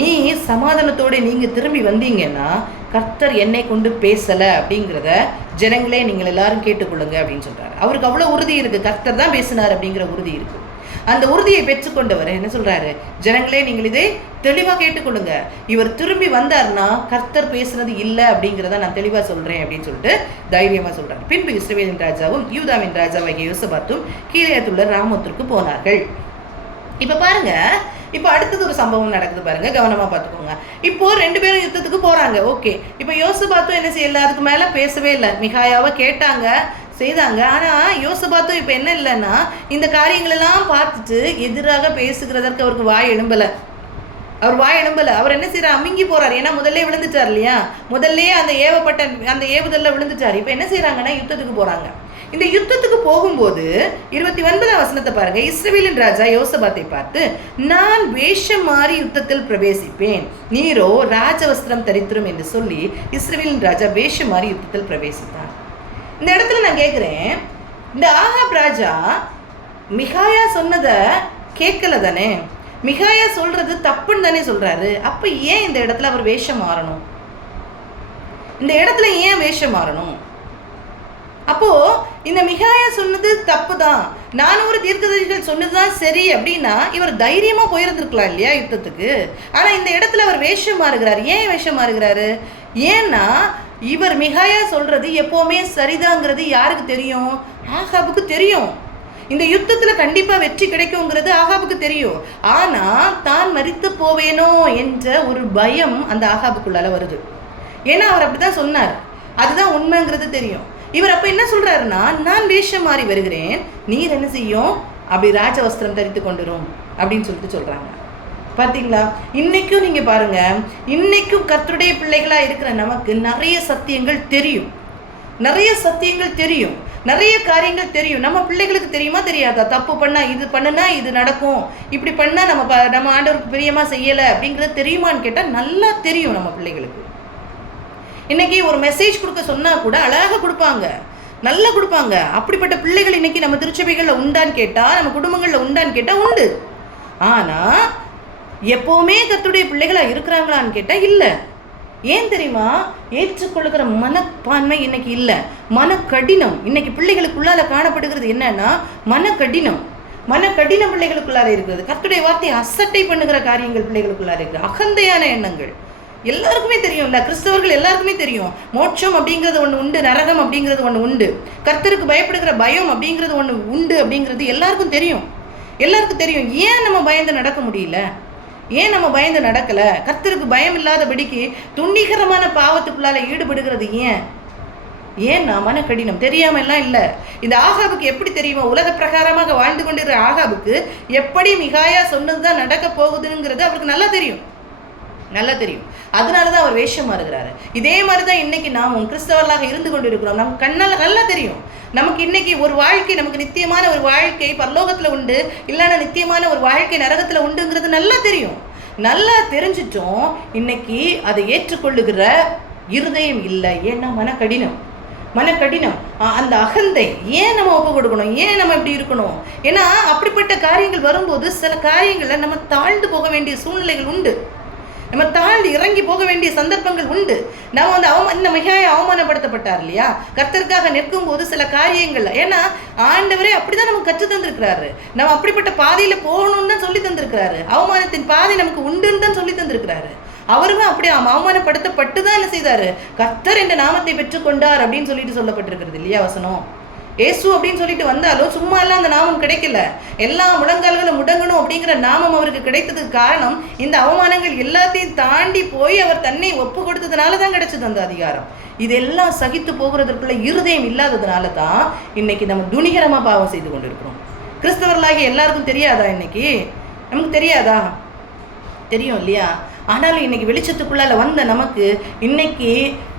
நீ சமாதானத்தோடு நீங்கள் திரும்பி வந்தீங்கன்னா கர்த்தர் என்னை கொண்டு பேசலை அப்படிங்கிறத ஜனங்களே நீங்கள் எல்லாரும் கேட்டுக்கொள்ளுங்க அப்படின்னு சொல்கிறாரு. அவருக்கு அவ்வளோ உறுதி இருக்குது, கர்த்தர் தான் பேசினார் அப்படிங்கிற உறுதி இருக்குது. அந்த உறுதியை பெற்றுக்கொண்டவர் என்ன சொல்றாரு? ஜனங்களே நீங்கள் இதை தெளிவாக கேட்டுக்கொள்ளுங்க, இவர் திரும்பி வந்தார்னா கர்த்தர் பேசுனது இல்லை அப்படிங்கிறத நான் தெளிவாக சொல்றேன் அப்படின்னு சொல்லிட்டு தைரியமா சொல்றாரு. பின்பு இஸ்ரவேலின் ராஜாவும் யூதாவின் ராஜாவாகிய யோசபாத்தும் கீலேயாத்துள்ள ராமோத்திற்கு போனார்கள். இப்ப பாருங்க, இப்போ அடுத்தது ஒரு சம்பவம் நடக்குது பாருங்க, கவனமா பார்த்துக்கோங்க. இப்போ 2 பேரும் யுத்தத்துக்கு போறாங்க. ஓகே, இப்போ யோசபாத்தும் என்ன செய்யல, அதுக்கு மேல பேசவே இல்லை. மிகாயாவை கேட்டாங்க, செய்தாங்க. ஆனால் யோசபாத்தும் இப்போ என்ன இல்லைன்னா இந்த காரியங்களெல்லாம் பார்த்துட்டு எதிராக பேசுகிறதற்கு அவருக்கு வாய் எழும்பலை. அவர் என்ன செய்யறார்? அமுங்கி போறார். ஏன்னா முதல்ல விழுந்துட்டார் இல்லையா, முதல்ல அந்த ஏவுதல்ல விழுந்துட்டார். இப்போ என்ன செய்யறாங்கன்னா யுத்தத்துக்கு போறாங்க. இந்த யுத்தத்துக்கு போகும்போது 29ஆம் வசனத்தை பாருங்க. இஸ்ரவேலின் ராஜா யோசபாத்தை பார்த்து, நான் வேஷம் மாறி யுத்தத்தில் பிரவேசிப்பேன், நீரோ ராஜவஸ்திரம் தரித்திரும் என்று சொல்லி இஸ்ரவேலின் ராஜா வேஷம் மாறி யுத்தத்தில் பிரவேசித்தார். இந்த இடத்துல நான் கேட்குறேன், இந்த ஆகாப் ராஜா மிகாயா சொன்னதை கேட்கல தானே? மிகாயா சொல்றது தப்புன்னு தானே சொல்றாரு. அப்போ ஏன் இந்த இடத்துல அவர் வேஷம் மாறணும்? இந்த இடத்துல ஏன் வேஷம் மாறணும்? அப்போ இந்த மிகாயா சொன்னது தப்பு தான், 400 தீர்க்கதரிசிகள் சொன்னதுதான் சரி அப்படின்னா இவர் தைரியமா போயிருந்திருக்கலாம் இல்லையா யுத்தத்துக்கு. ஆனா இந்த இடத்துல அவர் வேஷம் மாறுகிறார். ஏன் வேஷம் மாறுகிறாரு? ஏன்னா இவர் மிகாயா சொல்றது எப்பவுமே சரிதாங்கிறது யாருக்கு தெரியும்? ஆகாபுக்கு தெரியும். இந்த யுத்தத்தில் கண்டிப்பாக வெற்றி கிடைக்குங்கிறது ஆகாபுக்கு தெரியும். ஆனால் தான் மரித்து போவேனோ என்ற ஒரு பயம் அந்த ஆகாபுக்குள்ளால வருது. ஏன்னா அவர் அப்படி தான் சொன்னார், அதுதான் உண்மைங்கிறது தெரியும். இவர் அப்போ என்ன சொல்கிறாருன்னா, நான் வேஷம் மாறி வருகிறேன், நீர் என்ன செய்யும், அப்படி ராஜவஸ்திரம் தரித்து கொண்டுரும் அப்படின்னு சொல்லிட்டு சொல்கிறாங்க. பார்த்தீங்களா? இன்னைக்கும் நீங்கள் பாருங்கள், இன்னைக்கும் கர்த்தருடைய பிள்ளைகளாக இருக்கிற நமக்கு நிறைய சத்தியங்கள் தெரியும், நிறைய காரியங்கள் தெரியும். நம்ம பிள்ளைகளுக்கு தெரியுமா தெரியாதா? தப்பு பண்ணால் இது பண்ணுனா இது நடக்கும், இப்படி பண்ணால் நம்ம ஆண்டவருக்கு பிரியமாக செய்யலை அப்படிங்கிறது தெரியுமான்னு கேட்டால் நல்லா தெரியும் நம்ம பிள்ளைகளுக்கு. இன்னைக்கு ஒரு மெசேஜ் கொடுக்க சொன்னால் கூட அழகாக கொடுப்பாங்க, நல்லா கொடுப்பாங்க. அப்படிப்பட்ட பிள்ளைகள் இன்னைக்கு நம்ம திருச்சபைகளில் உண்டான்னு கேட்டால், நம்ம குடும்பங்களில் உண்டான்னு கேட்டால் உண்டு. ஆனால் எப்போவுமே கர்த்தருடைய பிள்ளைகளாக இருக்கிறாங்களான்னு கேட்டால் இல்லை. ஏன் தெரியுமா? ஏற்றுக்கொள்ளுகிற மனப்பான்மை இன்னைக்கு இல்லை. மனக்கடினம் இன்னைக்கு பிள்ளைகளுக்குள்ளால காணப்படுகிறது. என்னன்னா மனக்கடினம் பிள்ளைகளுக்குள்ளார இருக்கிறது. கர்த்தருடைய வார்த்தையை அசட்டை பண்ணுகிற காரியங்கள் பிள்ளைகளுக்குள்ளார இருக்கிறது. அகந்தையான எண்ணங்கள் எல்லாருக்குமே தெரியும் இல்லை? கிறிஸ்தவர்கள் எல்லாருக்குமே தெரியும். மோட்சம் அப்படிங்கிறது ஒன்று உண்டு, நரகம் அப்படிங்கிறது ஒன்று உண்டு, கர்த்தருக்கு பயப்படுகிற பயம் அப்படிங்கிறது ஒன்று உண்டு அப்படிங்கிறது எல்லாருக்கும் தெரியும். ஏன் நம்ம பயந்து நடக்க முடியல? ஏன் நம்ம பயந்து நடக்கலை? கர்த்தருக்கு பயம் இல்லாதபடிக்கு துணிகரமான பாவத்துக்குள்ளால ஈடுபடுகிறது ஏன்னா மனக்கடினம். தெரியாமல்லாம் இல்லை. இந்த ஆகாபுக்கு எப்படி தெரியுமா? உலக பிரகாரமாக வாழ்ந்து கொண்டிருக்கிற ஆகாபுக்கு எப்படி மிகாயா சொன்னதுதான் நடக்க போகுதுங்கிறது அவருக்கு நல்லா தெரியும். அதனால தான் அவர் வேஷம் மாறுகிறாரு. இதே மாதிரி தான் இன்னைக்கு நாம் கிறிஸ்தவர்களாக இருந்து கொண்டு இருக்கிறோம். நமக்கு கண்ணால் நல்லா தெரியும். நமக்கு இன்னைக்கு ஒரு வாழ்க்கை, நமக்கு நித்தியமான ஒரு வாழ்க்கை பரலோகத்தில் உண்டு, இல்லைன்னா நித்தியமான ஒரு வாழ்க்கை நரகத்தில் உண்டுங்கிறது நல்லா தெரியும். நல்லா தெரிஞ்சிட்டோம். இன்னைக்கு அதை ஏற்றுக்கொள்ளுகிற இருதயம் இல்லை. ஏன்னா மனக்கடினம். அந்த அகந்தை. ஏன் நம்ம ஒப்பு கொடுக்கணும்? ஏன் நம்ம இப்படி இருக்கணும்? ஏன்னா அப்படிப்பட்ட காரியங்கள் வரும்போது சில காரியங்களை நம்ம தாழ்ந்து போக வேண்டிய சூழ்நிலைகள் உண்டு. நம்ம தாழ்ந்து இறங்கி போக வேண்டிய சந்தர்ப்பங்கள் உண்டு. நம்ம இந்த மிகாயா அவமானப்படுத்தப்பட்டார் இல்லையா? கர்த்தருக்காக நிற்கும் போது சில காரியங்கள், ஏன்னா ஆண்டவரே அப்படிதான் நமக்கு கற்று தந்திருக்கிறாரு. நம்ம அப்படிப்பட்ட பாதையில போகணும்னு தான் சொல்லி தந்திருக்கிறாரு. அவமானத்தின் பாதை நமக்கு உண்டுன்னு தான் சொல்லி தந்திருக்கிறாரு. அவருமே அப்படி அவமானப்படுத்தப்பட்டு தான் என்ன செய்தாரு? கர்த்தர் என்ற நாமத்தை பெற்றுக்கொண்டார் அப்படின்னு சொல்லிட்டு சொல்லப்பட்டிருக்கிறது இல்லையா வசனம்? ஏசு அப்படின்னு சொல்லிட்டு வந்தாலும் சும்மா எல்லாம் அந்த நாமம் கிடைக்கல. எல்லா முழங்கால்களும் முடங்கணும் அப்படிங்கிற நாமம் அவருக்கு கிடைத்ததுக்கு காரணம் இந்த அவமானங்கள் எல்லாத்தையும் தாண்டி போய் அவர் தன்னை ஒப்பு கொடுத்ததுனால தான் கிடைச்சது அந்த அதிகாரம். இதெல்லாம் சகித்து போகிறதுக்குள்ள இருதயம் இல்லாததுனால தான் இன்னைக்கு நம்ம துணிகரமாக பாவம் செய்து கொண்டு இருக்கிறோம். கிறிஸ்தவர்களாகி எல்லாருக்கும் தெரியாதா? இன்னைக்கு நமக்கு தெரியாதா? தெரியும் இல்லையா? ஆனாலும் இன்னைக்கு வெளிச்சத்துக்குள்ளால வந்த இன்னைக்கு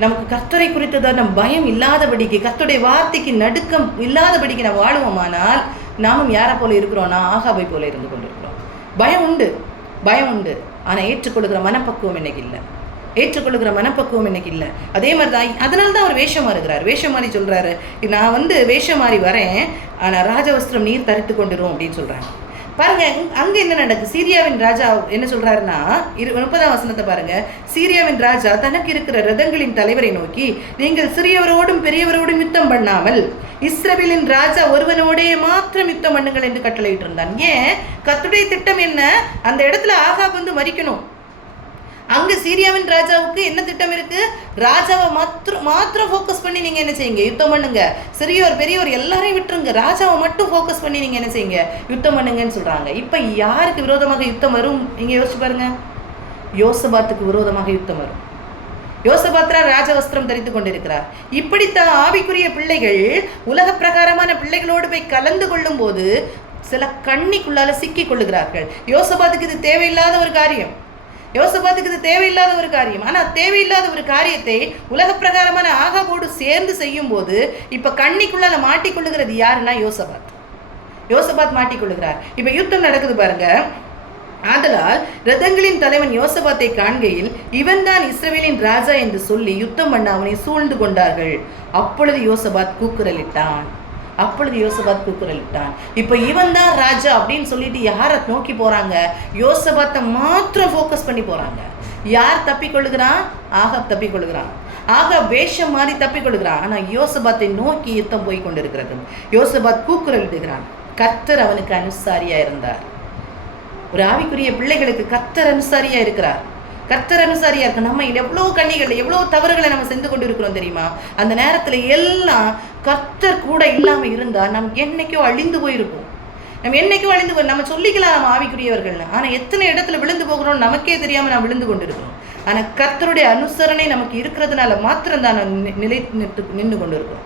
நமக்கு கர்த்தரை குறித்ததான பயம் இல்லாதபடிக்கு, கர்த்தருடைய வார்த்தைக்கு நடுக்கம் இல்லாதபடிக்கு நம்ம வாழுவோமானால் நாமும் யாரை போல இருக்கிறோம்னா ஆகாபை போல இருந்து கொண்டு இருக்கிறோம். பயம் உண்டு. ஆனால் ஏற்றுக்கொள்ளுகிற மனப்பக்குவம் இன்னைக்கு இல்லை. அதே மாதிரி தான். அதனால தான் அவர் வேஷம் மாறுகிறார். வேஷம் மாறி சொல்கிறாரு, நான் வேஷம் மாறி வரேன், ஆனால் ராஜவஸ்திரம் நீர் தரித்து கொண்டுரும் அப்படின்னு சொல்கிறாங்க. பாருங்க, அங்கே என்ன நடக்குது? சீரியாவின் ராஜா என்ன சொல்றாருன்னா 30ஆம் வசனத்தை பாருங்க. சீரியாவின் ராஜா தனக்கு இருக்கிற ரதங்களின் தலைவரை நோக்கி, நீங்கள் சிறியவரோடும் பெரியவரோடும் யுத்தம் பண்ணாமல் இஸ்ரவேலின் ராஜா ஒருவனோடே மாத்திரம் யுத்தம் பண்ணுங்கள் என்று கட்டளையிட்டு இருந்தான். ஏன்? கர்த்தருடைய திட்டம் என்ன? அந்த இடத்துல ஆகாப் மரிக்கணும். அங்க சீரியாவின் ராஜாவுக்கு என்ன திட்டம் இருக்கு? ராஜாவை மாத்திரம் ஃபோக்கஸ் பண்ணி நீங்க என்ன செய்யுங்க? யுத்தம் பண்ணுங்க. சிறியோர் பெரியோர் எல்லாரையும் விட்டுருங்க, ராஜாவை மட்டும் ஃபோக்கஸ் பண்ணி நீங்க என்ன செய்யுங்க? யுத்தம் பண்ணுங்கன்னு சொல்றாங்க. இப்ப யாருக்கு விரோதமாக யுத்தம் வரும்? நீங்க யோசிச்சு பாருங்க. யோசபாத்துக்கு விரோதமாக யுத்தம் வரும். யோசபாத்ரா ராஜவஸ்திரம் தரித்து கொண்டிருக்கிறார். இப்படித்தான் ஆவிக்குரிய பிள்ளைகள் உலக பிரகாரமான பிள்ளைகளோடு போய் கலந்து கொள்ளும் போது சில கண்ணிக்குள்ளால சிக்கி கொள்ளுகிறார்கள். யோசபாத்துக்கு இது தேவையில்லாத ஒரு காரியம். ஆனால் தேவையில்லாத ஒரு காரியத்தை உலக பிரகாரமான ஆகாபோடு சேர்ந்து செய்யும் போது இப்ப கண்ணிக்குள்ளால மாட்டிக்கொள்ளுகிறது யாருன்னா யோசபாத் மாட்டிக்கொள்ளுகிறார். இப்ப யுத்தம் நடக்குது பாருங்க. ஆதலால் ரதங்களின் தலைவன் யோசபாத்தை காண்கையில், இவன் தான் இஸ்ரவேலின் ராஜா என்று சொல்லி யுத்தம் பண்ண அவனை சூழ்ந்து கொண்டார்கள். அப்பொழுது யோசபாத் கூக்குரலிட்டான். இப்ப இவன் தான் ராஜா அப்படின்னு சொல்லிட்டு யாரை நோக்கி போறாங்க? யோசபாத்தை மாத்திரம் ஃபோக்கஸ் பண்ணி போறாங்க. யார் தப்பிக்கொள்ளுகிறான்? ஆகாப் தப்பிக்கொள்ளுகிறான். ஆகாப் வேஷம் மாதிரி தப்பிக்கொள்ளுகிறான். ஆனா யோசபாத்தை நோக்கி யுத்தம் போய் கொண்டிருக்கிறது. யோசபாத் கூக்குரலிடுகிறான். கர்த்தர் அவனுக்கு அனுசாரியா இருந்தார். ஒரு ஆவிக்குரிய பிள்ளைகளுக்கு கர்த்தர் அனுசாரியா இருக்கிறார். நம்ம எவ்வளோ கண்ணிகள், எவ்வளோ தவறுகளை நம்ம செஞ்சு கொண்டு இருக்கிறோம் தெரியுமா? அந்த நேரத்தில் எல்லாம் கர்த்தர் கூட இல்லாமல் இருந்தால் நம்ம என்னைக்கோ அழிந்து போயிருப்போம். நம்ம சொல்லிக்கலாம் நம்ம ஆவிக்குரியவர்கள்னு. ஆனால் எத்தனை இடத்துல விழுந்து போகிறோம் நமக்கே தெரியாமல் நாம் விழுந்து கொண்டு இருக்கிறோம். ஆனால் கர்த்தருடைய அனுசரணை நமக்கு இருக்கிறதுனால மாத்திரம்தான் நின்று கொண்டு இருக்கிறோம்.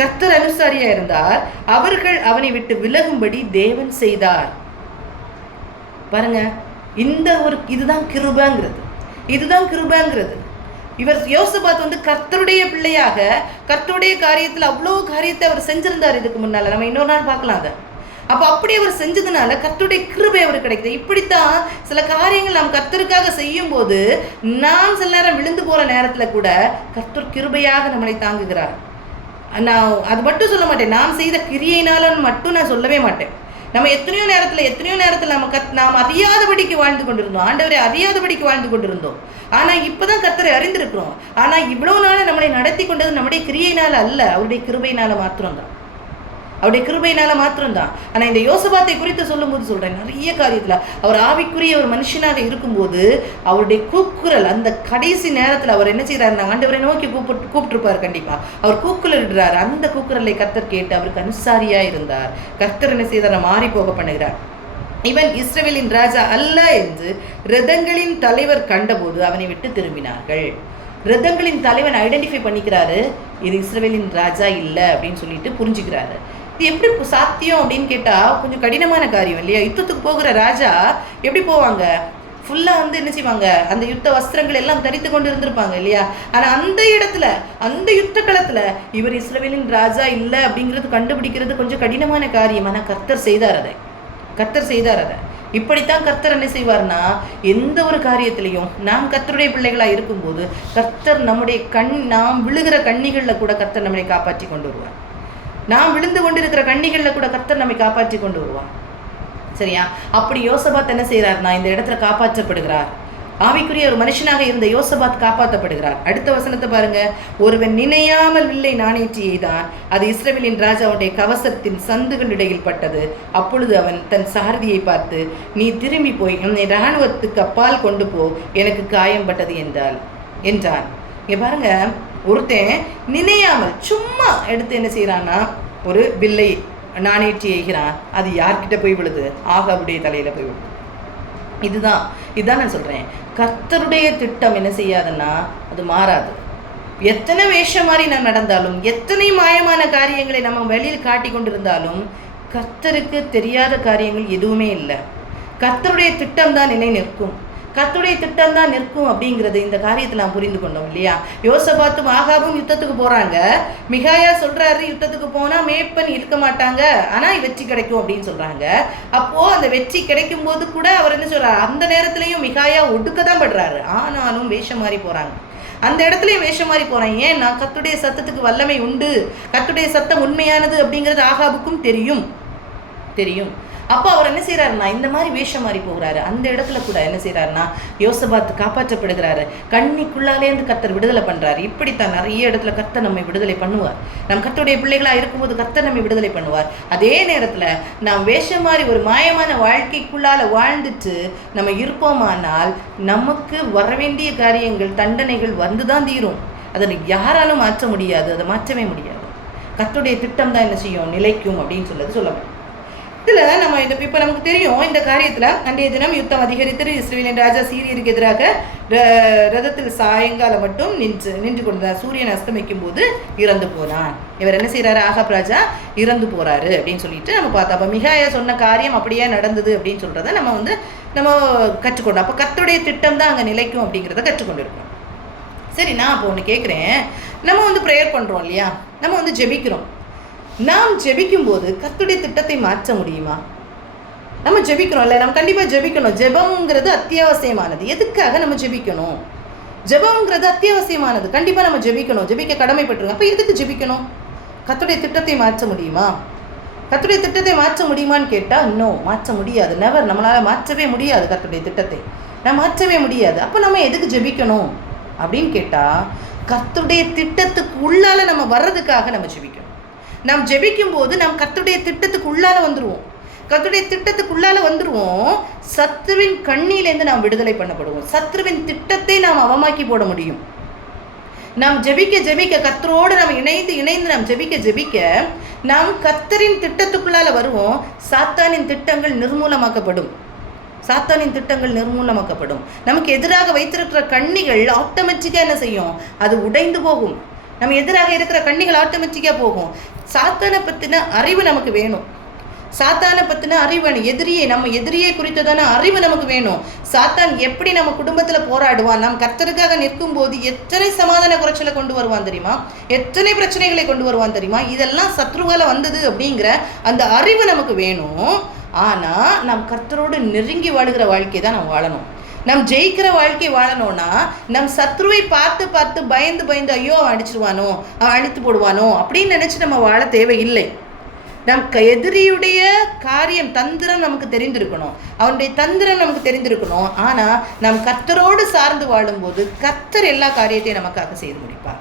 கர்த்தர் அனுசாரியா இருந்தார். அவர்கள் அவனை விட்டு விலகும்படி தேவன் செய்தார். பாருங்க, இதுதான் கிருபைங்கிறது. இவர் யோசபாத் கர்த்தருடைய பிள்ளையாக கர்த்தருடைய காரியத்தில் அவ்வளோ காரியத்தை அவர் செஞ்சிருந்தார் இதுக்கு முன்னால. நம்ம இன்னொரு நாள் பார்க்கலாம் அதை. அப்போ அப்படி அவர் செஞ்சதுனால கர்த்தருடைய கிருபை அவர் கிடைக்குது. இப்படித்தான் சில காரியங்கள் நாம் கர்த்தருக்காக செய்யும் போது நாம் சில நேரம் விழுந்து போற நேரத்துல கூட கர்த்தர் கிருபையாக நம்மளை தாங்குகிறார். நான் அது மட்டும் சொல்ல மாட்டேன், நாம் செய்த கிரியையினாலும் மட்டும் நான் சொல்லவே மாட்டேன். நம்ம எத்தனையோ நேரத்தில் நாம் அறியாதபடிக்கு வாழ்ந்து கொண்டிருந்தோம், ஆண்டவரை அறியாதபடிக்கு வாழ்ந்து கொண்டிருந்தோம். ஆனால் இப்போதான் கர்த்தரை அறிந்திருக்கிறோம். ஆனால் இவ்வளவு நாள் நம்மளை நடத்தி கொண்டது நம்முடைய கிரியையினால அல்ல, அவருடைய கிருபையினால மாத்திரம்தான், அவருடைய கிருபையினால மாத்திரம்தான். ஆனால் இந்த யோசபாத்தை குறித்து சொல்லும்போது சொல்கிறேன், நிறைய காரியத்தில் அவர் ஆவிக்குரிய ஒரு மனுஷனாக இருக்கும்போது அவருடைய கூக்குரல், அந்த கடைசி நேரத்தில் அவர் என்ன செய்கிறார், ஆண்டவரை நோக்கி கூப்பிட்டுருப்பார். கண்டிப்பாக அவர் கூக்குரலிடுறார். அந்த கூக்குரலை கர்த்தர் கேட்டு அவருக்கு அனுசாரியாக இருந்தார். கர்த்தர் என்ன செய்தார், மாறி போக பண்ணுகிறார். இவன் இஸ்ரவேலின் ராஜா அல்ல என்று ரதங்களின் தலைவர் கண்டபோது அவனை விட்டு திரும்பினார்கள். ரதங்களின் தலைவன் ஐடென்டிஃபை பண்ணிக்கிறாரு, இது இஸ்ரவேலின் ராஜா இல்லை அப்படின்னு சொல்லிட்டு புரிஞ்சுக்கிறாரு. இது எப்படி சாத்தியம் அப்படின்னு கேட்டால் கொஞ்சம் கடினமான காரியம் இல்லையா? யுத்தத்துக்கு போகிற ராஜா எப்படி போவாங்க? ஃபுல்லாக என்ன செய்வாங்க, அந்த யுத்த வஸ்திரங்கள் எல்லாம் தரித்து கொண்டு இருந்திருப்பாங்க இல்லையா? ஆனால் அந்த இடத்துல, அந்த யுத்த களத்தில் இவர் இஸ்ரவேலின் ராஜா இல்லை அப்படிங்கிறது கண்டுபிடிக்கிறது கொஞ்சம் கடினமான காரியம். ஆனால் கர்த்தர் செய்தார் அதை. இப்படித்தான் கர்த்தர் என்ன செய்வார்னா, எந்த ஒரு காரியத்திலையும் நாம் கர்த்தருடைய பிள்ளைகளாக இருக்கும்போது கர்த்தர் நம்முடைய நாம் விழுகிற கண்ணிகளில் கூட கர்த்தர் நம்மை காப்பாற்றி கொண்டு வருவார். நாம் விழுந்து கொண்டிருக்கிற கண்ணிகளில் கூட கர்த்தர் நம்மை காப்பாற்றி கொண்டு வருவார். சரியா? அப்படி யோசபாத் என்ன செய்கிறார்னா, இந்த இடத்துல காப்பாற்றப்படுகிறார். ஆவிக்குரிய ஒரு மனுஷனாக இருந்த யோசபாத் காப்பாற்றப்படுகிறார். அடுத்த வசனத்தை பாருங்க. ஒருவன் நினையாமல் வில்லை நாணேற்றி எய்தான், அது இஸ்ரவேலின் ராஜாவுடைய கவசத்தின் சந்துகளிடையில் பட்டது. அப்பொழுது அவன் தன் சாரதியை பார்த்து, நீ திரும்பி போய் என்னை இராணுவத்துக்கு அப்பால் கொண்டு போ, எனக்கு காயம் பட்டது என்றான். இங்க பாருங்க, ஒருத்தன் நினையாமல் சும்மா எடுத்து என்ன செய்யறான்னா, ஒரு வில்லை நாணேற்றி எய்கிறான். அது யார்கிட்ட போய் விழுது? ஆகாவுடைய தலையில போய் விழுது. இதுதான் நான் சொல்றேன். கர்த்தருடைய திட்டம் என்ன செய்யாதுன்னா அது மாறாது. எத்தனை வேஷம் மாதிரி நான் நடந்தாலும், எத்தனை மாயமான காரியங்களை நம்ம வெளியில் காட்டி கொண்டிருந்தாலும் கர்த்தருக்கு தெரியாத காரியங்கள் எதுவுமே இல்லை. கர்த்தருடைய திட்டம் தான் நிலை நிற்கும். கர்த்தருடைய திட்டம் தான் நிற்கும் அப்படிங்கிறது இந்த காரியத்தில் நாம் புரிந்து கொண்டோம் இல்லையா? யோசபாத்தும் ஆகாபும் யுத்தத்துக்கு போகிறாங்க. மிகாயா சொல்கிறாரு, யுத்தத்துக்கு போனால் மேய்ப்பன் இருக்க மாட்டாங்க, ஆனால் வெற்றி கிடைக்கும் அப்படின்னு சொல்கிறாங்க. அப்போது அந்த வெற்றி கிடைக்கும் போது கூட அவர் என்ன சொல்கிறார், அந்த நேரத்துலையும் மிகாயா ஒடுக்க தான் படுறாரு. ஆனாலும் வேஷம் மாறி போகிறாங்க. அந்த இடத்துலையும் வேஷம் மாறி போகிறாங்க. ஏன்னா கர்த்தருடைய சத்தத்துக்கு வல்லமை உண்டு, கர்த்தருடைய சத்தம் உண்மையானது அப்படிங்கிறது ஆகாபுக்கும் தெரியும். அப்போ அவர் என்ன செய்கிறாருன்னா இந்த மாதிரி வேஷம் மாறி போகிறாரு. அந்த இடத்துல கூட என்ன செய்கிறாருன்னா யோசபாத் காப்பாற்றப்படுகிறாரு. கண்ணிக்குள்ளாலேருந்து கர்த்தர் விடுதலை பண்ணுறாரு. இப்படித்தான் நிறைய இடத்துல கர்த்தர் நம்மை விடுதலை பண்ணுவார். நம்ம கர்த்தருடைய பிள்ளைகளாக இருக்கும்போது கர்த்தர் நம்மை விடுதலை பண்ணுவார். அதே நேரத்தில் நாம் வேஷம் மாறி ஒரு மாயமான வாழ்க்கைக்குள்ளால் வாழ்ந்துட்டு நம்ம இருப்போமானால் நமக்கு வரவேண்டிய காரியங்கள், தண்டனைகள் வந்து தான் தீரும். அதை யாராலும் மாற்ற முடியாது, அதை மாற்றவே முடியாது. கர்த்தருடைய திட்டம் தான் என்ன செய்யும், நிலைக்கும் அப்படின்னு சொல்ல முடியும். இதில் நம்ம இப்போ நமக்கு தெரியும், இந்த காரியத்தில் அன்றைய தினம் யுத்தம் அதிகரித்து இஸ்ரவேலின் ராஜா சீரியருக்கு எதிராக ரதத்தில் சாயங்காலம் மட்டும் நின்று கொண்டார். சூரியன் அஸ்தமிக்கும் போது இறந்து போனான். இவர் என்ன செய்கிறாரு, ஆகாப் ராஜா இறந்து போகிறாரு அப்படின்னு சொல்லிட்டு நம்ம பார்த்தோம். அப்போ மிகாயா சொன்ன காரியம் அப்படியே நடந்தது அப்படின்னு சொல்கிறத நம்ம கற்றுக்கொண்டோம். அப்போ கர்த்தருடைய திட்டம் தான் அங்கே நிலைக்கும் அப்படிங்கிறத கற்றுக்கொண்டிருக்கோம். சரி, நான் அப்போ ஒன்று கேட்குறேன். நம்ம ப்ரேயர் பண்ணுறோம் இல்லையா, நம்ம ஜெபிக்கிறோம். நாம் ஜெபிக்கும்போது கர்த்தருடைய திட்டத்தை மாற்ற முடியுமா? நம்ம ஜெபிக்கிறோம் இல்லை, நம்ம கண்டிப்பாக ஜெபிக்கணும். ஜெபம்ங்கிறது அத்தியாவசியமானது. எதுக்காக நம்ம ஜெபிக்கணும்? ஜெபம்ங்கிறது அத்தியாவசியமானது. கண்டிப்பாக நம்ம ஜெபிக்கணும், ஜெபிக்க கடமைப்பட்டிருக்கோம். அப்போ எதுக்கு ஜெபிக்கணும்? கர்த்தருடைய திட்டத்தை மாற்ற முடியுமா? கர்த்தருடைய திட்டத்தை மாற்ற முடியுமான்னு கேட்டால் நோ, மாற்ற முடியாது. நெவர். நம்மளால் மாற்றவே முடியாது. கர்த்தருடைய திட்டத்தை மாற்றவே முடியாது. அப்போ நம்ம எதுக்கு ஜெபிக்கணும் அப்படின்னு கேட்டால், கர்த்தருடைய திட்டத்துக்கு உள்ளால நம்ம வர்றதுக்காக நம்ம ஜெபிக்கணும். நாம் ஜெபிக்கும் போது நாம் கர்த்தருடைய திட்டத்துக்கு உள்ளால வந்துருவோம். சத்துருவின் கண்ணியிலேருந்து நாம் விடுதலை பண்ணப்படுவோம். சத்துருவின் திட்டத்தை நாம் அவமாக்கி போட முடியும். நாம் ஜெபிக்க கர்த்தரோடு நாம் இணைந்து நாம் ஜெபிக்க நாம் கர்த்தரின் திட்டத்துக்குள்ளால வருவோம். சாத்தானின் திட்டங்கள் நிர்மூலமாக்கப்படும். நமக்கு எதிராக வைத்திருக்கிற கண்ணிகள் ஆட்டோமேட்டிக்காக என்ன செய்யும், அது உடைந்து போகும். நம்ம எதிராக இருக்கிற கண்ணிகள் ஆட்டோமேட்டிக்காக போகும். சாத்தானை பற்றின அறிவு நமக்கு வேணும். சாத்தானை பற்றின அறிவு, எதிரியை குறித்ததான அறிவு நமக்கு வேணும். சாத்தான் எப்படி நம்ம குடும்பத்தில் போராடுவான், நாம் கர்த்தருக்காக நிற்கும் போது எத்தனை சமாதான குறைச்சலை கொண்டு வருவான் தெரியுமா, எத்தனை பிரச்சனைகளை கொண்டு வருவான் தெரியுமா. இதெல்லாம் சத்ருவால வந்தது அப்படிங்கிற அந்த அறிவு நமக்கு வேணும். ஆனால் நாம் கர்த்தரோடு நெருங்கி வாழுகிற வாழ்க்கையை தான் நாம் வாழணும். நம் ஜெயிக்கிற வாழ்க்கை வாழணும்னா நம் சத்ருவை பார்த்து பார்த்து பயந்து ஐயோ அவன் அடிச்சிருவானோ, அவன் அழித்து போடுவானோ அப்படின்னு நினச்சி நம்ம வாழ தேவையில்லை. நம் எதிரியுடைய காரியம் தந்திரம் நமக்கு தெரிந்திருக்கணும், அவனுடைய தந்திரம் நமக்கு தெரிந்திருக்கணும். ஆனால் நாம் கர்த்தரோடு சார்ந்து வாழும்போது கர்த்தர் எல்லா காரியத்தையும் நமக்காக செய்து முடிப்பார்.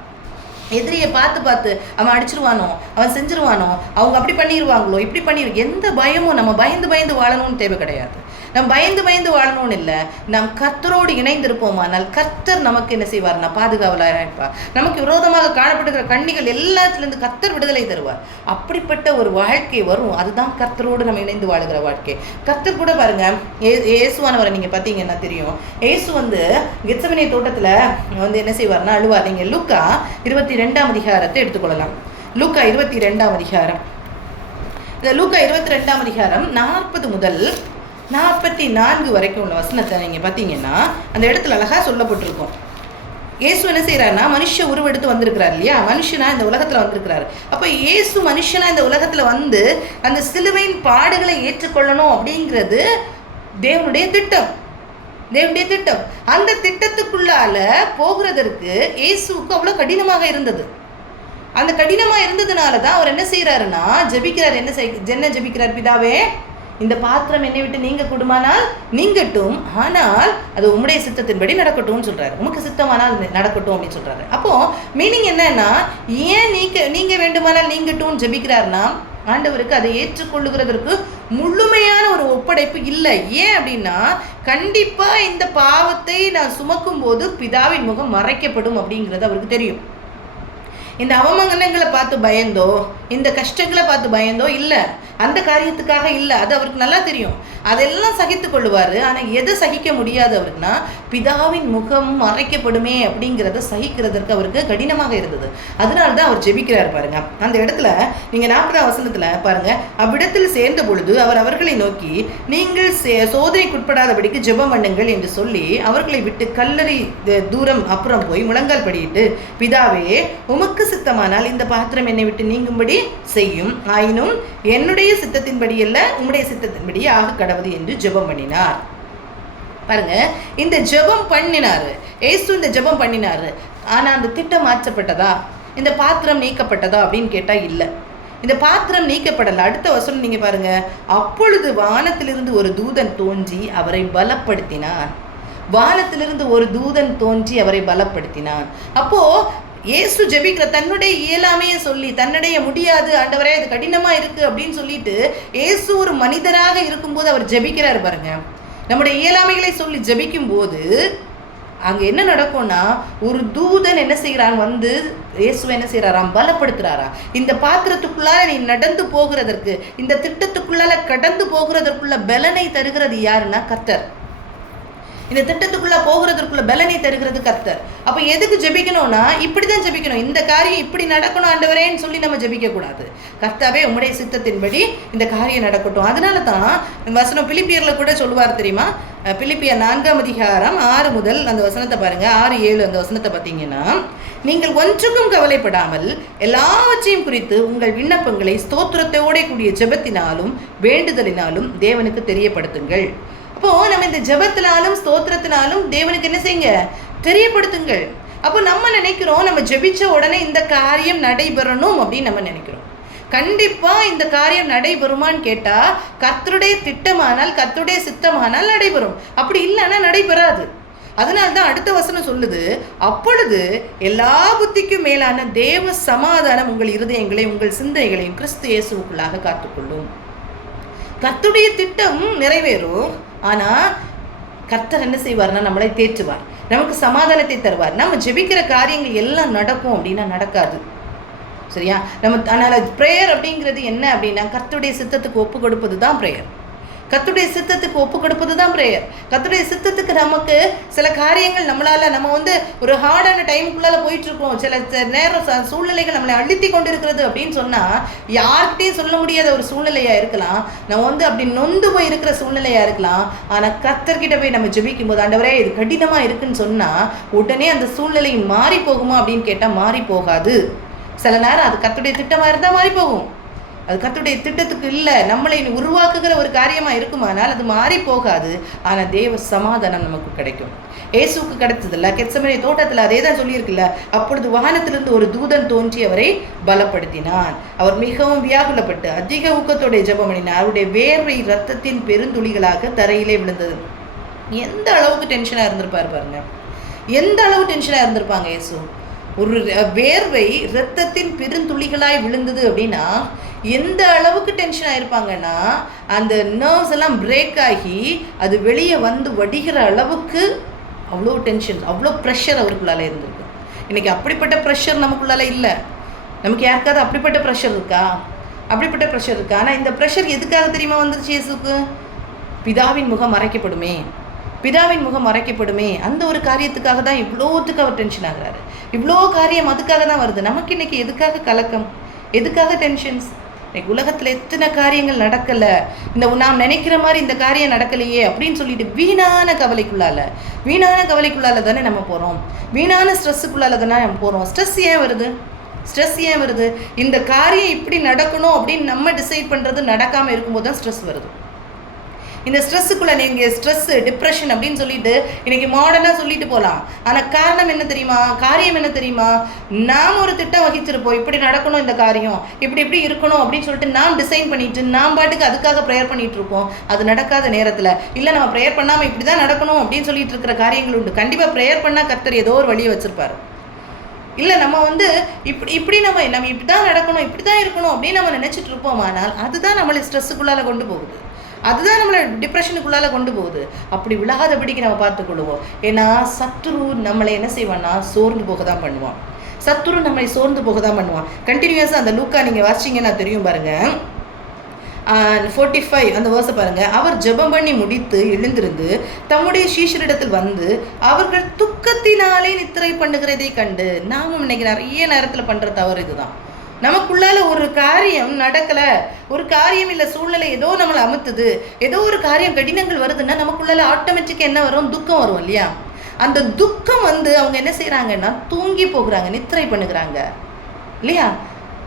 எதிரியை பார்த்து அவன் அடிச்சிருவானோ, அவன் செஞ்சிருவானோ, அவங்க அப்படி பண்ணிடுவாங்களோ, இப்படி எந்த பயமும் நம்ம பயந்து வாழணும்னு தேவை கிடையாது. நம்ம பயந்து வாழணும்னு இல்லை. நம் கர்த்தரோடு இணைந்திருப்போமானால் கர்த்தர் நமக்கு என்ன செய்வார்னா பாதுகாவலாக இருப்பார். நமக்கு விரோதமாக காணப்படுகிற கண்ணிகள் எல்லாத்துலேருந்து கர்த்தர் விடுதலை தருவார். அப்படிப்பட்ட ஒரு வாழ்க்கை வரும். அதுதான் கர்த்தரோடு நம்ம இணைந்து வாழுகிற வாழ்க்கை. கர்த்தர் கூட பாருங்க, இயேசுவானவரை நீங்கள் பார்த்தீங்கன்னா தெரியும். இயேசு கெத்செமனே தோட்டத்தில் என்ன செய்வார்னா அழுவார். நீங்கள் லூக்கா 22ஆம் அதிகாரத்தை எடுத்துக்கொள்ளலாம். லூக்கா 22ஆம் அதிகாரம். இந்த லூக்கா 22ஆம் அதிகாரம் 40 முதல் 44 வரைக்கும் உள்ள வசனத்தை நீங்கள் பார்த்தீங்கன்னா அந்த இடத்துல அழகாக சொல்லப்பட்டிருக்கும். இயேசு என்ன செய்கிறாருன்னா மனுஷ உருவெடுத்து வந்திருக்கிறார் இல்லையா, மனுஷனா இந்த உலகத்தில் வந்திருக்கிறாரு. அப்போ இயேசு மனுஷனா இந்த உலகத்தில் வந்து அந்த சிலுவையின் பாடுகளை ஏற்றுக்கொள்ளணும் அப்படிங்கிறது தேவனுடைய திட்டம். அந்த திட்டத்துக்குள்ளால போகிறதற்கு இயேசுவுக்கு அவ்வளோ கடினமாக இருந்தது. அந்த கடினமாக இருந்ததுனால தான் அவர் என்ன செய்கிறாருன்னா ஜெபிக்கிறார். என்ன ஜெபிக்கிறார்? பிதாவே, இந்த பாத்திரம் என்னை விட்டு நீங்க கூடுமானால் நீங்கட்டும், ஆனால் அது உம்முடைய சித்தத்தின்படி நடக்கட்டும்னு சொல்றாரு. உமக்கு சித்தமானால் நடக்கட்டும் அப்படின்னு சொல்றாரு. அப்போ மீனிங் என்னன்னா, ஏன் நீங்க வேண்டுமானால் நீங்கட்டும் ஜெபிக்கிறாருன்னா ஆண்டவருக்கு அதை ஏற்றுக்கொள்ளுகிறதற்கு முழுமையான ஒரு ஒப்படைப்பு இல்லை. ஏன் அப்படின்னா கண்டிப்பா இந்த பாவத்தை நான் சுமக்கும் போது பிதாவின் முகம் மறைக்கப்படும் அப்படிங்கிறது அவருக்கு தெரியும். இந்த அவமானங்களை பார்த்து பயந்தோ, இந்த கஷ்டங்களை பார்த்து பயந்தோ இல்லை, அந்த காரியத்துக்காக இல்லை. அது அவருக்கு நல்லா தெரியும். அதெல்லாம் சகித்து கொள்ளுவார். ஆனால் எதை சகிக்க முடியாது அவருக்குன்னா பிதாவின் முகம் மறைக்கப்படுமே அப்படிங்கிறத சகிக்கிறதற்கு அவருக்கு கடினமாக இருந்தது. அதனால தான் அவர் ஜெபிக்கிறார் பாருங்க. அந்த இடத்துல நீங்கள் 40ஆம் வசனத்தில் பாருங்க, அவ்விடத்தில் சேர்ந்த பொழுது அவர் அவர்களை நோக்கி நீங்கள் சோதனைக்குட்படாதபடிக்கு ஜெபம் பண்ணுங்கள் என்று சொல்லி அவர்களை விட்டு கல்லறை தூரம் அப்புறம் போய் முழங்கால் படியிட்டு, பிதாவே, உமக்கு சித்தமானால் இந்த பாத்திரம் என்னை விட்டு நீங்கும்படி செய்யும், ஆயினும் என்னுடைய சித்தத்தின்படி அல்ல உம்முடைய சித்தத்தின்படி ஆக கடவுது என்று ஜெபம் பண்ணினார். பாருங்க, இந்த ஜெபம் பண்ணினாரு இயேசு, இந்த ஜெபம் பண்ணினாரு. ஆனா அந்த திட்டம் மாற்றப்பட்டதா, இந்த பாத்திரம் நீக்கப்பட்டதா அப்படின்னு கேட்டா இல்லை. இந்த பாத்திரம் நீக்கப்படலை. அடுத்த வசனம் நீங்க பாருங்க, அப்பொழுது வானத்திலிருந்து ஒரு தூதன் தோன்றி அவரை பலப்படுத்தினான். வானத்திலிருந்து ஒரு தூதன் தோன்றி அவரை பலப்படுத்தினான். அப்போ இயேசு ஜெபிக்கிற தன்னுடைய இயலாமையை சொல்லி, தன்னுடைய முடியாது ஆண்டவரே இது கடினமா இருக்கு அப்படின்னு சொல்லிட்டு இயேசு ஒரு மனிதராக இருக்கும்போது அவர் ஜெபிக்கிறார் பாருங்க. நம்முடைய இயலாமைகளை சொல்லி ஜெபிக்கும் போது அங்க என்ன நடக்கும்னா ஒரு தூதன் என்ன செய்யறான் வந்து இயேசுவை என்ன செய்யறாராம் பலப்படுத்துறாரா. இந்த பாத்திரத்துக்குள்ளால நீ நடந்து போகிறதற்கு, இந்த திட்டத்துக்குள்ளால கடந்து போகிறதற்குள்ள பலனை தருகிறது யாருன்னா கர்த்தர். இந்த திட்டத்துக்குள்ள போகிறதுக்குள்ள பலனை தருகிறது கர்த்தர். அப்போ எதுக்கு ஜெபிக்கணும்னா இப்படிதான் ஜெபிக்கணும். இந்த காரியம் இப்படி நடக்கணும் ஆண்டவரேன்னு சொல்லி நம்ம ஜெபிக்க கூடாது. கர்த்தாவே உம்முடைய சித்தத்தின்படி இந்த காரியம் நடக்கட்டும். அதனால தான் வசனம் பிலிப்பியர்ல கூட சொல்லுவார் தெரியுமா, பிலிப்பியர் 4ஆம் அதிகாரம் 6 முதல் அந்த வசனத்தை பாருங்க, 6, 7 அந்த வசனத்தை பார்த்தீங்கன்னா, நீங்கள் ஒன்றுக்கும் கவலைப்படாமல் எல்லாவற்றையும் குறித்து உங்கள் விண்ணப்பங்களை ஸ்தோத்திரத்தோட கூடிய ஜெபத்தினாலும் வேண்டுதலினாலும் தேவனுக்கு தெரியப்படுத்துங்கள். அப்போ நம்ம இந்த ஜெபத்தினாலும் ஸ்தோத்திரத்தினாலும் தேவனுக்கு என்ன செய்யுங்க, தெரியப்படுத்துங்கள். அப்போ நம்ம நினைக்கிறோம் நம்ம ஜெபிச்ச உடனே இந்த காரியம் நடைபெறணும் அப்படின்னு நம்ம நினைக்கிறோம். கண்டிப்பா இந்த காரியம் நடைபெறுமான்னு கேட்டா கர்த்தருடைய திட்டமானால் கர்த்தருடைய சித்தமானால் நடைபெறும். அப்படி இல்லைன்னா நடைபெறாது. அதனால்தான் அடுத்த வசனம் சொல்லுது, அப்பொழுது எல்லா புத்திக்கும் மேலான தேவ சமாதானம் உங்கள் இருதயங்களை உங்கள் சிந்தைகளையும் கிறிஸ்து இயேசுவுக்குள்ளாக காத்துக்கொள்ளும். கர்த்தருடைய திட்டம் நிறைவேறும். ஆனால் கர்த்தர் என்ன செய்வார்னா நம்மளை தேற்றுவார், நமக்கு சமாதானத்தை தருவார். நம்ம ஜெபிக்கிற காரியங்கள் எல்லாம் நடக்கும் அப்படின்னா நடக்காது. சரியா? நம்ம அதனால் ப்ரேயர் அப்படிங்கிறது என்ன அப்படின்னா கர்த்தருடைய சித்தத்துக்கு ஒப்பு கொடுப்பது தான் ப்ரேயர். கர்த்தருடைய சித்தத்துக்கு ஒப்பு கொடுப்பது தான் ப்ரேயர். கர்த்தருடைய சித்தத்துக்கு நமக்கு சில காரியங்கள் நம்ம ஒரு ஹார்டான டைமுக்குள்ளால போயிட்டுருக்கோம், சில நேரம் சூழ்நிலைகள் நம்மளை அழுத்தி கொண்டு இருக்கிறது அப்படின்னு சொன்னால் யார்கிட்டையும் சொல்ல முடியாத ஒரு சூழ்நிலையாக இருக்கலாம். நம்ம அப்படி நொந்து போய் இருக்கிற சூழ்நிலையாக இருக்கலாம். ஆனால் கர்த்தர்கிட்ட போய் நம்ம ஜெபிக்கும் போது, ஆண்டவரே இது கடினமாக இருக்குன்னு சொன்னால் உடனே அந்த சூழ்நிலை மாறி போகுமா அப்படின்னு கேட்டால் மாறி போகாது. சில நேரம் அது கர்த்தருடைய திட்டமாக இருந்தால் மாறி போகும். அது கர்த்தருடைய திட்டத்துக்கு இல்லை, நம்மளை உருவாக்குகிற ஒரு காரியமாக இருக்குமானால் அது மாறி போகாது. ஆனால் தேவ சமாதானம் நமக்கு கிடைக்கும். ஏசுக்கு கிடைச்சதில்ல, கெத்செமனே தோட்டத்தில் அதே தான் சொல்லியிருக்குல்ல. அப்பொழுது வானத்திலிருந்து ஒரு தூதன் தோன்றி அவரை பலப்படுத்தினான். அவர் மிகவும் வியாகுலப்பட்டு அதிக ஊக்கத்தோடைய ஜெபம் பண்ணினார். அவருடைய வேர்வை இரத்தத்தின் பெருந்துளிகளாக தரையிலே விழுந்தது. எந்த அளவுக்கு டென்ஷனாக இருந்திருப்பார் பாருங்க, எந்த அளவு டென்ஷனாக இருந்திருப்பாங்க இயேசு. ஒரு வேர்வை இரத்தத்தின் பெருந்துளிகளாய் விழுந்தது அப்படின்னா எந்த அளவுக்கு டென்ஷன் ஆயிருப்பாங்கன்னா, அந்த நர்வ்ஸ் எல்லாம் பிரேக் ஆகி அது வெளியே வடிகிற அளவுக்கு அவ்வளோ டென்ஷன், அவ்வளோ ப்ரெஷர் அவருக்குள்ளால இருந்திருக்கு. இன்றைக்கி அப்படிப்பட்ட ப்ரெஷர் நமக்குள்ளால இல்லை. நமக்கு யாருக்காவது அப்படிப்பட்ட ப்ரெஷர் இருக்கா? அப்படிப்பட்ட ப்ரெஷர் இருக்கா? ஆனால் இந்த ப்ரெஷர் எதுக்காக தெரியுமா வந்துருச்சு இயேசுக்கு? பிதாவின் முகம் மறைக்கப்படுமே, பிதாவின் முகம் மறைக்கப்படுமே, அந்த ஒரு காரியத்துக்காக தான் இவ்வளோத்துக்கு அவர் டென்ஷன் ஆகிறாரு. இவ்வளோ காரியம் அதுக்காக தான் வருது. நமக்கு இன்றைக்கி எதுக்காக கலக்கம், எதுக்காக டென்ஷன்ஸ்? இன்னைக்கு உலகத்தில் எத்தனை காரியங்கள் நடக்கலை, நாம் நினைக்கிற மாதிரி இந்த காரியம் நடக்கலையே அப்படின்னு சொல்லிட்டு வீணான கவலைக்குள்ளால தானே நம்ம போகிறோம். வீணான ஸ்ட்ரெஸ்ஸுக்குள்ளால தானே நம்ம போகிறோம். ஸ்ட்ரெஸ் ஏன் வருது? இந்த காரியம் இப்படி நடக்கணும் அப்படின்னு நம்ம டிசைட் பண்ணுறது நடக்காமல் இருக்கும்போது தான் ஸ்ட்ரெஸ் வருது. இந்த ஸ்ட்ரெஸ்ஸுக்குள்ளே நீங்கள் ஸ்ட்ரெஸ்ஸு டிப்ரெஷன் அப்படின்னு சொல்லிட்டு இன்றைக்கி மாடர்னாக சொல்லிட்டு போகலாம். ஆனால் காரணம் என்ன தெரியுமா? காரியம் என்ன தெரியுமா? நாம் ஒரு திட்டம் வகிச்சிருப்போம், இப்படி நடக்கணும், இந்த காரியம் இப்படி இருக்கணும் அப்படின்னு சொல்லிட்டு நாம் டிசைன் பண்ணிட்டு நாம் பாட்டுக்கு அதுக்காக ப்ரேயர் பண்ணிகிட்டு இருப்போம். அது நடக்காத நேரத்தில் இல்லை, நம்ம ப்ரேயர் பண்ணாமல் இப்படி தான் நடக்கணும் அப்படின்னு சொல்லிட்டு இருக்கிற காரியங்கள் உண்டு. கண்டிப்பாக ப்ரேயர் பண்ணால் கர்த்தர் ஏதோ ஒரு வழியை வச்சுருப்பார். இல்லை, நம்ம இப்படி நம்ம இப்படி தான் நடக்கணும், இப்படி தான் இருக்கணும் அப்படின்னு நம்ம நினச்சிட்டு இருப்போம். ஆனால் அதுதான் நம்மளை ஸ்ட்ரெஸ்ஸுக்குள்ளால் கொண்டு போகுது, அதுதான் நம்மளை டிப்ரெஷனுக்குள்ளால கொண்டு போகுது. அப்படி விழாதபடிக்கு நம்ம பார்த்துக்கொள்வோம். ஏன்னா சத்துரு நம்மளை என்ன செய்வான்னா சோர்ந்து போக தான் பண்ணுவான். சத்துரு நம்மளை சோர்ந்து போக தான் பண்ணுவான். கண்டினியூஸாக அந்த லூக்கா நீங்கள் வாசிச்சிங்கன்னா தெரியும் பாருங்கள், 45 அந்த வேர்ஸை பாருங்கள். அவர் ஜெபம் பண்ணி முடித்து எழுந்திருந்து தம்முடைய சீஷரிடத்தில் வந்து அவர்கள் துக்கத்தினாலே நித்திரை பண்ணுகிறதை கண்டு. நாமும் இன்னைக்கு நிறைய நேரத்தில் பண்ணுற தவறு இதுதான். நமக்குள்ளால ஒரு காரியம் நடக்கலை, ஒரு காரியம் இல்லை, சூழ்நிலை ஏதோ நம்மளை அமுத்துது, ஏதோ ஒரு காரியம் கடினங்கள் வருதுன்னா நமக்குள்ளால ஆட்டோமேட்டிக்காக என்ன வரும்? துக்கம் வரும் இல்லையா? அந்த துக்கம் அவங்க என்ன செய்கிறாங்கன்னா தூங்கி போகிறாங்க, நித்திரை பண்ணுகிறாங்க இல்லையா?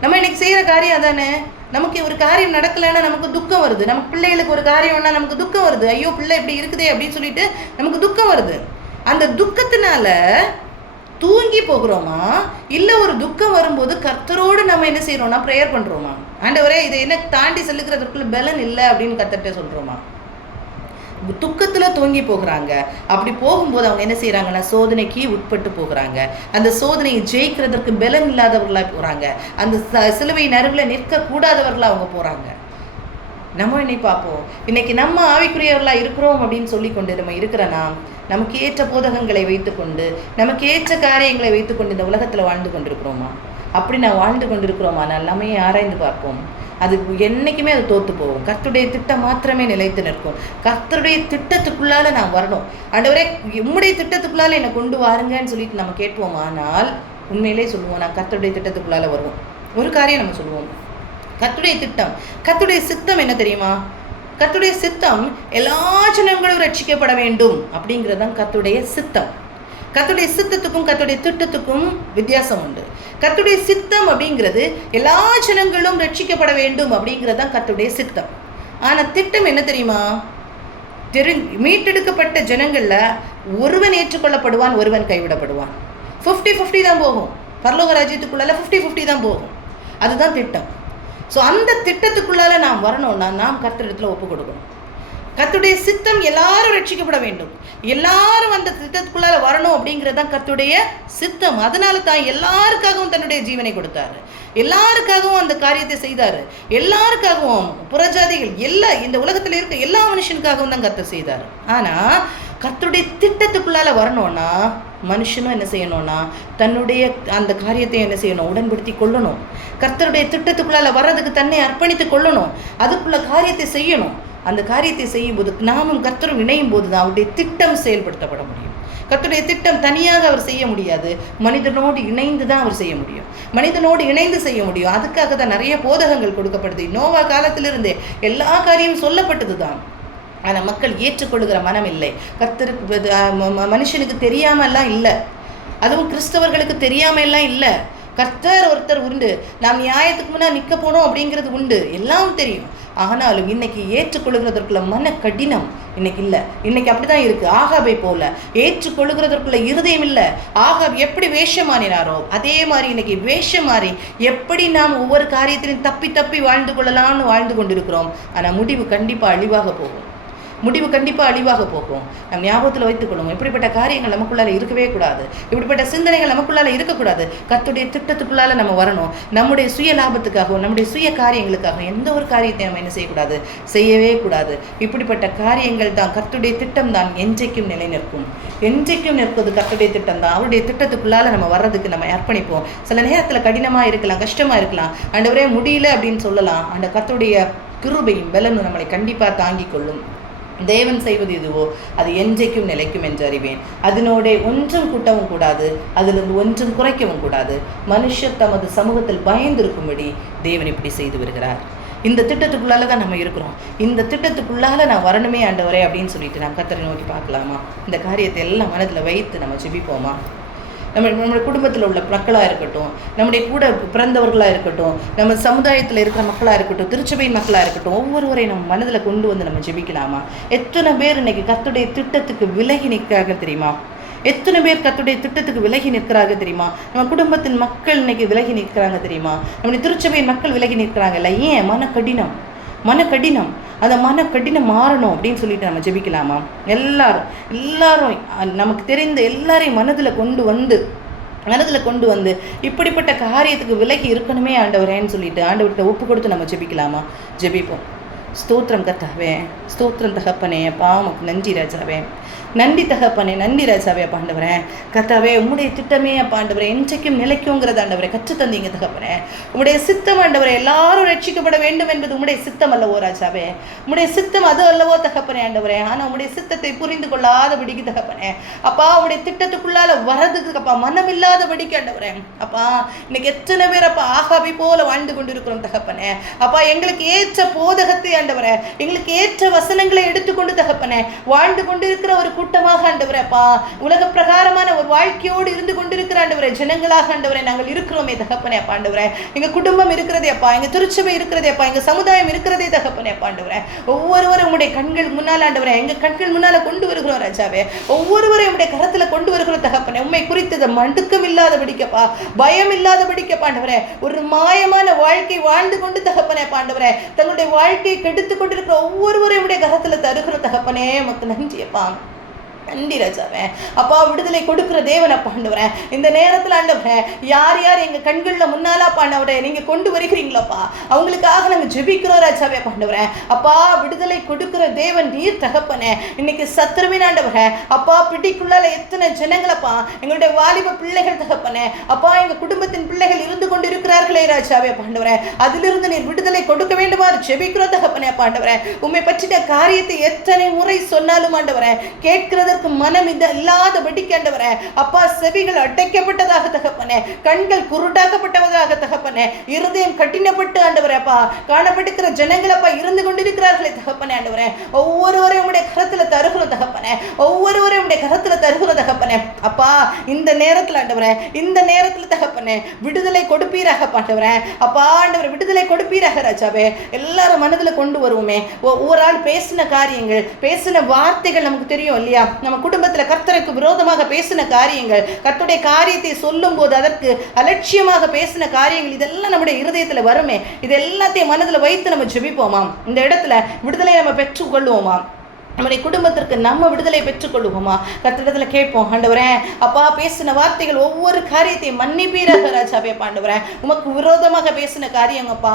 நம்ம இன்னைக்கு செய்கிற காரியம் அதானே. நமக்கு ஒரு காரியம் நடக்கலைன்னா நமக்கு துக்கம் வருது. நமக்கு பிள்ளைகளுக்கு ஒரு காரியம்னா நமக்கு துக்கம் வருது. ஐயோ பிள்ளை இப்படி இருக்குதே அப்படின்னு சொல்லிட்டு நமக்கு துக்கம் வருது. அந்த துக்கத்தினால தூங்கி போகிறோமா, இல்லை ஒரு துக்கம் வரும்போது கர்த்தரோடு நம்ம என்ன செய்கிறோம்னா ப்ரேயர் பண்ணுறோமா? ஆண்டவரே இதை என்ன தாண்டி செல்லுகிறதுக்குள்ள பலன் இல்லை அப்படின்னு கர்த்தர்கிட்ட சொல்கிறோமா? துக்கத்தில் தூங்கி போகிறாங்க. அப்படி போகும்போது அவங்க என்ன செய்கிறாங்கன்னா சோதனைக்கு உட்பட்டு போகிறாங்க. அந்த சோதனையை ஜெயிக்கிறதுக்கு பலன் இல்லாதவர்களாக போகிறாங்க. அந்த சிலுவை நடுவில் நிற்கக்கூடாதவர்களாக அவங்க போகிறாங்க. நம்ம இன்னைக்கு பார்ப்போம், இன்னைக்கு நம்ம ஆவிக்குரியவர்களாக இருக்கிறோம் அப்படின்னு சொல்லி கொண்டு நம்ம இருக்கிறனா நமக்கு ஏற்ற போதகங்களை வைத்துக்கொண்டு நமக்கு ஏற்ற காரியங்களை வைத்துக்கொண்டு இந்த உலகத்தில் வாழ்ந்து கொண்டிருக்கிறோமா? அப்படி நான் வாழ்ந்து கொண்டிருக்கிறோமா? எல்லாமே ஆராய்ந்து பார்ப்போம். அது என்றைக்குமே அது தோற்று போகும். கர்த்தருடைய திட்டம் மாத்திரமே நிலைத்து நிற்கும். கர்த்தருடைய திட்டத்துக்குள்ளால நான் வரணும். ஆண்டவரே உம்முடைய திட்டத்துக்குள்ளால என்னை கொண்டு வாருங்கன்னு சொல்லிட்டு நம்ம கேட்போம். ஆனால் உண்மையிலே சொல்லுவோம், நான் கர்த்தருடைய திட்டத்துக்குள்ளால வருவோம். ஒரு காரியம் நம்ம சொல்லுவோம், கர்த்தருடைய திட்டம், கர்த்தருடைய சித்தம் என்ன தெரியுமா? கர்த்தருடைய சித்தம் எல்லா ஜனங்களும் ரட்சிக்கப்பட வேண்டும் அப்படிங்கிறது தான் கர்த்தருடைய சித்தம். கர்த்தருடைய சித்தத்துக்கும் கர்த்தருடைய திட்டத்துக்கும் வித்தியாசம் உண்டு. கர்த்தருடைய சித்தம் அப்படிங்கிறது எல்லா ஜனங்களும் ரட்சிக்கப்பட வேண்டும் அப்படிங்கிறது தான் கர்த்தருடைய சித்தம். ஆனால் திட்டம் என்ன தெரியுமா? மீட்டெடுக்கப்பட்ட ஜனங்களில் ஒருவன் ஏற்றுக்கொள்ளப்படுவான், ஒருவன் கைவிடப்படுவான். 50-50 தான் போகும். பரலோக ராஜ்யத்துக்குள்ளால 50-50 தான் போகும். அதுதான் திட்டம். ஸோ அந்த திட்டத்துக்குள்ளால நாம் வரணும்னா நாம் கர்த்தரிடத்தில் ஒப்பு கொடுக்கணும். கர்த்தருடைய சித்தம் எல்லாரும் ரட்சிக்கப்பட வேண்டும், எல்லாரும் அந்த திட்டத்துக்குள்ளால வரணும் அப்படிங்கிறது தான் கர்த்தருடைய சித்தம். அதனால தான் எல்லாருக்காகவும் தன்னுடைய ஜீவனை கொடுத்தாரு, எல்லாருக்காகவும் அந்த காரியத்தை செய்தார், எல்லாருக்காகவும் புறஜாதிகள் இந்த உலகத்தில் இருக்க எல்லா மனுஷனுக்காகவும் தான் கர்த்தர் செய்தார். ஆனால் கர்த்தருடைய திட்டத்துக்குள்ளால வரணும்னா மனுஷனும் என்ன செய்யணும்னா தன்னுடைய அந்த காரியத்தை என்ன செய்யணும்? உடன்படுத்தி கொள்ளணும். கர்த்தருடைய திட்டத்துக்குள்ளால வர்றதுக்கு தன்னை அர்ப்பணித்து கொள்ளணும். அதுக்குள்ள காரியத்தை செய்யணும். அந்த காரியத்தை செய்யும்போது நாமும் கர்த்தரும் இணையும் போது தான் அவருடைய திட்டம் செயல்படுத்தப்பட முடியும். கர்த்தருடைய திட்டம் தனியாக அவர் செய்ய முடியாது, மனிதனோடு இணைந்து தான் அவர் செய்ய முடியும். மனிதனோடு இணைந்து செய்ய முடியும். அதுக்காக தான் நிறைய போதகங்கள் கொடுக்கப்படுது. நோவா காலத்திலிருந்தே எல்லா காரியமும் சொல்லப்பட்டது தான். ஆனால் மக்கள் ஏற்றுக்கொள்கிற மனம் இல்லை. கர்த்தருக்கு மனுஷனுக்கு தெரியாமல்லாம் இல்லை, அதுவும் கிறிஸ்தவர்களுக்கு தெரியாமல்லாம் இல்லை. கர்த்தர் ஒருத்தர் உண்டு, நாம் நியாயத்துக்கு முன்னா நிற்க போனோம் அப்படிங்கிறது உண்டு, எல்லாம் தெரியும். ஆனாலும் இன்னைக்கு ஏற்றுக்கொள்கிறதற்குள்ள மன கடினம் இன்னைக்கு இல்லை. இன்னைக்கு அப்படிதான் இருக்கு. ஆகாபை போல ஏற்றுக்கொள்கிறதற்குள்ள இருதயம் இல்லை. ஆகாப் எப்படி வேஷம் மாறினாரோ அதே மாதிரி இன்னைக்கு வேஷம் மாறி எப்படி நாம் ஒவ்வொரு காரியத்திலையும் தப்பி தப்பி வாழ்ந்து கொள்ளலாம்னு வாழ்ந்து கொண்டிருக்கிறோம். ஆனால் முடிவு கண்டிப்பாக அழிவாக போகும். முடிவு கண்டிப்பாக அழிவாக போகும். நம் ஞாபகத்தில் வைத்துக்கொள்ளும். இப்படிப்பட்ட காரியங்கள் நமக்குள்ளால இருக்கவே கூடாது. இப்படிப்பட்ட சிந்தனைகள் நமக்குள்ளால இருக்கக்கூடாது. கர்த்தருடைய திட்டத்துக்குள்ளால நம்ம வரணும். நம்முடைய சுய லாபத்துக்காகவும் நம்முடைய சுய காரியங்களுக்காக எந்த ஒரு காரியத்தை நம்ம என்ன செய்யக்கூடாது, செய்யவே கூடாது. இப்படிப்பட்ட காரியங்கள் தான் கர்த்தருடைய திட்டம் தான் என்றைக்கும் நிலை நிற்கும். என்றைக்கும் நிற்பது கர்த்தருடைய திட்டம் தான். அவருடைய திட்டத்துக்குள்ளால நம்ம வர்றதுக்கு நம்ம அர்ப்பணிப்போம். சில நேரத்தில் கடினமாக இருக்கலாம், கஷ்டமாக இருக்கலாம், ஆண்டவரே முடியல அப்படின்னு சொல்லலாம். அந்த கர்த்தருடைய கிருபையும் பலனும் நம்மளை கண்டிப்பாக தாங்கி கொள்ளும். தேவன் செய்வது எதுவோ அது என்றைக்கும் நிலைக்கும் என்று அறிவேன். அதனோட ஒன்றும் கூட்டவும் கூடாது, அதிலிருந்து ஒன்றும் குறைக்கவும் கூடாது. மனுஷர் தமது சமூகத்தில் பயந்திருக்கும்படி தேவன் இப்படி செய்து வருகிறார். இந்த திட்டத்துக்குள்ளால தான் நம்ம இருக்கிறோம். இந்த திட்டத்துக்குள்ளால நான் வரணுமே ஆண்டவரே அப்படின்னு சொல்லிட்டு நாம் கர்த்தரை நோக்கி பார்க்கலாமா? இந்த காரியத்தை எல்லாம் மனதில் வைத்து நம்ம ஜெபிப்போமா? நம்முடைய குடும்பத்தில் உள்ள மக்களாக இருக்கட்டும், நம்முடைய கூட பிறந்தவர்களாக இருக்கட்டும், நம்ம சமுதாயத்தில் இருக்கிற மக்களாக இருக்கட்டும், திருச்சபையின் மக்களாக இருக்கட்டும், ஒவ்வொருவரையும் நம்ம மனதில் கொண்டு வந்து நம்ம ஜெபிக்கலாமா? எத்தனை பேர் இன்னைக்கு கர்த்தருடைய திட்டத்துக்கு விலகி நிற்கிறார்கள் தெரியுமா? எத்தனை பேர் கர்த்தருடைய திட்டத்துக்கு விலகி நிற்கிறாங்க தெரியுமா? நம்ம குடும்பத்தின் மக்கள் இன்னைக்கு விலகி நிற்கிறாங்க தெரியுமா? நம்முடைய திருச்சபையின் மக்கள் விலகி நிற்கிறாங்கல்ல. ஏன்? மனக்கடினம். அந்த மனக்கடினம் மாறணும் அப்படின்னு சொல்லிட்டு நம்ம ஜெபிக்கலாமா? எல்லாரும் நமக்கு தெரிந்த எல்லாரையும் மனதில் கொண்டு வந்து இப்படிப்பட்ட காரியத்துக்கு விலகி இருக்கணுமே ஆண்டவரேன்னு சொல்லிட்டு ஆண்டவர்கிட்ட ஒப்பு கொடுத்து நம்ம ஜெபிக்கலாமா? ஜெபிப்போம். ஸ்தோத்திரம் கர்த்தாவே, ஸ்தோத்திரம் தகப்பனே, அப்பா உமக்கு நன்றி ராஜாவே, நன்றி தகப்பனே, நன்றி ராஜாவே. அப்பா ஆண்டவரே, கர்த்தாவே உம்முடைய திட்டமே அப்பா ஆண்டவரே என்றைக்கும் நிலைக்குங்கிறது ஆண்டவரே கற்று தந்தீங்க தகப்பனே. உம்முடைய சித்தம் ஆண்டவரே எல்லாரும் ரட்சிக்கப்பட வேண்டும் என்பது உம்முடைய சித்தம் அல்லவோ ராஜாவே? உம்முடைய சித்தம் அது அல்லவோ தகப்பனே ஆண்டவரே? ஆனால் உம்முடைய சித்தத்தை புரிந்து கொள்ளாதபடிக்கு தகப்பனே அப்பா உம்முடைய திட்டத்துக்குள்ளால வரதுக்கு அப்பா மனமில்லாதபடிக்கு ஆண்டவரே அப்பா இன்னைக்கு எத்தனை பேர் அப்பா ஆகாபை போல வாழ்ந்து கொண்டிருக்கிறோம் தகப்பனே. அப்பா எங்களுக்கு ஏற்ற போதகத்தை ஆண்டவரே, எங்களுக்கு ஏற்ற வசனங்களை எடுத்துக்கொண்டு தகப்பனே வாழ்ந்து கொண்டிருக்கிற ஒரு கூட்டமாக ஆண்டவரே அப்பா உலக பிரகாரமான ஒரு வாழ்க்கையோடு இருந்து கொண்டிருக்கிற ஆண்டவரே ஜனங்களாக ஆண்டவரே நாங்கள் இருக்கிறோமே தகப்பனே அப்பா ஆண்டவரே. எங்க குடும்பம் இருக்கிறதே அப்பா, எங்க திருச்சபை இருக்கிறதே அப்பா, எங்க சமுதாயம் இருக்கிறதே தகப்பனே அப்பா ஆண்டவரே. ஒவ்வொருவரும் உங்களுடைய கண்கள் முன்னால் ஆண்டவரே, எங்க கண்கள் முன்னால கொண்டு வருகிறோம் ராஜாவே. ஒவ்வொருவரையும் உங்களுடைய கரத்துல கொண்டு வருகிறோம் தகப்பனே. உண்மை குறித்து மடுக்கம் இல்லாதபடிக்கப்பா, பயம் இல்லாதபடிக்கப்பா ஆண்டவரே. ஒரு மாயமான வாழ்க்கை வாழ்ந்து கொண்டு தகப்பனே அப்பா ஆண்டவரே தங்களுடைய வாழ்க்கையை கெடுத்து கொண்டிருக்கிற ஒவ்வொருவரையும் உடைய கரத்துல தருகிற தகப்பனே உமக்கு நன்றி அப்பா, நன்றி ராஜாவே. அப்பா விடுதலை கொடுக்கிற தேவன் அப்பா ஆண்டவரே. இந்த நேரத்தில் ஆண்டவரே யார் யார் எங்க கண்களில் முன்னாலா ஆண்டவரே நீங்க கொண்டு வருகிறீங்களப்பா அவங்களுக்காக நாங்கள் ஜெபிக்கிறோம் ராஜாவே ஆண்டவரே. அப்பா விடுதலை கொடுக்கிற தேவன் நீர் தகப்பனே. இன்னைக்கு சத்துருவின் ஆண்டவரே அப்பா பிடிக்குள்ளால எத்தனை ஜனங்களப்பா எங்களுடைய வாலிப பிள்ளைகள் தகப்பனே அப்பா எங்க குடும்பத்தின் பிள்ளைகள் இருந்து கொண்டு இருக்கிறார்களே ராஜாவே ஆண்டவரே. அதிலிருந்து நீர் விடுதலை கொடுக்க வேண்டுமாறு ஜெபிக்கிறோம் தகப்பனே ஆண்டவரே. உண்மை பற்றின காரியத்தை எத்தனை முறை சொன்னாலும் ஆண்டவரே கேட்கிறது மனம் இல்லாதபடிக்கு ஆண்டவரே அப்பா செவிகள் அடைக்கப்பட்டதாக தகப்பனே, கண்கள் குருடாக்கப்பட்டதாக தகப்பனே, இருதயம் கட்டினப்பட்டு ஆண்டவரே அப்பா காணப்பட்டிருக்கிற ஜனங்கள் அப்பா இருந்து கொண்டிருக்கிறார்களே தகப்பனே ஆண்டவரே. ஒவ்வொருவரையும் உடைய கரத்துல தருகிறோம் தகப்பனே, ஒவ்வொருவரையும் உடைய கரத்துல தருகிறோம் தகப்பனே. அப்பா இந்த நேரத்தில் ஆண்டவரே, இந்த நேரத்தில் தகப்பனே விடுதலை கொடுப்பீராக ஆண்டவரே. அப்பா ஆண்டவரே விடுதலை கொடுப்பீராக ராஜாவே. எல்லாரும் மனதில் கொண்டு வருவோமே. ஒவ்வொரு ஆள் பேசின காரியங்கள், பேசின வார்த்தைகள் நமக்கு தெரியும் இல்லையா? நம்ம குடும்பத்தில் கர்த்தருக்கு விரோதமாக பேசின காரியங்கள், கர்த்தருடைய காரியத்தை சொல்லும் போது அதற்கு அலட்சியமாக பேசின காரியங்கள் இதெல்லாம் நம்முடைய இருதயத்தில் வருமே. இது எல்லாத்தையும் மனதில் வைத்து நம்ம ஜெபிப்போமா? இந்த இடத்துல விடுதலை நம்ம பெற்றுக்கொள்வோமா? நம்முடைய குடும்பத்திற்கு நம்ம விடுதலை பெற்றுக்கொள்வோமா? கர்த்தரிடத்துல கேட்போம். ஆண்டவரே அப்பா பேசின வார்த்தைகள் ஒவ்வொரு காரியத்தையும் மன்னிப்பீராக ராஜாவே ஆண்டவரே. உமக்கு விரோதமாக பேசின காரியங்கப்பா,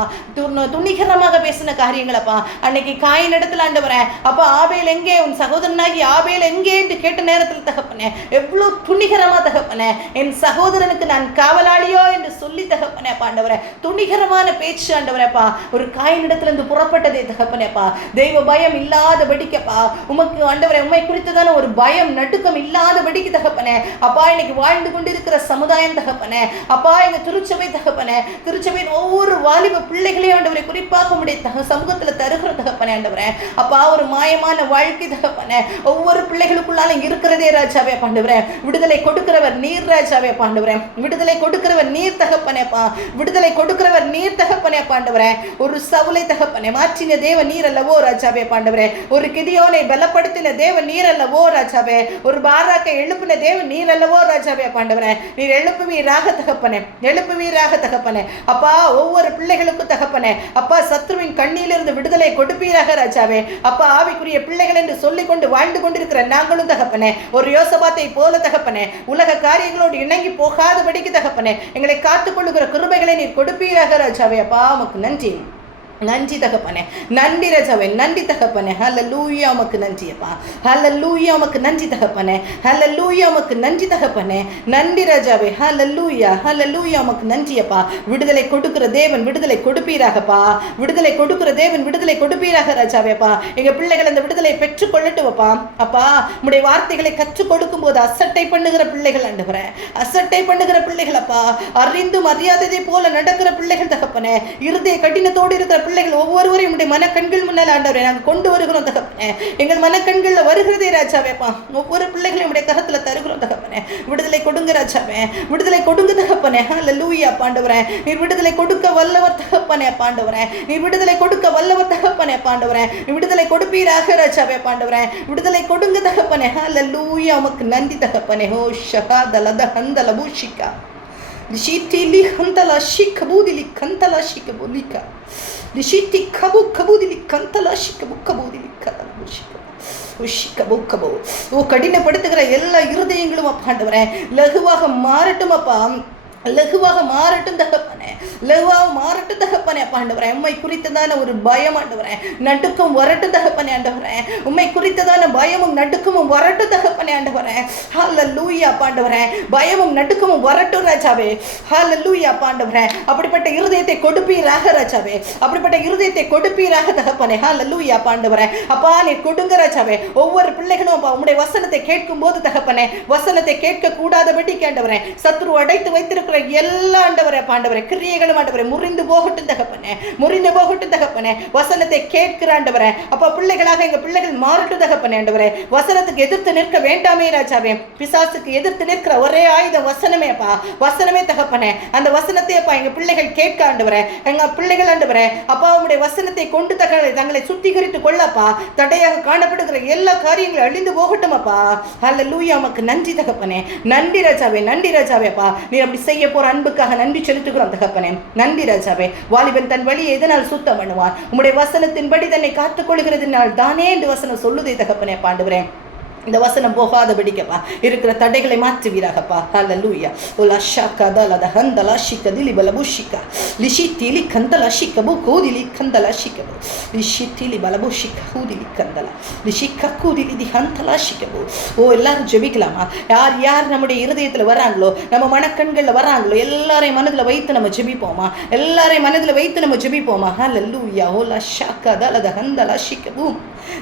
துணிகரமாக பேசின காரியங்களப்பா அன்னைக்கு காயின் இடத்துல ஆண்டவரே அப்பா ஆபேல் எங்கே, உன் சகோதரனாகி ஆபேல் எங்கே என்று கேட்ட நேரத்தில் தகப்பனே தகப்பனே, எவ்வளோ துணிகரமா தகப்பனே, என் சகோதரனுக்கு நான் காவலாளியோ என்று சொல்லி தகப்பனே ஆண்டவரே, துணிகரமான பேச்சு ஆண்டவரேப்பா ஒரு காயினிடத்திலிருந்து புறப்பட்டதே தகப்பனேப்பா. தெய்வ பயம் இல்லாதபடிக்கப்பா, உமக்கு ஆண்டவரே உண்மை குறித்ததான ஒரு பயம் நடுக்கம் இல்லாதபடிக்கு தகப்பனே அப்பா இன்னைக்கு வாழ்ந்து கொண்டிருக்கிற சமுதாயம் தகப்பனே அப்பா, எங்க திருச்சபை தகப்பனே, திருச்சபையின் ஒவ்வொரு வாலிப பிள்ளைகளையும் ஆண்டவரை குறிப்பாக உடைய சமூகத்தில் தருகிற தகப்பனே ஆண்டவரே அப்பா, ஒரு மாயமான வாழ்க்கை தகப்பனே ஒவ்வொரு பிள்ளைகளுக்குள்ளால இருக்கிறதே ராஜாவே ஆண்டவரே. விடுதலை கொடுக்கிறவர் நீர் ராஜாவே ஆண்டவரே, விடுதலை கொடுக்கிறவர் நீர் தகப்பனேப்பா, விடுதலை கொடுக்கிறவர் நீர் தகப்பனே ஆண்டவரே. ஒரு சவுலை தகப்பனே மாற்றின தேவ நீர் அல்லவோ ராஜாவே ஆண்டவரே, ஒரு கிதியோனை பலப்படுத்தின தேவ நீர் அல்லவோ ராஜாவே, ஒரு பாராக்கை எழுப்பின தேவ நீர் அல்லவோ ராஜாவே ஆண்டவரே. நீர் எழுப்புவீராக தகப்பனே, எழுப்புவீராக தகப்பனே அப்பா. ஒவ்வொரு பிள்ளைகளுக்கும் தகப்பனே அப்பா சத்ருவின் கண்ணிலிருந்து விடுதலை கொடுப்பீராக ராஜாவே அப்பா. ஆவிக்குரிய பிள்ளைகள் என்று சொல்லிக் கொண்டு வாழ்ந்து கொண்டிருக்கிற நாங்களும் தகப்பனே ஒரு யோசபாத்தை போல தகப்பனே உலக காரியங்களோடு இணங்கி போகாதபடிக்கு தகப்பனே எங்களை காத்துக்கொள்ளுகிற கிருபைகளை நீர் கொடுப்பீராக ராஜாவே அப்பா. உமக்கு நன்றி, நன்றி தகப்பனே, நன்றி ராஜாவே, நன்றி தகப்பனே. ஹல்லேலூயா, உமக்கு நன்றி அப்பா. ஹல்லேலூயா, உமக்கு நன்றி தகப்பனே. ஹல்லேலூயா, உமக்கு நன்றி தகப்பனே. நன்றி ராஜாவே. ஹல்லேலூயா, ஹல்லேலூயா, உமக்கு நன்றி அப்பா. விடுதலை கொடுக்கிற தேவன் விடுதலை கொடுப்பீராகப்பா, விடுதலை கொடுக்கிற தேவன் விடுதலை கொடுப்பீராக ராஜாவேப்பா. எங்க பிள்ளைகள் அந்த விடுதலை பெற்றுக் கொள்ளட்டுவப்பா அப்பா. உடைய வார்த்தைகளை கற்றுக் கொடுக்கும் போது அசட்டை பண்ணுகிற பிள்ளைகள் ஆண்டவரே, அசட்டை பண்ணுகிற பிள்ளைகள் அப்பா, அறிந்தும் அறியாததை போல நடக்கிற பிள்ளைகள் தகப்பனே, இருதய கடினத்தோடு இருக்கிற பிள்ளைகள் ஒவ்வொருவரையும் உடைய மனக்கண்கள் முன்னால் ஆண்டவரே நாங்கள் கொண்டு வருகிறோம் தகப்பனே. எங்கள் மனக்கண்களில் வருகிறதே ராஜாவேப்பா. ஒவ்வொரு பிள்ளைகளையும் உடைய கரத்தில் தருகிறோம் தகப்பனே. விடுதலை கொடுங்க ராஜாவே, விடுதலை கொடுங்க தகப்பனே. ஹல்லேலூயா பாண்டவரே, நீர் விடுதலை கொடுக்க வல்லவர் தகப்பனே பாண்டவரே, நீர் விடுதலை கொடுக்க வல்லவர் தகப்பனே பாண்டவரே. விடுதலை கொடுப்பீராக ராஜாவே பாண்டவரே, விடுதலை கொடுங்க தகப்பனே. ஹல்லேலூயா, உமக்கு நன்றி தகப்பனே. ஹோ ஷஹாதலத ஹந்தல பூஷிகா லிஷித்திலி ஹந்தல ஷிகபூதிலி கந்தல ஷிகபூலிகா லிஷித்தி கபு கபூதிலி கந்தல ஷிகபு கபூதிலி கந்தல பூஷிகா உஷிகபு. ஓ கடினப்படுத்துகிற எல்லா இருதயங்களும் அப்பாண்டவரே லகுவாக மாறட்டும் அப்பா, லகுவாக மாறட்டும் தகப்பனே, லகுவாக மாறட்டும் தகப்பனே ஆண்டவரே. உண்மை குறித்ததான ஒரு பயம் ஆண்டவரே நடுக்கம் வரட்டும் தகப்பனே ஆண்டவரே, உண்மை குறித்ததான பயமும் நடுக்கமும் வரட்டும் தகப்பனே ஆண்டவரே. ஹல்லேலூயா ஆண்டவரே, பயமும் நடுக்கமும் வரட்டும் ராஜாவே. ஹல்லேலூயா ஆண்டவரே, அப்படிப்பட்ட இருதயத்தை கொடுப்பீராக ராஜாவே, அப்படிப்பட்ட இருதயத்தை கொடுப்பீராக தகப்பனே. ஹல்லேலூயா ஆண்டவரே அப்பா, நீ கொடுங்க ராஜாவே. ஒவ்வொரு பிள்ளைகளும் அப்பா உம்முடைய வசனத்தை கேட்கும் போது தகப்பனே வசனத்தை கேட்க கூடாதபடி ஆண்டவரே சத்ரு அடைத்து வைத்திருக்கிற எல்லா ஆண்டவரே பாண்டவரே கிரியைகளும் ஆண்டவரே முறிந்து போகட்டும் தகப்பனே, முறிந்து போகட்டும் தகப்பனே. வசனத்தை கேட்கிற ஆண்டவரே அப்பா பிள்ளைகளாக எங்க பிள்ளைகள் மாறட்டும் தகப்பனே ஆண்டவரே. வசனத்துக்கு எதிர்த்து நிற்க வேண்டாமே ராஜாவே, பிசாசுக்கு எதிர்த்து நிற்கிற ஒரே ஆயுதம் வசனமே அப்பா, வசனமே தகப்பனே. அந்த வசனத்தை அப்பா எங்க பிள்ளைகள் கேட்க ஆண்டவரே, எங்க பிள்ளைகள் ஆண்டவரே அப்பா உம்முடைய வசனத்தை கொண்டு தங்களை சுத்திகரித்து கொள்ளப்பா. தடையாக காணப்படுகிற எல்லா காரியங்களும் அழிந்து போகட்டும் அப்பா. ஹல்லேலூயா, உமக்கு நன்றி தகப்பனே, நன்றி ராஜாவே, நன்றி ராஜாவே அப்பா. நீ அப்படி செய்ய போற அன்புக்காக நன்றி செலுத்துகிறோம் தகப்பனே, நன்றி ராஜாவே. வாலிபன் தன் வழியை எதனால் சுத்தம் பண்ணுவான், உம்முடைய வசனத்தின்படி தன்னை காத்துக் கொள்கிறதுனால் தானே என்று வசனம் சொல்லுதே தகப்பனே பாண்டவரே. இந்த வசனம் போகாதபடிக்கப்பா இருக்கிற தடைகளை மாற்றுவீராகப்பா. ஹல்லேலூயா. ஓலா ஷாக்கா தலத ஹந்தலா ஷிகதிலி பலபுஷிகா லிஷித்திலி கந்தலா ஷிகபு கூதிலி கந்தலா ஷிகபு லிஷித்திலி பலபுஷிகா கூதிலி கந்தலா லிஷிகா கூதிலி தி ஹந்தலா ஷிகபு. ஓ எல்லாரும் ஜெபிக்கலாமா? யார் யார் நம்முடைய இருதயத்தில் வராங்களோ, நம்ம மனக்கண்களில் வராங்களோ, எல்லாரையும் மனதில் வைத்து நம்ம ஜெபிப்போமா, எல்லாரையும் மனதில் வைத்து நம்ம ஜெபிப்போமா. ஹல்லேலூயா. ஓலா ஷாக்கா தலத ஹந்தலா ஷிகபு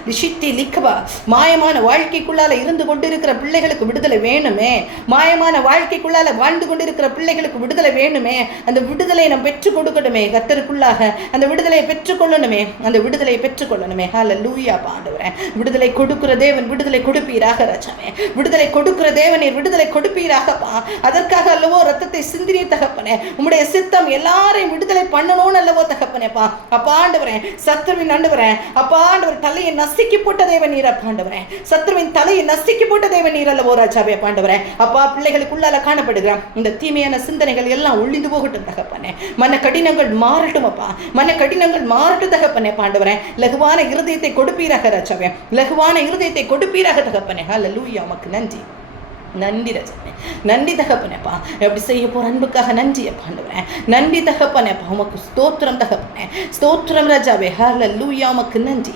லிஷித்தி லிக்கபா. மாயமான வாழ்க்கைக்குள்ளால இருந்து கொண்டிருக்கிற பிள்ளைகளுக்கு விடுதலை வேணுமே, மாயமான வாழ்க்கைக்குள்ளால வாழ்ந்து கொண்டிருக்கிற பிள்ளைகளுக்கு விடுதலை வேணுமே. அந்த விடுதலை நம்ம பெற்றுக் கொடுக்கணுமே, கர்த்தருக்குள்ளாக அந்த விடுதலையை பெற்றுக்கொள்ளணுமே, அந்த விடுதலையை பெற்றுக்கொள்ளணுமே. ஹல்லேலூயா ஆண்டவரே. விடுதலை கொடுக்கிற தேவன் விடுதலை கொடுப்பீராக ராஜாவே, விடுதலை கொடுக்கிற தேவனீர் விடுதலை கொடுப்பீராகப்பா. அதற்காக அல்லவோ ரத்தத்தை சிந்தினி தகப்பனே, உம்முடைய சித்தம் எல்லாரையும் விடுதலை பண்ணணும்னு அல்லவோ தகப்பனேப்பா. அப்பா ஆண்டவரே சத்ருவின் ஆண்டவரே அப்பா ஆண்டவர் தலையை நசுக்கி போட்ட தேவன் நீர் ஆண்டவரே, சத்ருவின் தலையை நசுக்கி போட்ட தேவன் நீர் அல்லவோ ராஜாவே ஆண்டவரே. அப்பா பிள்ளைகளுக்குள்ளால காணப்படுகிறான் இந்த தீமையான சிந்தனைகள் எல்லாம் ஒழிந்து போகட்டும் தகப்பனே. மன கடினங்கள் மாறட்டும் அப்பா, மன கடினங்கள் மாறட்டும் தகப்பனே ஆண்டவரே. லகுவான இருதயத்தை கொடுப்பீராக ராஜாவே, லகுவான இருதயத்தை கொடுப்பீராக தகப்பனே. ஹல்லேலூயா, உமக்கு நன்றி, நன்றி ரஜாவே, நன்றி தகப்பனேப்பா. எப்படி செய்ய போகிற அன்புக்காக நன்றி அப்பாண்டவரேன். நன்றி தகப்பனேப்பா, உமக்கு ஸ்தோத்திரம் தகப்பனே, ஸ்தோத்திரம் ராஜாவே. ஹல்லேலூயா, உமக்கு நன்றி,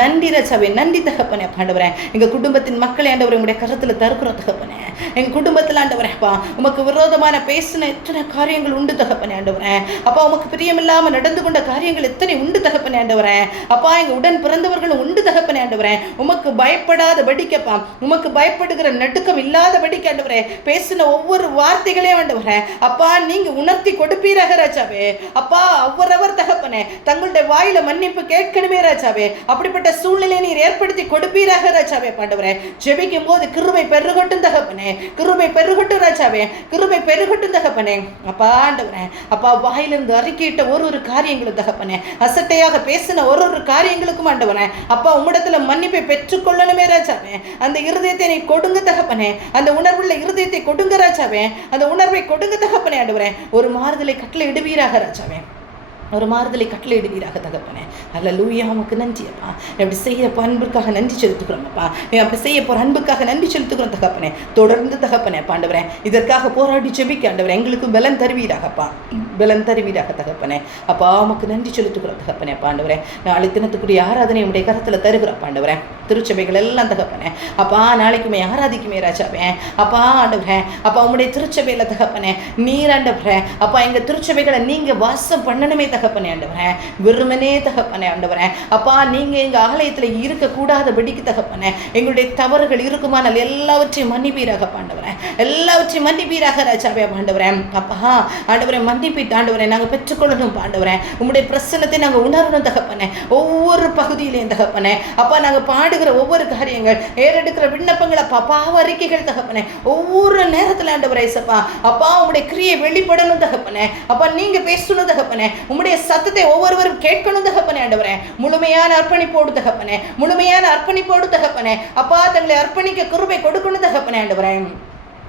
நன்றி ராஜாவே, நன்றி தகப்பனே ஆண்டவரேன். எங்கள் குடும்பத்தின் மக்களை ஆண்டவரை உங்களுடைய கரத்தில் தருக்கிறோம் தகப்பனே. எங்கள் குடும்பத்தில் ஆண்டவரேப்பா உமக்கு விரோதமான பேசின எத்தனை காரியங்கள் உண்டு தகப்பனே ஆண்டவரேன். அப்பா உமக்கு பிரியமில்லாமல் நடந்து கொண்ட காரியங்கள் எத்தனை உண்டு தகப்பனே ஆண்டவரேன். அப்பா எங்கள் உடன் பிறந்தவர்களும் உண்டு தகப்பனே ஆண்டவரேன். உமக்கு பயப்படாத படிக்கப்பா, உமக்கு பயப்படுகிற நடுக்கம் இல்லாத படிக்க ஆண்டவரே, பேசின ஒவ்வொரு வார்த்தைகளையும் ஆண்டவரே அப்பா நீங்க உணர்த்தி கொடுப்பீராக ராஜாவே. அப்பா ஒவ்வொருவர் தகப்பனே தங்களுடைய வாயில மன்னிப்பு கேட்கணுமே ராஜாவே. அப்படிப்பட்ட சூழ்நிலையை நீர் ஏற்படுத்தி கொடுப்பீராக ராஜாவே. ஆண்டவரே ஜெபிக்கும் போது கிருபை பெருகட்டும் தகப்பனே, கிருபை பெருகட்டும் ராஜாவே, கிருபை பெருகட்டும் தகப்பனே. அப்பா ஆண்டவரே அப்பா வாயிலிருந்து அறிக்கையிட்ட ஒரு காரியங்களும் தகப்பனே, அசட்டையாக பேசின ஒரு காரியங்களுக்கும் ஆண்டவரே அப்பா உம்மிடத்துல மன்னிப்பை பெற்றுக்கொள்ளணுமே ராஜாவே. அந்த இருதயத்தை நீ கொடுங்க தகப்பனே, அந்த உணர்வுள்ள இருதயத்தை கொடுங்க ராஜாவே, அந்த உணர்வை கொடுங்க தகப்பனே ஆண்டவரே. ஒரு மாறுதலை கட்டளை இடுவீராக ராஜாவே, ஒரு மாறுதலை கட்டளை இடுவீராக தகப்பனே. அல்லேலூயா, உமக்கு நன்றி அப்பா. எப்படி செய்ய அன்புக்காக நன்றி செலுத்துக்கிறோம் அப்பா. அப்படி செய்ய போகிற அன்புக்காக நன்றி செலுத்துக்கிறோம் தகப்பனே. தொடர்ந்து தகப்பனே ஆண்டவரே இதற்காக போராடி ஜெபிக்க ஆண்டவரே எங்களுக்கும் பலன் தருவீராகப்பா, பலன் தருவீராக தகப்பனே. அப்பா உமக்கு நன்றி செலுத்துக்கிறோம் தகப்பனே ஆண்டவரே. நாளை தினத்துக்குரிய ஆராதனை உடைய கரத்தில் தருகிறோம் ஆண்டவரே. திருச்சபைகள் எல்லாம் தகப்பனே அப்பா நாளைக்குமே ஆராதிக்குமே ராஜாவே. அப்பா ஆண்டவரே அப்பா உம்முடைய திருச்சபையில் தகப்பனே நீர் ஆண்டவரே அப்பா எங்கள் திருச்சபைகளை நீங்கள் வாசம் பண்ணணுமே தகப்பனே ஆண்டவரே. வெறுமனே தகப்பனே ஆண்டவரே அப்பா நீங்கள் எங்கள் ஆலயத்தில் இருக்கக்கூடாதபடிக்கு தகப்பனே எங்களுடைய தவறுகள் இருக்குமானால் எல்லாவற்றையும் மன்னிப்பீராக ஆண்டவரே, எல்லாவற்றையும் மன்னிப்பீராக ராஜாவே ஆண்டவரே. அப்பா ஆண்டவரே மன்னிப்பிட்டு ஆண்டவரே நாங்கள் பெற்றுக்கொள்ளணும் ஆண்டவரே. உங்களுடைய பிரசன்னத்தை நாங்கள் உணரணும் தகப்பனே. ஒவ்வொரு பகுதியிலையும் தகப்பனே அப்பா நாங்கள் பாடுகிற ஒவ்வொரு காரியங்கள், ஏறெடுக்கிற விண்ணப்பங்கள் அப்பா, பாவ அறிக்கைகள் தகப்பனே, ஒவ்வொரு நேரத்தில் ஆண்டவரே சப்பா அப்பா உங்களுடைய கிரியை வெளிப்படணும் தகப்பனே. அப்பா நீங்க பேசணும் தகப்பனே, உங்களுடைய சத்தத்தை ஒவ்வொருவரும் கேட்கணும் தகப்பனே ஆண்டவரே. முழுமையான அர்ப்பணிப்போடு தகப்பனே, முழுமையான அர்ப்பணிப்போடு தகப்பனே அப்பா தங்களை அர்ப்பணிக்க கிருபை கொடுக்கணும் தகப்பனே ஆண்டவரே.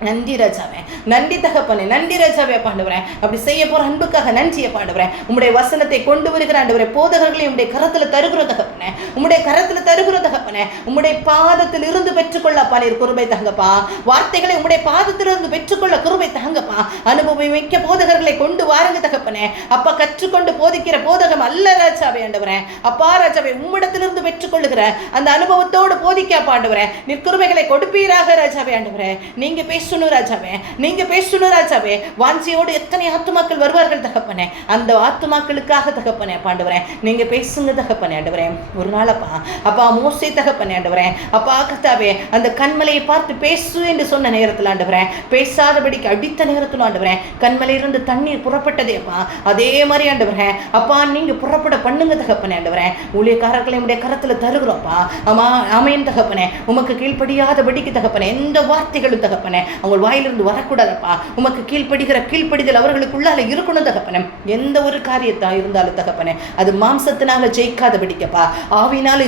நன்றி ராஜாவே, நன்றி தகப்பனே, நன்றி ராஜாவே பாண்டவரேன். அப்படி செய்ய போற அன்புக்காக நன்றியை பாண்டவரேன். உம்முடைய வசனத்தை கொண்டு வருகிற ஆண்டவரே போதகர்களையும் உம்முடைய கரத்துல தருகிற தகப்பனே, உம்முடைய கரத்துல தருகிற தகப்பனே. உம்முடைய பாதத்தில் இருந்து பெற்றுக்கொள்ளப்பா நீர் கிருபை தாங்கப்பா. வார்த்தைகளை உம்முடைய பாதத்திலிருந்து பெற்றுக்கொள்ள கிருபை தாங்கப்பா. அனுபவம் மிக்க போதகர்களை கொண்டு வாருங்க தகப்பனே. அப்பா கற்றுக்கொண்டு போதிக்கிற போதகம் அல்ல ராஜாவே ஆண்டவரே. அப்பா ராஜாவே உம்மிடத்திலிருந்து பெற்றுக்கொள்ளுகிற அந்த அனுபவத்தோடு போதிக்க பாண்டவரே நீர் கிருபைகளை கொடுப்பீராக ராஜாவே ஆண்டவரே. நீங்க பேசணும் ராஜாவே, நீங்க பேசணும் ராஜாவே. வாஞ்சியோடு எத்தனை ஆத்துமாக்கள் வருவார்கள் தகப்பனே, அந்த ஆத்துமாக்களுக்காக தகப்பனே ஆண்டவரே நீங்க பேசுங்க தகப்பனே ஆண்டவரே. ஒரு நாள் அப்பா அப்பா மோசே தகப்பனே ஆண்டவரே அப்பா கர்த்தாவே அந்த கண்மலையை பார்த்து பேசு என்று சொன்ன நேரத்தில் ஆண்டவரே பேசாதபடிக்கு அடித்த நேரத்தில் ஆண்டவரே கண்மலையிலிருந்து தண்ணீர் புறப்பட்டதே அப்பா. அதே மாதிரி ஆண்டவரே அப்பா நீங்க புறப்பட பண்ணுங்க தகப்பனே ஆண்டவரே. ஊழியக்காரர்களை உடைய கரத்துல தருகிறோம்ப்பா. ஆமா ஆமேன் தகப்பனே. உமக்கு கீழ்ப்படியாதபடிக்கு தகப்பனே எந்த வார்த்தைகளும் தகப்பனே அவங்க வாயிலிருந்து வரக்கூடாதப்பா. உமக்கு கீழ்ப்படிதல் அவர்களுக்குள்ளால இருக்கணும் தகப்பனே. எந்த ஒரு காரியத்தா இருந்தாலும் தகப்பனே அது மாம்சத்தினால ஜெயிக்காதபடிக்கப்பா, ஆவினால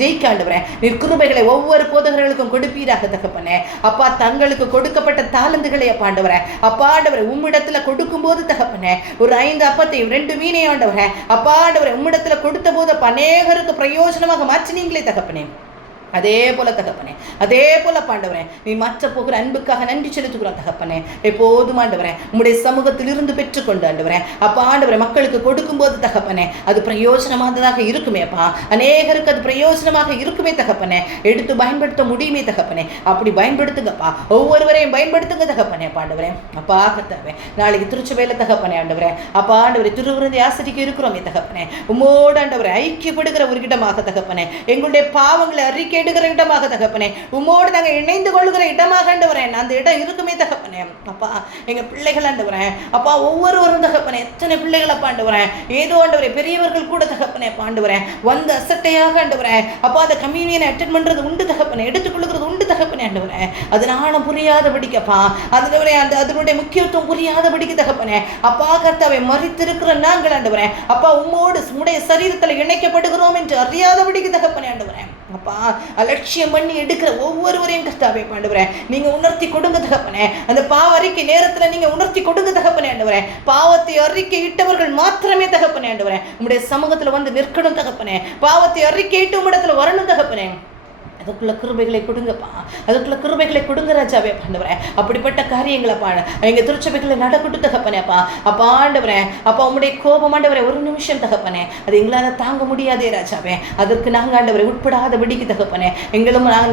ஜெயிக்காண்டவரே. நீர் கிருபைகளை ஒவ்வொரு போதகர்களுக்கும் கொடுப்பீராக தகப்பனே. அப்பா தங்களுக்கு கொடுக்கப்பட்ட தாளந்துகளை பாண்டவரே அப்பா ஆண்டவரே உம்மிடத்துல கொடுக்கும் போது தகப்பனே ஒரு 5 அப்பத்தையும் 2 மீனையும் ஆண்டவரே அப்பா ஆண்டவரே உம்மிடத்துல கொடுத்த போது அநேகருக்கு பிரயோஜனமாக மாற்றினீங்களே தகப்பனே. அதே போல தகப்பனே, அதே போல பாண்டவரே நீ மாற்ற போகிற அன்புக்காக நன்றி செலுத்துகிறோம் தகப்பனே. எப்போதும் ஆண்டவரே உம்முடைய சமூகத்தில் இருந்து பெற்றுக்கொண்டு ஆண்டவரே அப்பா ஆண்டவரே மக்களுக்கு கொடுக்கும் போது தகப்பனே அது பிரயோஜனமானதாக இருக்குமே அப்பா. அநேகருக்கு அது பிரயோஜனமாக இருக்குமே தகப்பனே. எடுத்து பயன்படுத்த முடியுமே தகப்பனே. அப்படி பயன்படுத்துங்கப்பா, ஒவ்வொருவரையும் பயன்படுத்துங்க தகப்பனே பாண்டவரே. அப்பா கர்த்தாவே நாளைக்கு திருச்சபையில தகப்பனே ஆண்டவரே அப்பா ஆண்டவரே திருவிருந்தை ஆசிரிக்க இருக்கிறோமே தகப்பனே. உம்மோடு ஆண்டவரே ஐக்கியப்படுகிற ஒரு இடமாக தகப்பனே, எங்களுடைய பாவங்களை அறிக்கை எடுக்கிற இடமாக தகப்பனே, உம்மோடு நாங்கள் இணைந்து கொள்ளுகிற இடமாக ஆண்டவரேன் அந்த இடம் இருக்குமே தகப்பனே. அப்பா எங்க பிள்ளைகள் ஆண்டவரேன் அப்பா ஒவ்வொருவரும் தகப்பனே எத்தனை பிள்ளைகளை பாண்டவரேன் ஏதோ ஆண்டவரே பெரியவர்கள் கூட தகப்பனே பாண்டவரேன் வந்து அசட்டையாக ஆண்டவரேன் அப்பா அந்த கம்யூனியனை அட்டென்ட் பண்றது உண்டு தகப்பனே, எடுத்துக்கொள்ளுகிறது உண்டு தகப்பனே ஆண்டவரேன். அது நானும் புரியாதபடிக்கப்பா அதுவரே அந்த அதனுடைய முக்கியத்துவம் புரியாதபடிக்கு தகப்பனே அப்பா கர்த்தாவை மறித்திருக்கிற நாங்கள் ஆண்டவரேன் அப்பா உம்மோடு உடைய சரீரத்தில் இணைக்கப்படுகிறோம் என்று அறியாதபடிக்கு தகப்பனே ஆண்டவரேன் அப்பா அலட்சியம் பண்ணி எடுக்கிற ஒவ்வொருவரையும் கர்த்தாவே ஆண்டவரே நீங்க உணர்த்தி கொடுங்க தகப்பனே. அந்த பாவ அறிக்கை நேரத்துல நீங்க உணர்த்தி கொடுங்க தகப்பனே ஆண்டவரே. பாவத்தை அறிக்கை இட்டவர்கள் மாத்திரமே தகப்பனே ஆண்டவரே உங்களுடைய சமூகத்துல வந்து நிற்கணும் தகப்பனே. பாவத்தை அறிக்கை இட்டு உம்மிடத்துல வரணும் தகப்பனே. அதுக்குள்ள கிருபைகளை கொடுங்கப்பா, அதுக்குள்ள கிருபைகளை கொடுங்க ராஜாவே ஆண்டவரே. அப்படிப்பட்ட காரியங்களப்பா எங்கள் திருச்சபைகளை நடக்கட்டு தகப்பனேப்பா. அப்பா ஆண்டவரே, அப்பா உங்களுடைய கோபம் ஆண்டவரே ஒரு நிமிஷம் தகப்பனே, அது எங்களால் தாங்க முடியாதே ராஜாவே. அதற்கு நாங்கள் ஆண்டவரை உட்படாதபடிக்கு தகப்பனே,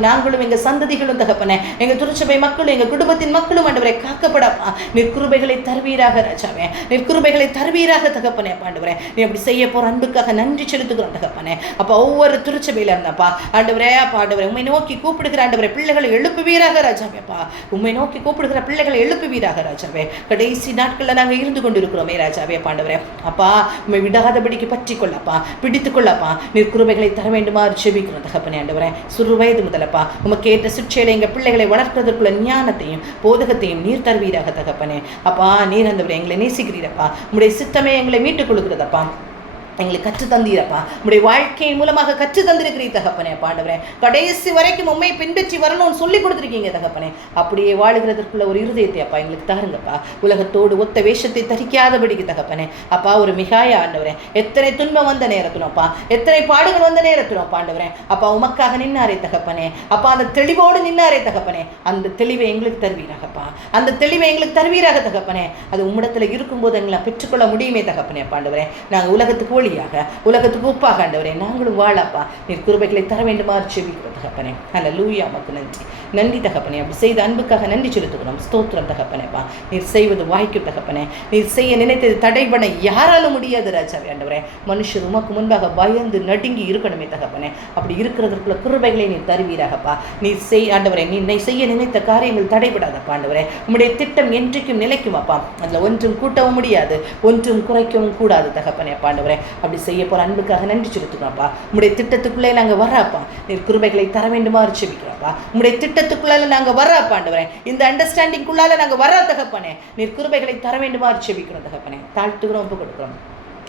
நாங்களும் எங்கள் சந்ததிகளும் தகப்பனே, எங்கள் திருச்சபை மக்களும் எங்கள் குடும்பத்தின் மக்களும் ஆண்டவரை காக்கப்படப்பா. நிற்குருபைகளை தருவீராக ராஜாவே, நிற்குருபைகளை தருவீராக தகப்பனே ஆண்டவரே. நீ அப்படி செய்ய போகிற அன்புக்காக நன்றி செலுத்துகிறோம் தகப்பனே. அப்போ ஒவ்வொரு திருச்சபையில் இருந்தப்பா ஆண்டவரே, அப்பா ஆண்டவரை உண்மை நோக்கி கூப்பிடுகிற ஆண்டவரை பிள்ளைகளை எழுப்புவீராக ராஜாவேப்பா. உண்மை நோக்கி கூப்பிடுகிற பிள்ளைகளை எழுப்புவீராக ராஜாவே. கடைசி நாட்களில் நாங்கள் இருந்து கொண்டிருக்கிறோமே ராஜாவே ஆண்டவரே. அப்பா உண்மை விடாதபடிக்கு பற்றி கொள்ளப்பா, பிடித்து கொள்ளப்பா. நிற்குருபைகளை தர வேண்டுமா ஜெபிக்கிறோம் தகப்பனே ஆண்டவரே. சிறு வயது முதலப்பா உமக்கு ஏற்ற சிற்சையில எங்கள் பிள்ளைகளை வளர்க்கிறதுக்குள்ள ஞானத்தையும் போதகத்தையும் நீர் தருவீராக தகப்பனே. அப்பா நீர் ஆண்டவரே எங்களை நேசிக்கிறீரப்பா. உங்களுடைய சித்தமே எங்களை மீட்டுக் கொடுக்கிறதப்பா. எங்களுக்கு கற்று தந்தீரப்பா. உடைய வாழ்க்கையின் மூலமாக கற்று தந்திருக்கிறீ தகப்பனே ஆண்டவரே. கடைசி வரைக்கும் உண்மை பின்பற்றி வரணும்னு சொல்லி கொடுத்துருக்கீங்க தகப்பனே. அப்படியே வாழுகிறதுக்குள்ள ஒரு இருதயத்தை அப்பா எங்களுக்கு தாருங்கப்பா. உலகத்தோடு ஒத்த வேஷத்தை தரிக்காதபடிக்கு தகப்பனே. அப்பா ஒரு மிகாய ஆண்டவரே, எத்தனை துன்பம் வந்த நேரத்தினோப்பா, எத்தனை பாடுகள் வந்த நேரத்தினோப்பா ஆண்டவரே. அப்பா உமக்காக நின்னாரே தகப்பனே. அப்பா அந்த தெளிவோடு நின்னாரே தகப்பனே. அந்த தெளிவை எங்களுக்கு தருவீராகப்பா, அந்த தெளிவை எங்களுக்கு தருவீராக தகப்பனே. அது உம்மிடத்துல இருக்கும்போது எங்களை பெற்றுக்கொள்ள முடியுமே தகப்பனே ஆண்டவரே. நாங்கள் உலகத்துக்கு உலகத்துக்கு உப்பாக ஆண்டவரே நாங்களும் வாழப்பா. நீர் கிருபைகளை தர வேண்டுமா ஜெபிக்கிறோம் தகப்பனே. அல்லேலூயா. உமக்கு நன்றி, நன்றி தகப்பனே. அப்படி செய்த அன்புக்காக நன்றி செலுத்துகிறோம். ஸ்தோத்திரம் தகப்பனேப்பா. நீர் செய்வது வாய்க்கும் தகப்பனே. நீர் செய்ய நினைத்தது தடைபட யாராலும் முடியாது ராஜாவே ஆண்டவரே. மனுஷர் உமக்கு முன்பாக பயந்து நடுங்கி இருக்கணுமே தகப்பனே. அப்படி இருக்கிறதற்குள்ள கிருபைகளை நீர் தருவீராகப்பா. நீர் ஆண்டவரே, நீ செய்ய நினைத்த காரியங்கள் தடைபடாதப்பா ஆண்டவரே. உம்முடைய திட்டம் என்றைக்கும் நிலைக்கும் அப்பா. அதில் ஒன்றும் கூட்டவும் முடியாது, ஒன்றும் குறைக்கவும் கூடாது தகப்பனே ஆண்டவரே. அப்படி செய்ய போற அன்புக்காக நன்றி செலுத்துக்கிறோம்ப்பா. உங்களுடைய திட்டத்துக்குள்ளே நாங்கள் வர்றாப்பா. நீர் கிருபைகளை தர வேண்டுமா ஜெபிக்கிறோம்ப்பா. உங்களுடைய திட்டத்துக்குள்ளால நாங்கள் வர்றாப்பா ஆண்டவரே. இந்த அண்டர்ஸ்டாண்டிங்குள்ளால நாங்கள் வர்றா தகப்பனே. நீர் கிருபைகளை தர வேண்டுமா ஜெபிக்கிறோம் தகப்பனே. தாழ்த்துக்கிறோம், ஒப்பு கொடுக்குறோம்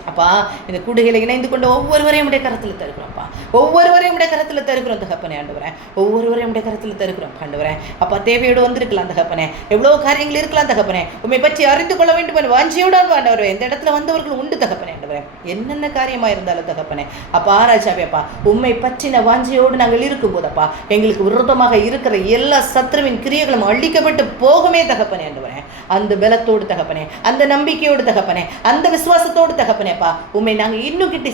அப்பா. இந்த கூடுகளை இணைந்து கொண்டு ஒவ்வொருவரையும் உடைய கரத்தில் தருகிறோம்ப்பா. ஒவ்வொருவரையும் உடைய கரத்தில் தருகிறோம் தகப்பனே ஆண்டவரே. ஒவ்வொருவரையும் உடைய கரத்தில் தருகிறோம் ஆண்டவரே. அப்பா தேவையோடு வந்திருக்கலாம் தகப்பனே. எவ்வளோ காரியங்கள் இருக்கலாம் தகப்பனே. உண்மை பற்றி அறிந்து கொள்ள வேண்டும் வாஞ்சியோடு ஆண்டவரே. இந்த இடத்துல வந்தவர்கள் உண்டு தகப்பனே ஆண்டவரே. என்னென்ன காரியமா இருந்தாலும் தகப்பனே அப்பா ராஜாவேப்பா, உண்மை பற்றின வாஞ்சியோடு நாங்கள் இருக்கும்போதப்பா எங்களுக்கு விரோதமாக இருக்கிற எல்லா சத்ருவின் கிரியைகளும் அழிக்கப்பட்டு போகுமே தகப்பனே ஆண்டவரே. அந்த பலத்தோடு தகப்பனே, அந்த நம்பிக்கையோடு தகப்பனே, அந்த விசுவாசத்தோடு தகப்பனே உண்மை நாங்கள் இன்னும் கிட்டி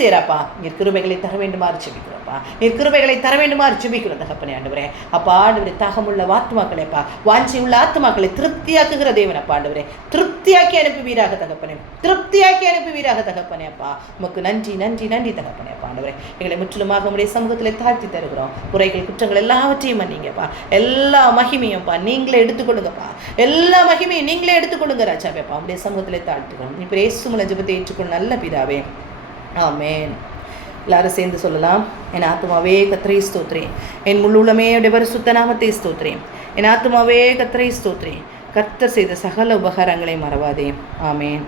சேரப்பா. நீர் கிருபைகளை தர வேண்டுமா ஜெபிக்கிறோம்ப்பா. நீர் கிருபைகளை தர வேண்டுமா ஜெபிக்கிறோம் தகப்பனே ஆண்டவரே. அப்பா ஆண்டவரே, தாகமுள்ள ஆத்துமாக்களைப்பா, வாஞ்சி உள்ள ஆத்துமாக்களை திருப்தியாக்குகிற தேவனப்பா ஆண்டவரே. திருப்தியாக்கி அனுப்புவீராக தகப்பனே, திருப்தியாக்கி அனுப்புவீராக தகப்பனே அப்பா. உமக்கு நன்றி, நன்றி, நன்றி தகப்பனே அப்பா ஆண்டவரே. எங்களை முற்றிலுமாக உடைய சமூகத்தில் தாழ்த்தி தருகிறோம். குறைகள் குற்றங்கள் எல்லாவற்றையும் மன்னிங்கப்பா. எல்லா மகிமையும்ப்பா நீங்களே எடுத்துக்கொள்ளுங்கப்பா. எல்லா மகிமையும் நீங்களே எடுத்துக்கொள்ளுங்க ராஜாவேப்பா. உடைய சமூகத்தில் தாழ்த்துக்கிறோம். இப்போ இயேசு ஜெபத்தை ஏற்றுக்கொள்ள நல்ல பிதாவே, ஆமென். எல்லாரும் சேர்ந்து சொல்லலாம். என் ஆத்துமாவே கர்த்தரை ஸ்தோத்திரி, என் முள்ளுள்ளமே உடைய பரிசுத்த நாமத்தை ஸ்தோத்திரி. என் ஆத்துமாவே கர்த்தரை ஸ்தோத்திரி, கர்த்தர் செய்த சகல உபகாரங்களை மறவாதே. ஆமென்.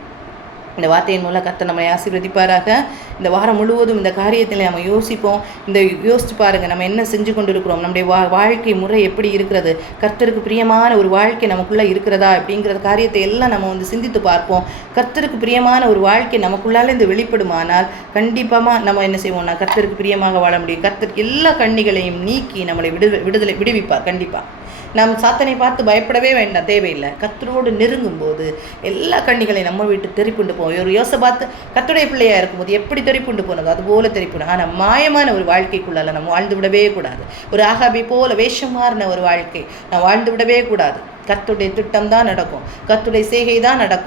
இந்த வார்த்தையின் மூலம் கர்த்தர் நம்மை ஆசீர்வதிப்பாராக. இந்த வாரம் முழுவதும் இந்த காரியத்தில் நம்ம யோசிப்போம். யோசித்து பாருங்கள், நம்ம என்ன செஞ்சு கொண்டு இருக்கிறோம், நம்முடைய வாழ்க்கை முறை எப்படி இருக்கிறது, கர்த்தருக்கு பிரியமான ஒரு வாழ்க்கை நமக்குள்ளே இருக்கிறதா அப்படிங்கிற காரியத்தை எல்லாம் நம்ம சிந்தித்து பார்ப்போம். கர்த்தருக்கு பிரியமான ஒரு வாழ்க்கை நமக்குள்ளால இந்த வெளிப்படுமானால் கண்டிப்பாக நம்ம என்ன செய்வோம்னா கர்த்தருக்கு பிரியமாக வாழ முடியும். கர்த்தர் எல்லா கண்ணிகளையும் நீக்கி நம்மளை விடுவிப்பார். கண்டிப்பாக நாம் சாத்தனை பார்த்து பயப்படவே வேண்டாம், தேவையில்லை. கர்த்தரோடு நெருங்கும் போது எல்லா கண்ணிகளையும் நம்ம வீட்டு தெரிப்புண்டு போவோம். ஒரு யோசபாத்து கர்த்தருடைய பிள்ளையாக இருக்கும்போது எப்படி தெரிப்புண்டு போனதோ அதுபோல தெரிப்புணும். ஆனால் மாயமான ஒரு வாழ்க்கைக்குள்ளால நம்ம வாழ்ந்து விடவே கூடாது. ஒரு ஆகாபி போல வேஷம் மாறின ஒரு வாழ்க்கை நான் வாழ்ந்து விடவே கூடாது. கர்த்தருடைய திட்டம் தான் நடக்கும், கர்த்தருடைய செய்கை தான் நடக்கும்.